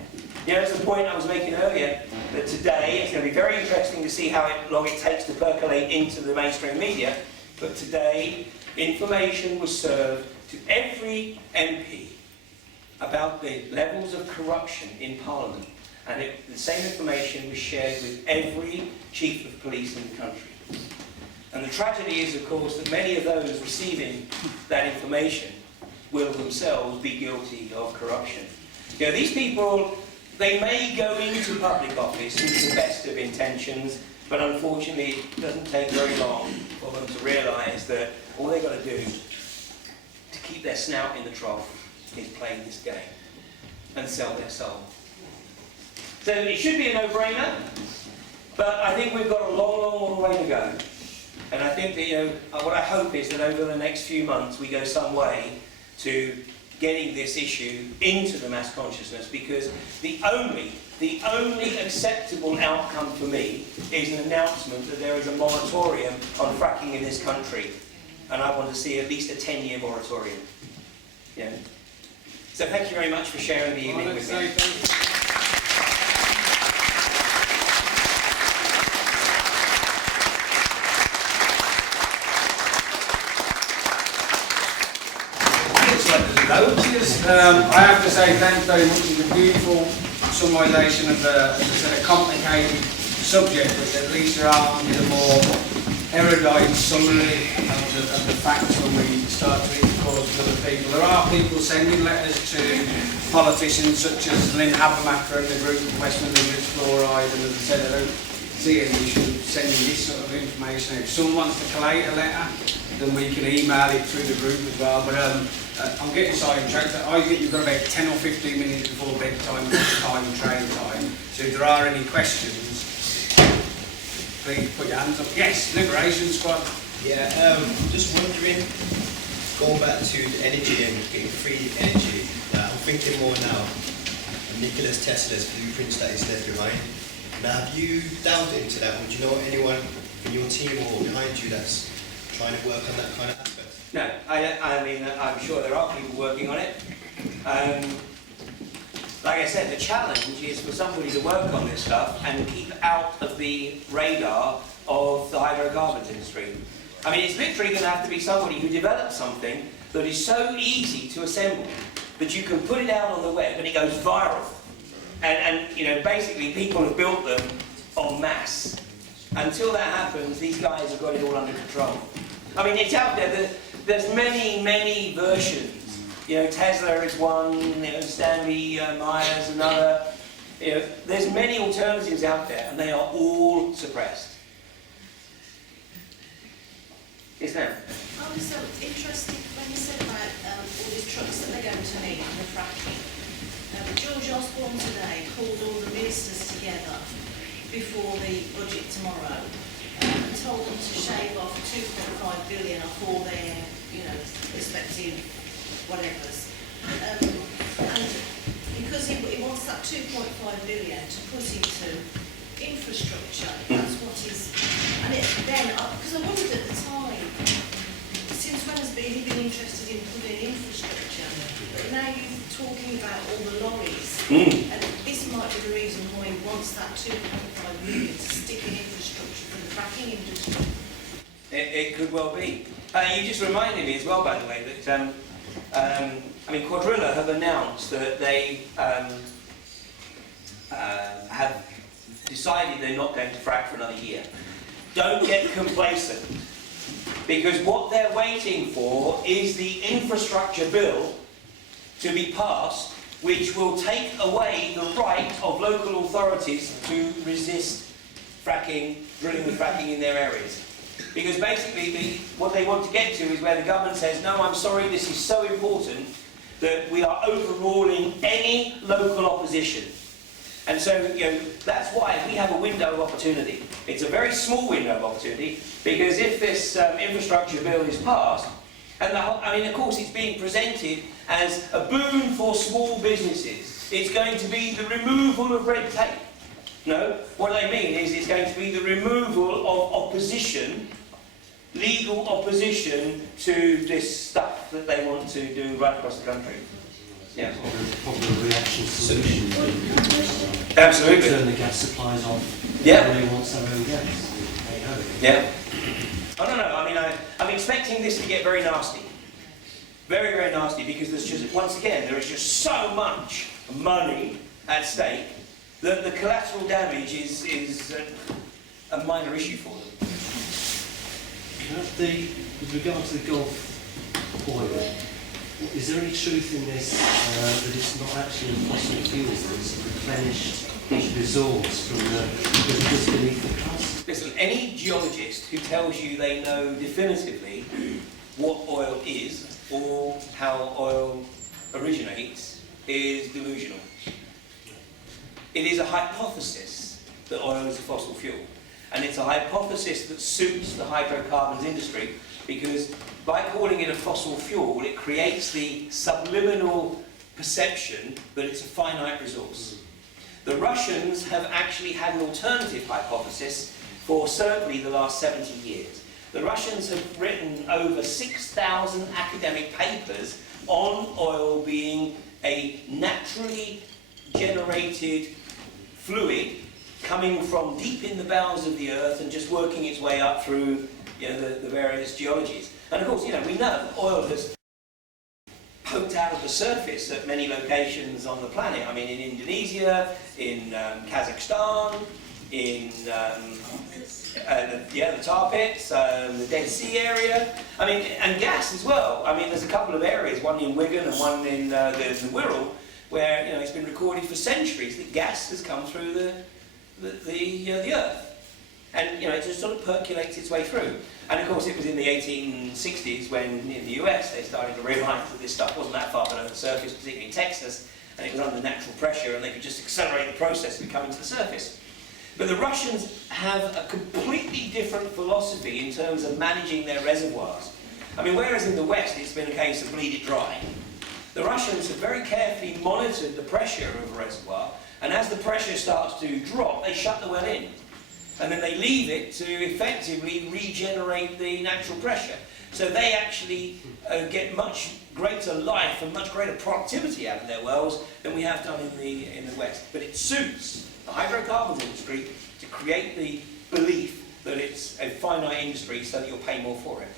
That's the point I was making earlier, that today it's going to be very interesting to see how long it takes to percolate into the mainstream media, But today, information was served to every MP about the levels of corruption in Parliament, and the same information was shared with every chief of police in the country. And the tragedy is, of course, that many of those receiving that information will themselves be guilty of corruption. You know, these people, they may go into public office with the best of intentions, but unfortunately it doesn't take very long for them to realise that all they've got to do to keep their snout in the trough is play this game and sell their soul. So it should be a no-brainer, but I think we've got a long, long, long way to go. And I think that, you know, what I hope is that over the next few months we go some way to getting this issue into the mass consciousness, because the only acceptable outcome for me is an announcement that there is a moratorium on fracking in this country, and I want to see at least a 10-year moratorium. Yeah. So thank you very much for sharing the evening with me. I have to say thanks very much. It's a beautiful summarisation of a complicated subject, but at least there are a more erudite summary of the facts when we start to intercourse with other people. There are people sending letters to politicians such as Lynn Habermacher and the group of West Midlands Fluoride, and as I said, I don't see any issue sending this sort of information. If someone wants to collate a letter, then we can email it through the group as well. But I'm getting sidetracked. I think you've got about 10 or 15 minutes before bedtime, train time. So if there are any questions, please put your hands up. Yes, Liberation Squad. Yeah, just wondering, going back to the energy and getting free energy, I'm thinking more now of Nicholas Tesla's blueprints that he's left behind. Now, have you delved into that? Would you know anyone in your team or behind you that's trying to work on that kind of aspect? No, I mean, I'm sure there are people working on it. Like I said, the challenge is for somebody to work on this stuff and keep out of the radar of the hydrocarbons industry. I mean, it's literally going to have to be somebody who develops something that is so easy to assemble that you can put it out on the web and it goes viral. And you know, basically people have built them en masse. Until that happens, these guys have got it all under control. I mean, it's out there. There's many, many versions. You know, Tesla is one, you know, Stanley Myers another. You know, there's many alternatives out there, and they are all suppressed. Yes, ma'am. I was so interested when you said about all these trucks that they're going to need for fracking. George Osborne today called all the ministers together before the budget tomorrow and told them to shave off 2.5 billion off all their, you know, respective whatevers. And because he wants that 2.5 billion to put into infrastructure, that's what he's... And because I wondered at the time, since when has he been interested in putting infrastructure? But now you're talking about all the lorries, and this might be the reason why he wants that 2.5 million to stick in infrastructure for the fracking industry. It could well be. You just reminded me as well, by the way, that I mean, Quadrilla have announced that they have decided they're not going to frack for another year. Don't get complacent, because what they're waiting for is the infrastructure bill to be passed, which will take away the right of local authorities to resist fracking, drilling and fracking in their areas. Because basically what they want to get to is where the government says, no, I'm sorry, this is so important that we are overruling any local opposition. And so, you know, that's why we have a window of opportunity. It's a very small window of opportunity, because if this infrastructure bill is passed, and I mean, of course, it's being presented as a boon for small businesses. It's going to be the removal of red tape. No, what I mean is it's going to be the removal of opposition, legal opposition to this stuff that they want to do right across the country. Yeah. Probably a reaction solution. Absolutely. Turn the gas supplies off. Yeah. Everybody wants their own gas. Yeah. I don't know. I mean, expecting this to get very nasty. Very, very nasty, because there's just, once again, there is just so much money at stake that the collateral damage is a minor issue for them. With regard to the Gulf oil, is there any truth in this that it's not actually a fossil fuel, that it's a replenished resource from just beneath the crust? Listen, any geologist who tells you they know definitively what oil is or how oil originates is delusional. It is a hypothesis that oil is a fossil fuel. And it's a hypothesis that suits the hydrocarbons industry, because by calling it a fossil fuel, it creates the subliminal perception that it's a finite resource. The Russians have actually had an alternative hypothesis for certainly the last 70 years. The Russians have written over 6,000 academic papers on oil being a naturally generated fluid coming from deep in the bowels of the earth and just working its way up through, you know, the various geologies. And of course, you know, we know oil has poked out of the surface at many locations on the planet. I mean, in Indonesia, in Kazakhstan, in the tar pits, the Dead Sea area. I mean, and gas as well. I mean, there's a couple of areas, one in Wigan and one in the Wirral, where, you know, it's been recorded for centuries that gas has come through the earth. And, you know, it just sort of percolates its way through. And of course, it was in the 1860s when, in the US, they started to realise that this stuff wasn't that far below the surface, particularly in Texas, and it was under natural pressure, and they could just accelerate the process of it coming to the surface. But the Russians have a completely different philosophy in terms of managing their reservoirs. I mean, whereas in the West, it's been a case of bleed it dry, the Russians have very carefully monitored the pressure of a reservoir, and as the pressure starts to drop, they shut the well in. And then they leave it to effectively regenerate the natural pressure. So they actually get much greater life and much greater productivity out of their wells than we have done in the West. But it suits the hydrocarbons industry to create the belief that it's a finite industry so that you'll pay more for it.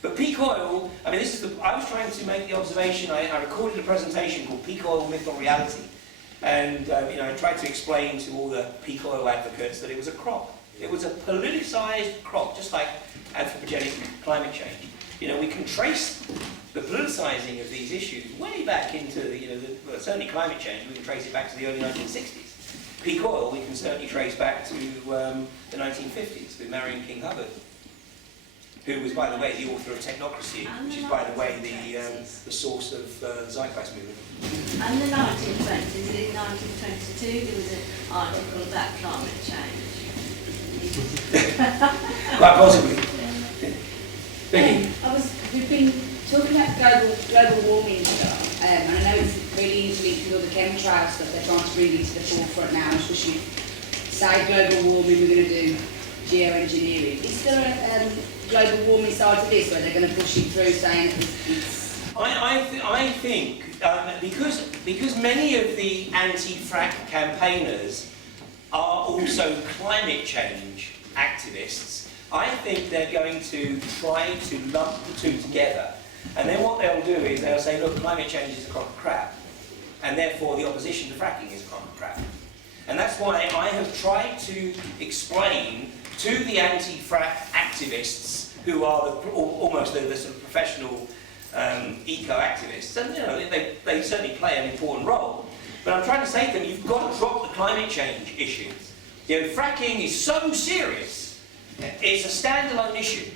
But peak oil, I mean, I was trying to make the observation, I recorded a presentation called Peak Oil, Myth or Reality. And you know, I tried to explain to all the peak oil advocates that it was a crop. It was a politicized crop, just like anthropogenic climate change. You know, we can trace the politicizing of these issues way back into, you know, well, certainly climate change, we can trace it back to the early 1960s. Peak oil, we can certainly trace back to the 1950s with Marion King Hubbard, who was, by the way, the author of Technocracy, which is, by the way, the source of the Zeitgeist movement. And the 1920s, in 1922, there was an article about climate change. Quite possibly. Becky? We've been talking about global warming stuff, and I know it's really easy linked with all the chemtrail stuff they're trying to bring into the forefront now, especially say global warming, we're going to do geoengineering. Is there a global warming side to this where they're going to push it through saying it's... I think because many of the anti-frack campaigners are also climate change activists, I think they're going to try to lump the two together. And then what they'll do is they'll say, look, climate change is a crock of crap, and therefore the opposition to fracking is a crock of crap. And that's why I have tried to explain to the anti-frack activists, who are almost the sort of professional eco-activists, and you know, they certainly play an important role. But I'm trying to say to them, you've got to drop the climate change issues. You know, fracking is so serious, it's a standalone issue.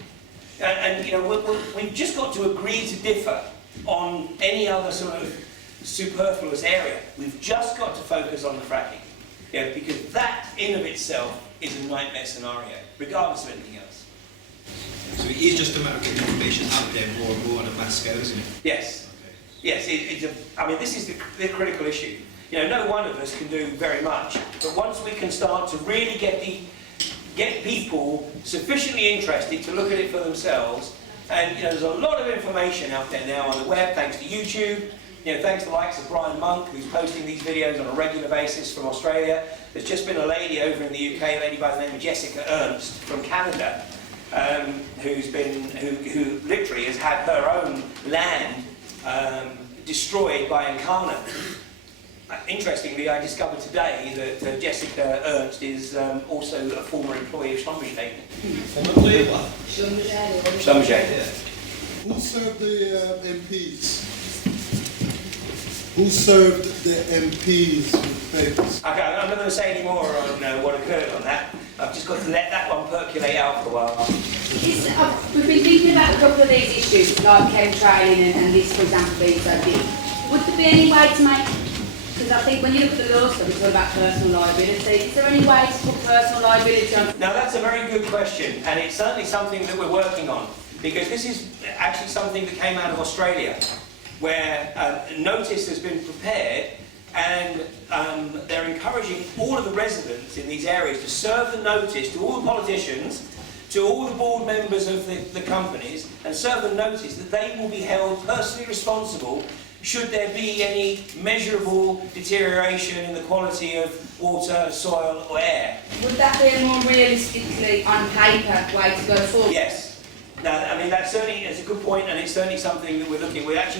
And you know, we've just got to agree to differ on any other sort of superfluous area. We've just got to focus on the fracking. You know, because that in of itself is a nightmare scenario, regardless of anything else. So it is just a matter of getting information out there more and more on a mass scale, isn't it? Yes. Okay. Yes, I mean, this is the critical issue. You know, no one of us can do very much, but once we can start to really get people sufficiently interested to look at it for themselves, and you know, there's a lot of information out there now on the web, thanks to YouTube. You know, thanks to the likes of Brian Monk, who's posting these videos on a regular basis from Australia. There's just been a lady over in the UK, a lady by the name of Jessica Ernst from Canada, who literally has had her own land destroyed by Encana. Interestingly, I discovered today that Jessica Ernst is also a former employee of Schlumberger. Schlumberger. Who served the MPs? Who served the MPs with papers? Okay, I'm not going to say any more on what occurred on that. I've just got to let that one percolate out for a while. We've been thinking about a couple of these issues, like chemtrailing and this, for example, being so big. Would there be any way to make, because I think when you look at the law stuff, it's all about personal liability. Is there any way to put personal liability on? Now that's a very good question, and it's certainly something that we're working on, because this is actually something that came out of Australia, where notice has been prepared, and they're encouraging all of the residents in these areas to serve the notice to all the politicians, to all the board members of the companies, and serve the notice that they will be held personally responsible should there be any measurable deterioration in the quality of water, soil or air. Would that be a more realistically, on paper, way to go forward? Yes. Now, I mean, that's certainly is a good point, and it's certainly something that we're looking at.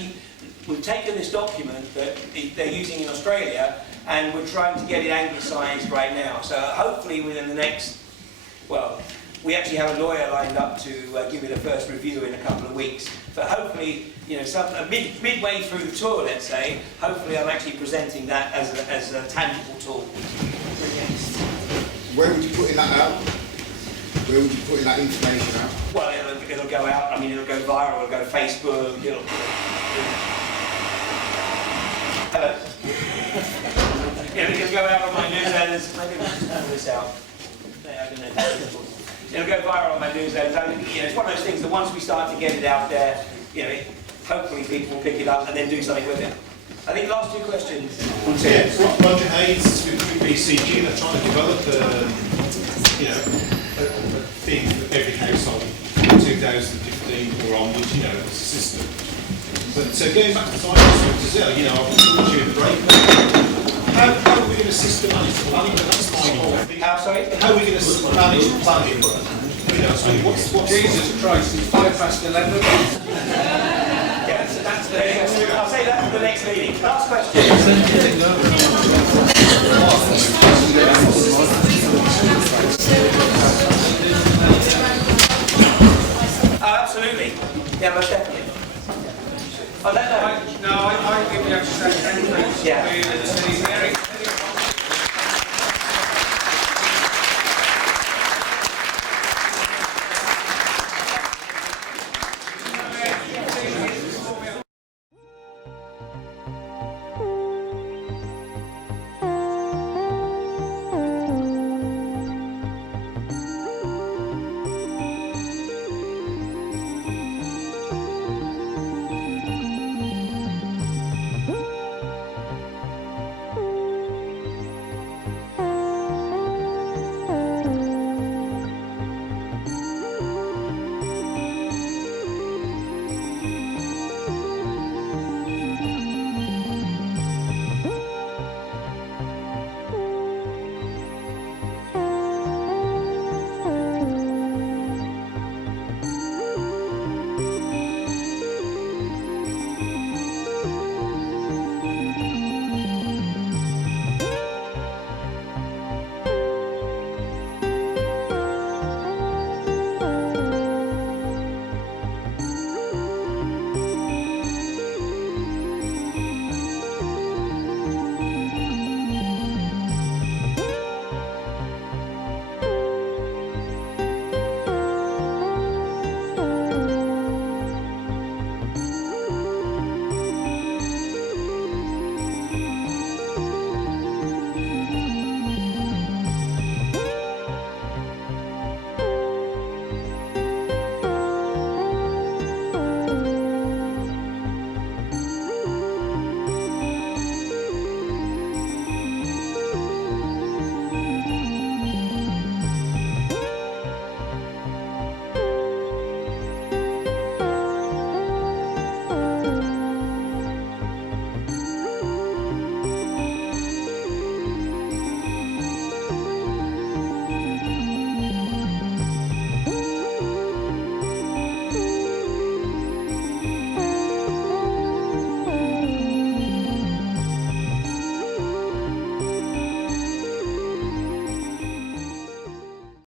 We've taken this document that they're using in Australia, and we're trying to get it anglicised right now. So hopefully within the next, well, we actually have a lawyer lined up to give it a first review in a couple of weeks. But hopefully, you know, midway through the tour, let's say, hopefully I'm actually presenting that as a tangible tool. Where would you put in that out? Where would you put in that information out? Well, it'll go out. I mean, it'll go viral. It'll go Facebook. Hello. It'll go out on my newsletters. Maybe we'll just pull this out. I don't know. It'll go viral on my newsletters. I mean, you know, it's one of those things that once we start to get it out there, you know, hopefully people will pick it up and then do something with it. I think last two questions. Yeah, Roger Hayes with BCG, they're trying to develop a thing for every household in 2015 or onwards, you know, as a system. But going back to finance, you know, I'll put you in the break. How are we going to systematically planning? That's my whole thing. How are we going to manage planning? You know, so what's Jesus Christ, it's 11:05. Yeah, that's I'll say that for the next meeting. Last question. Oh, absolutely. Yeah, most definitely. Oh, I think we have to say thank you. Yeah.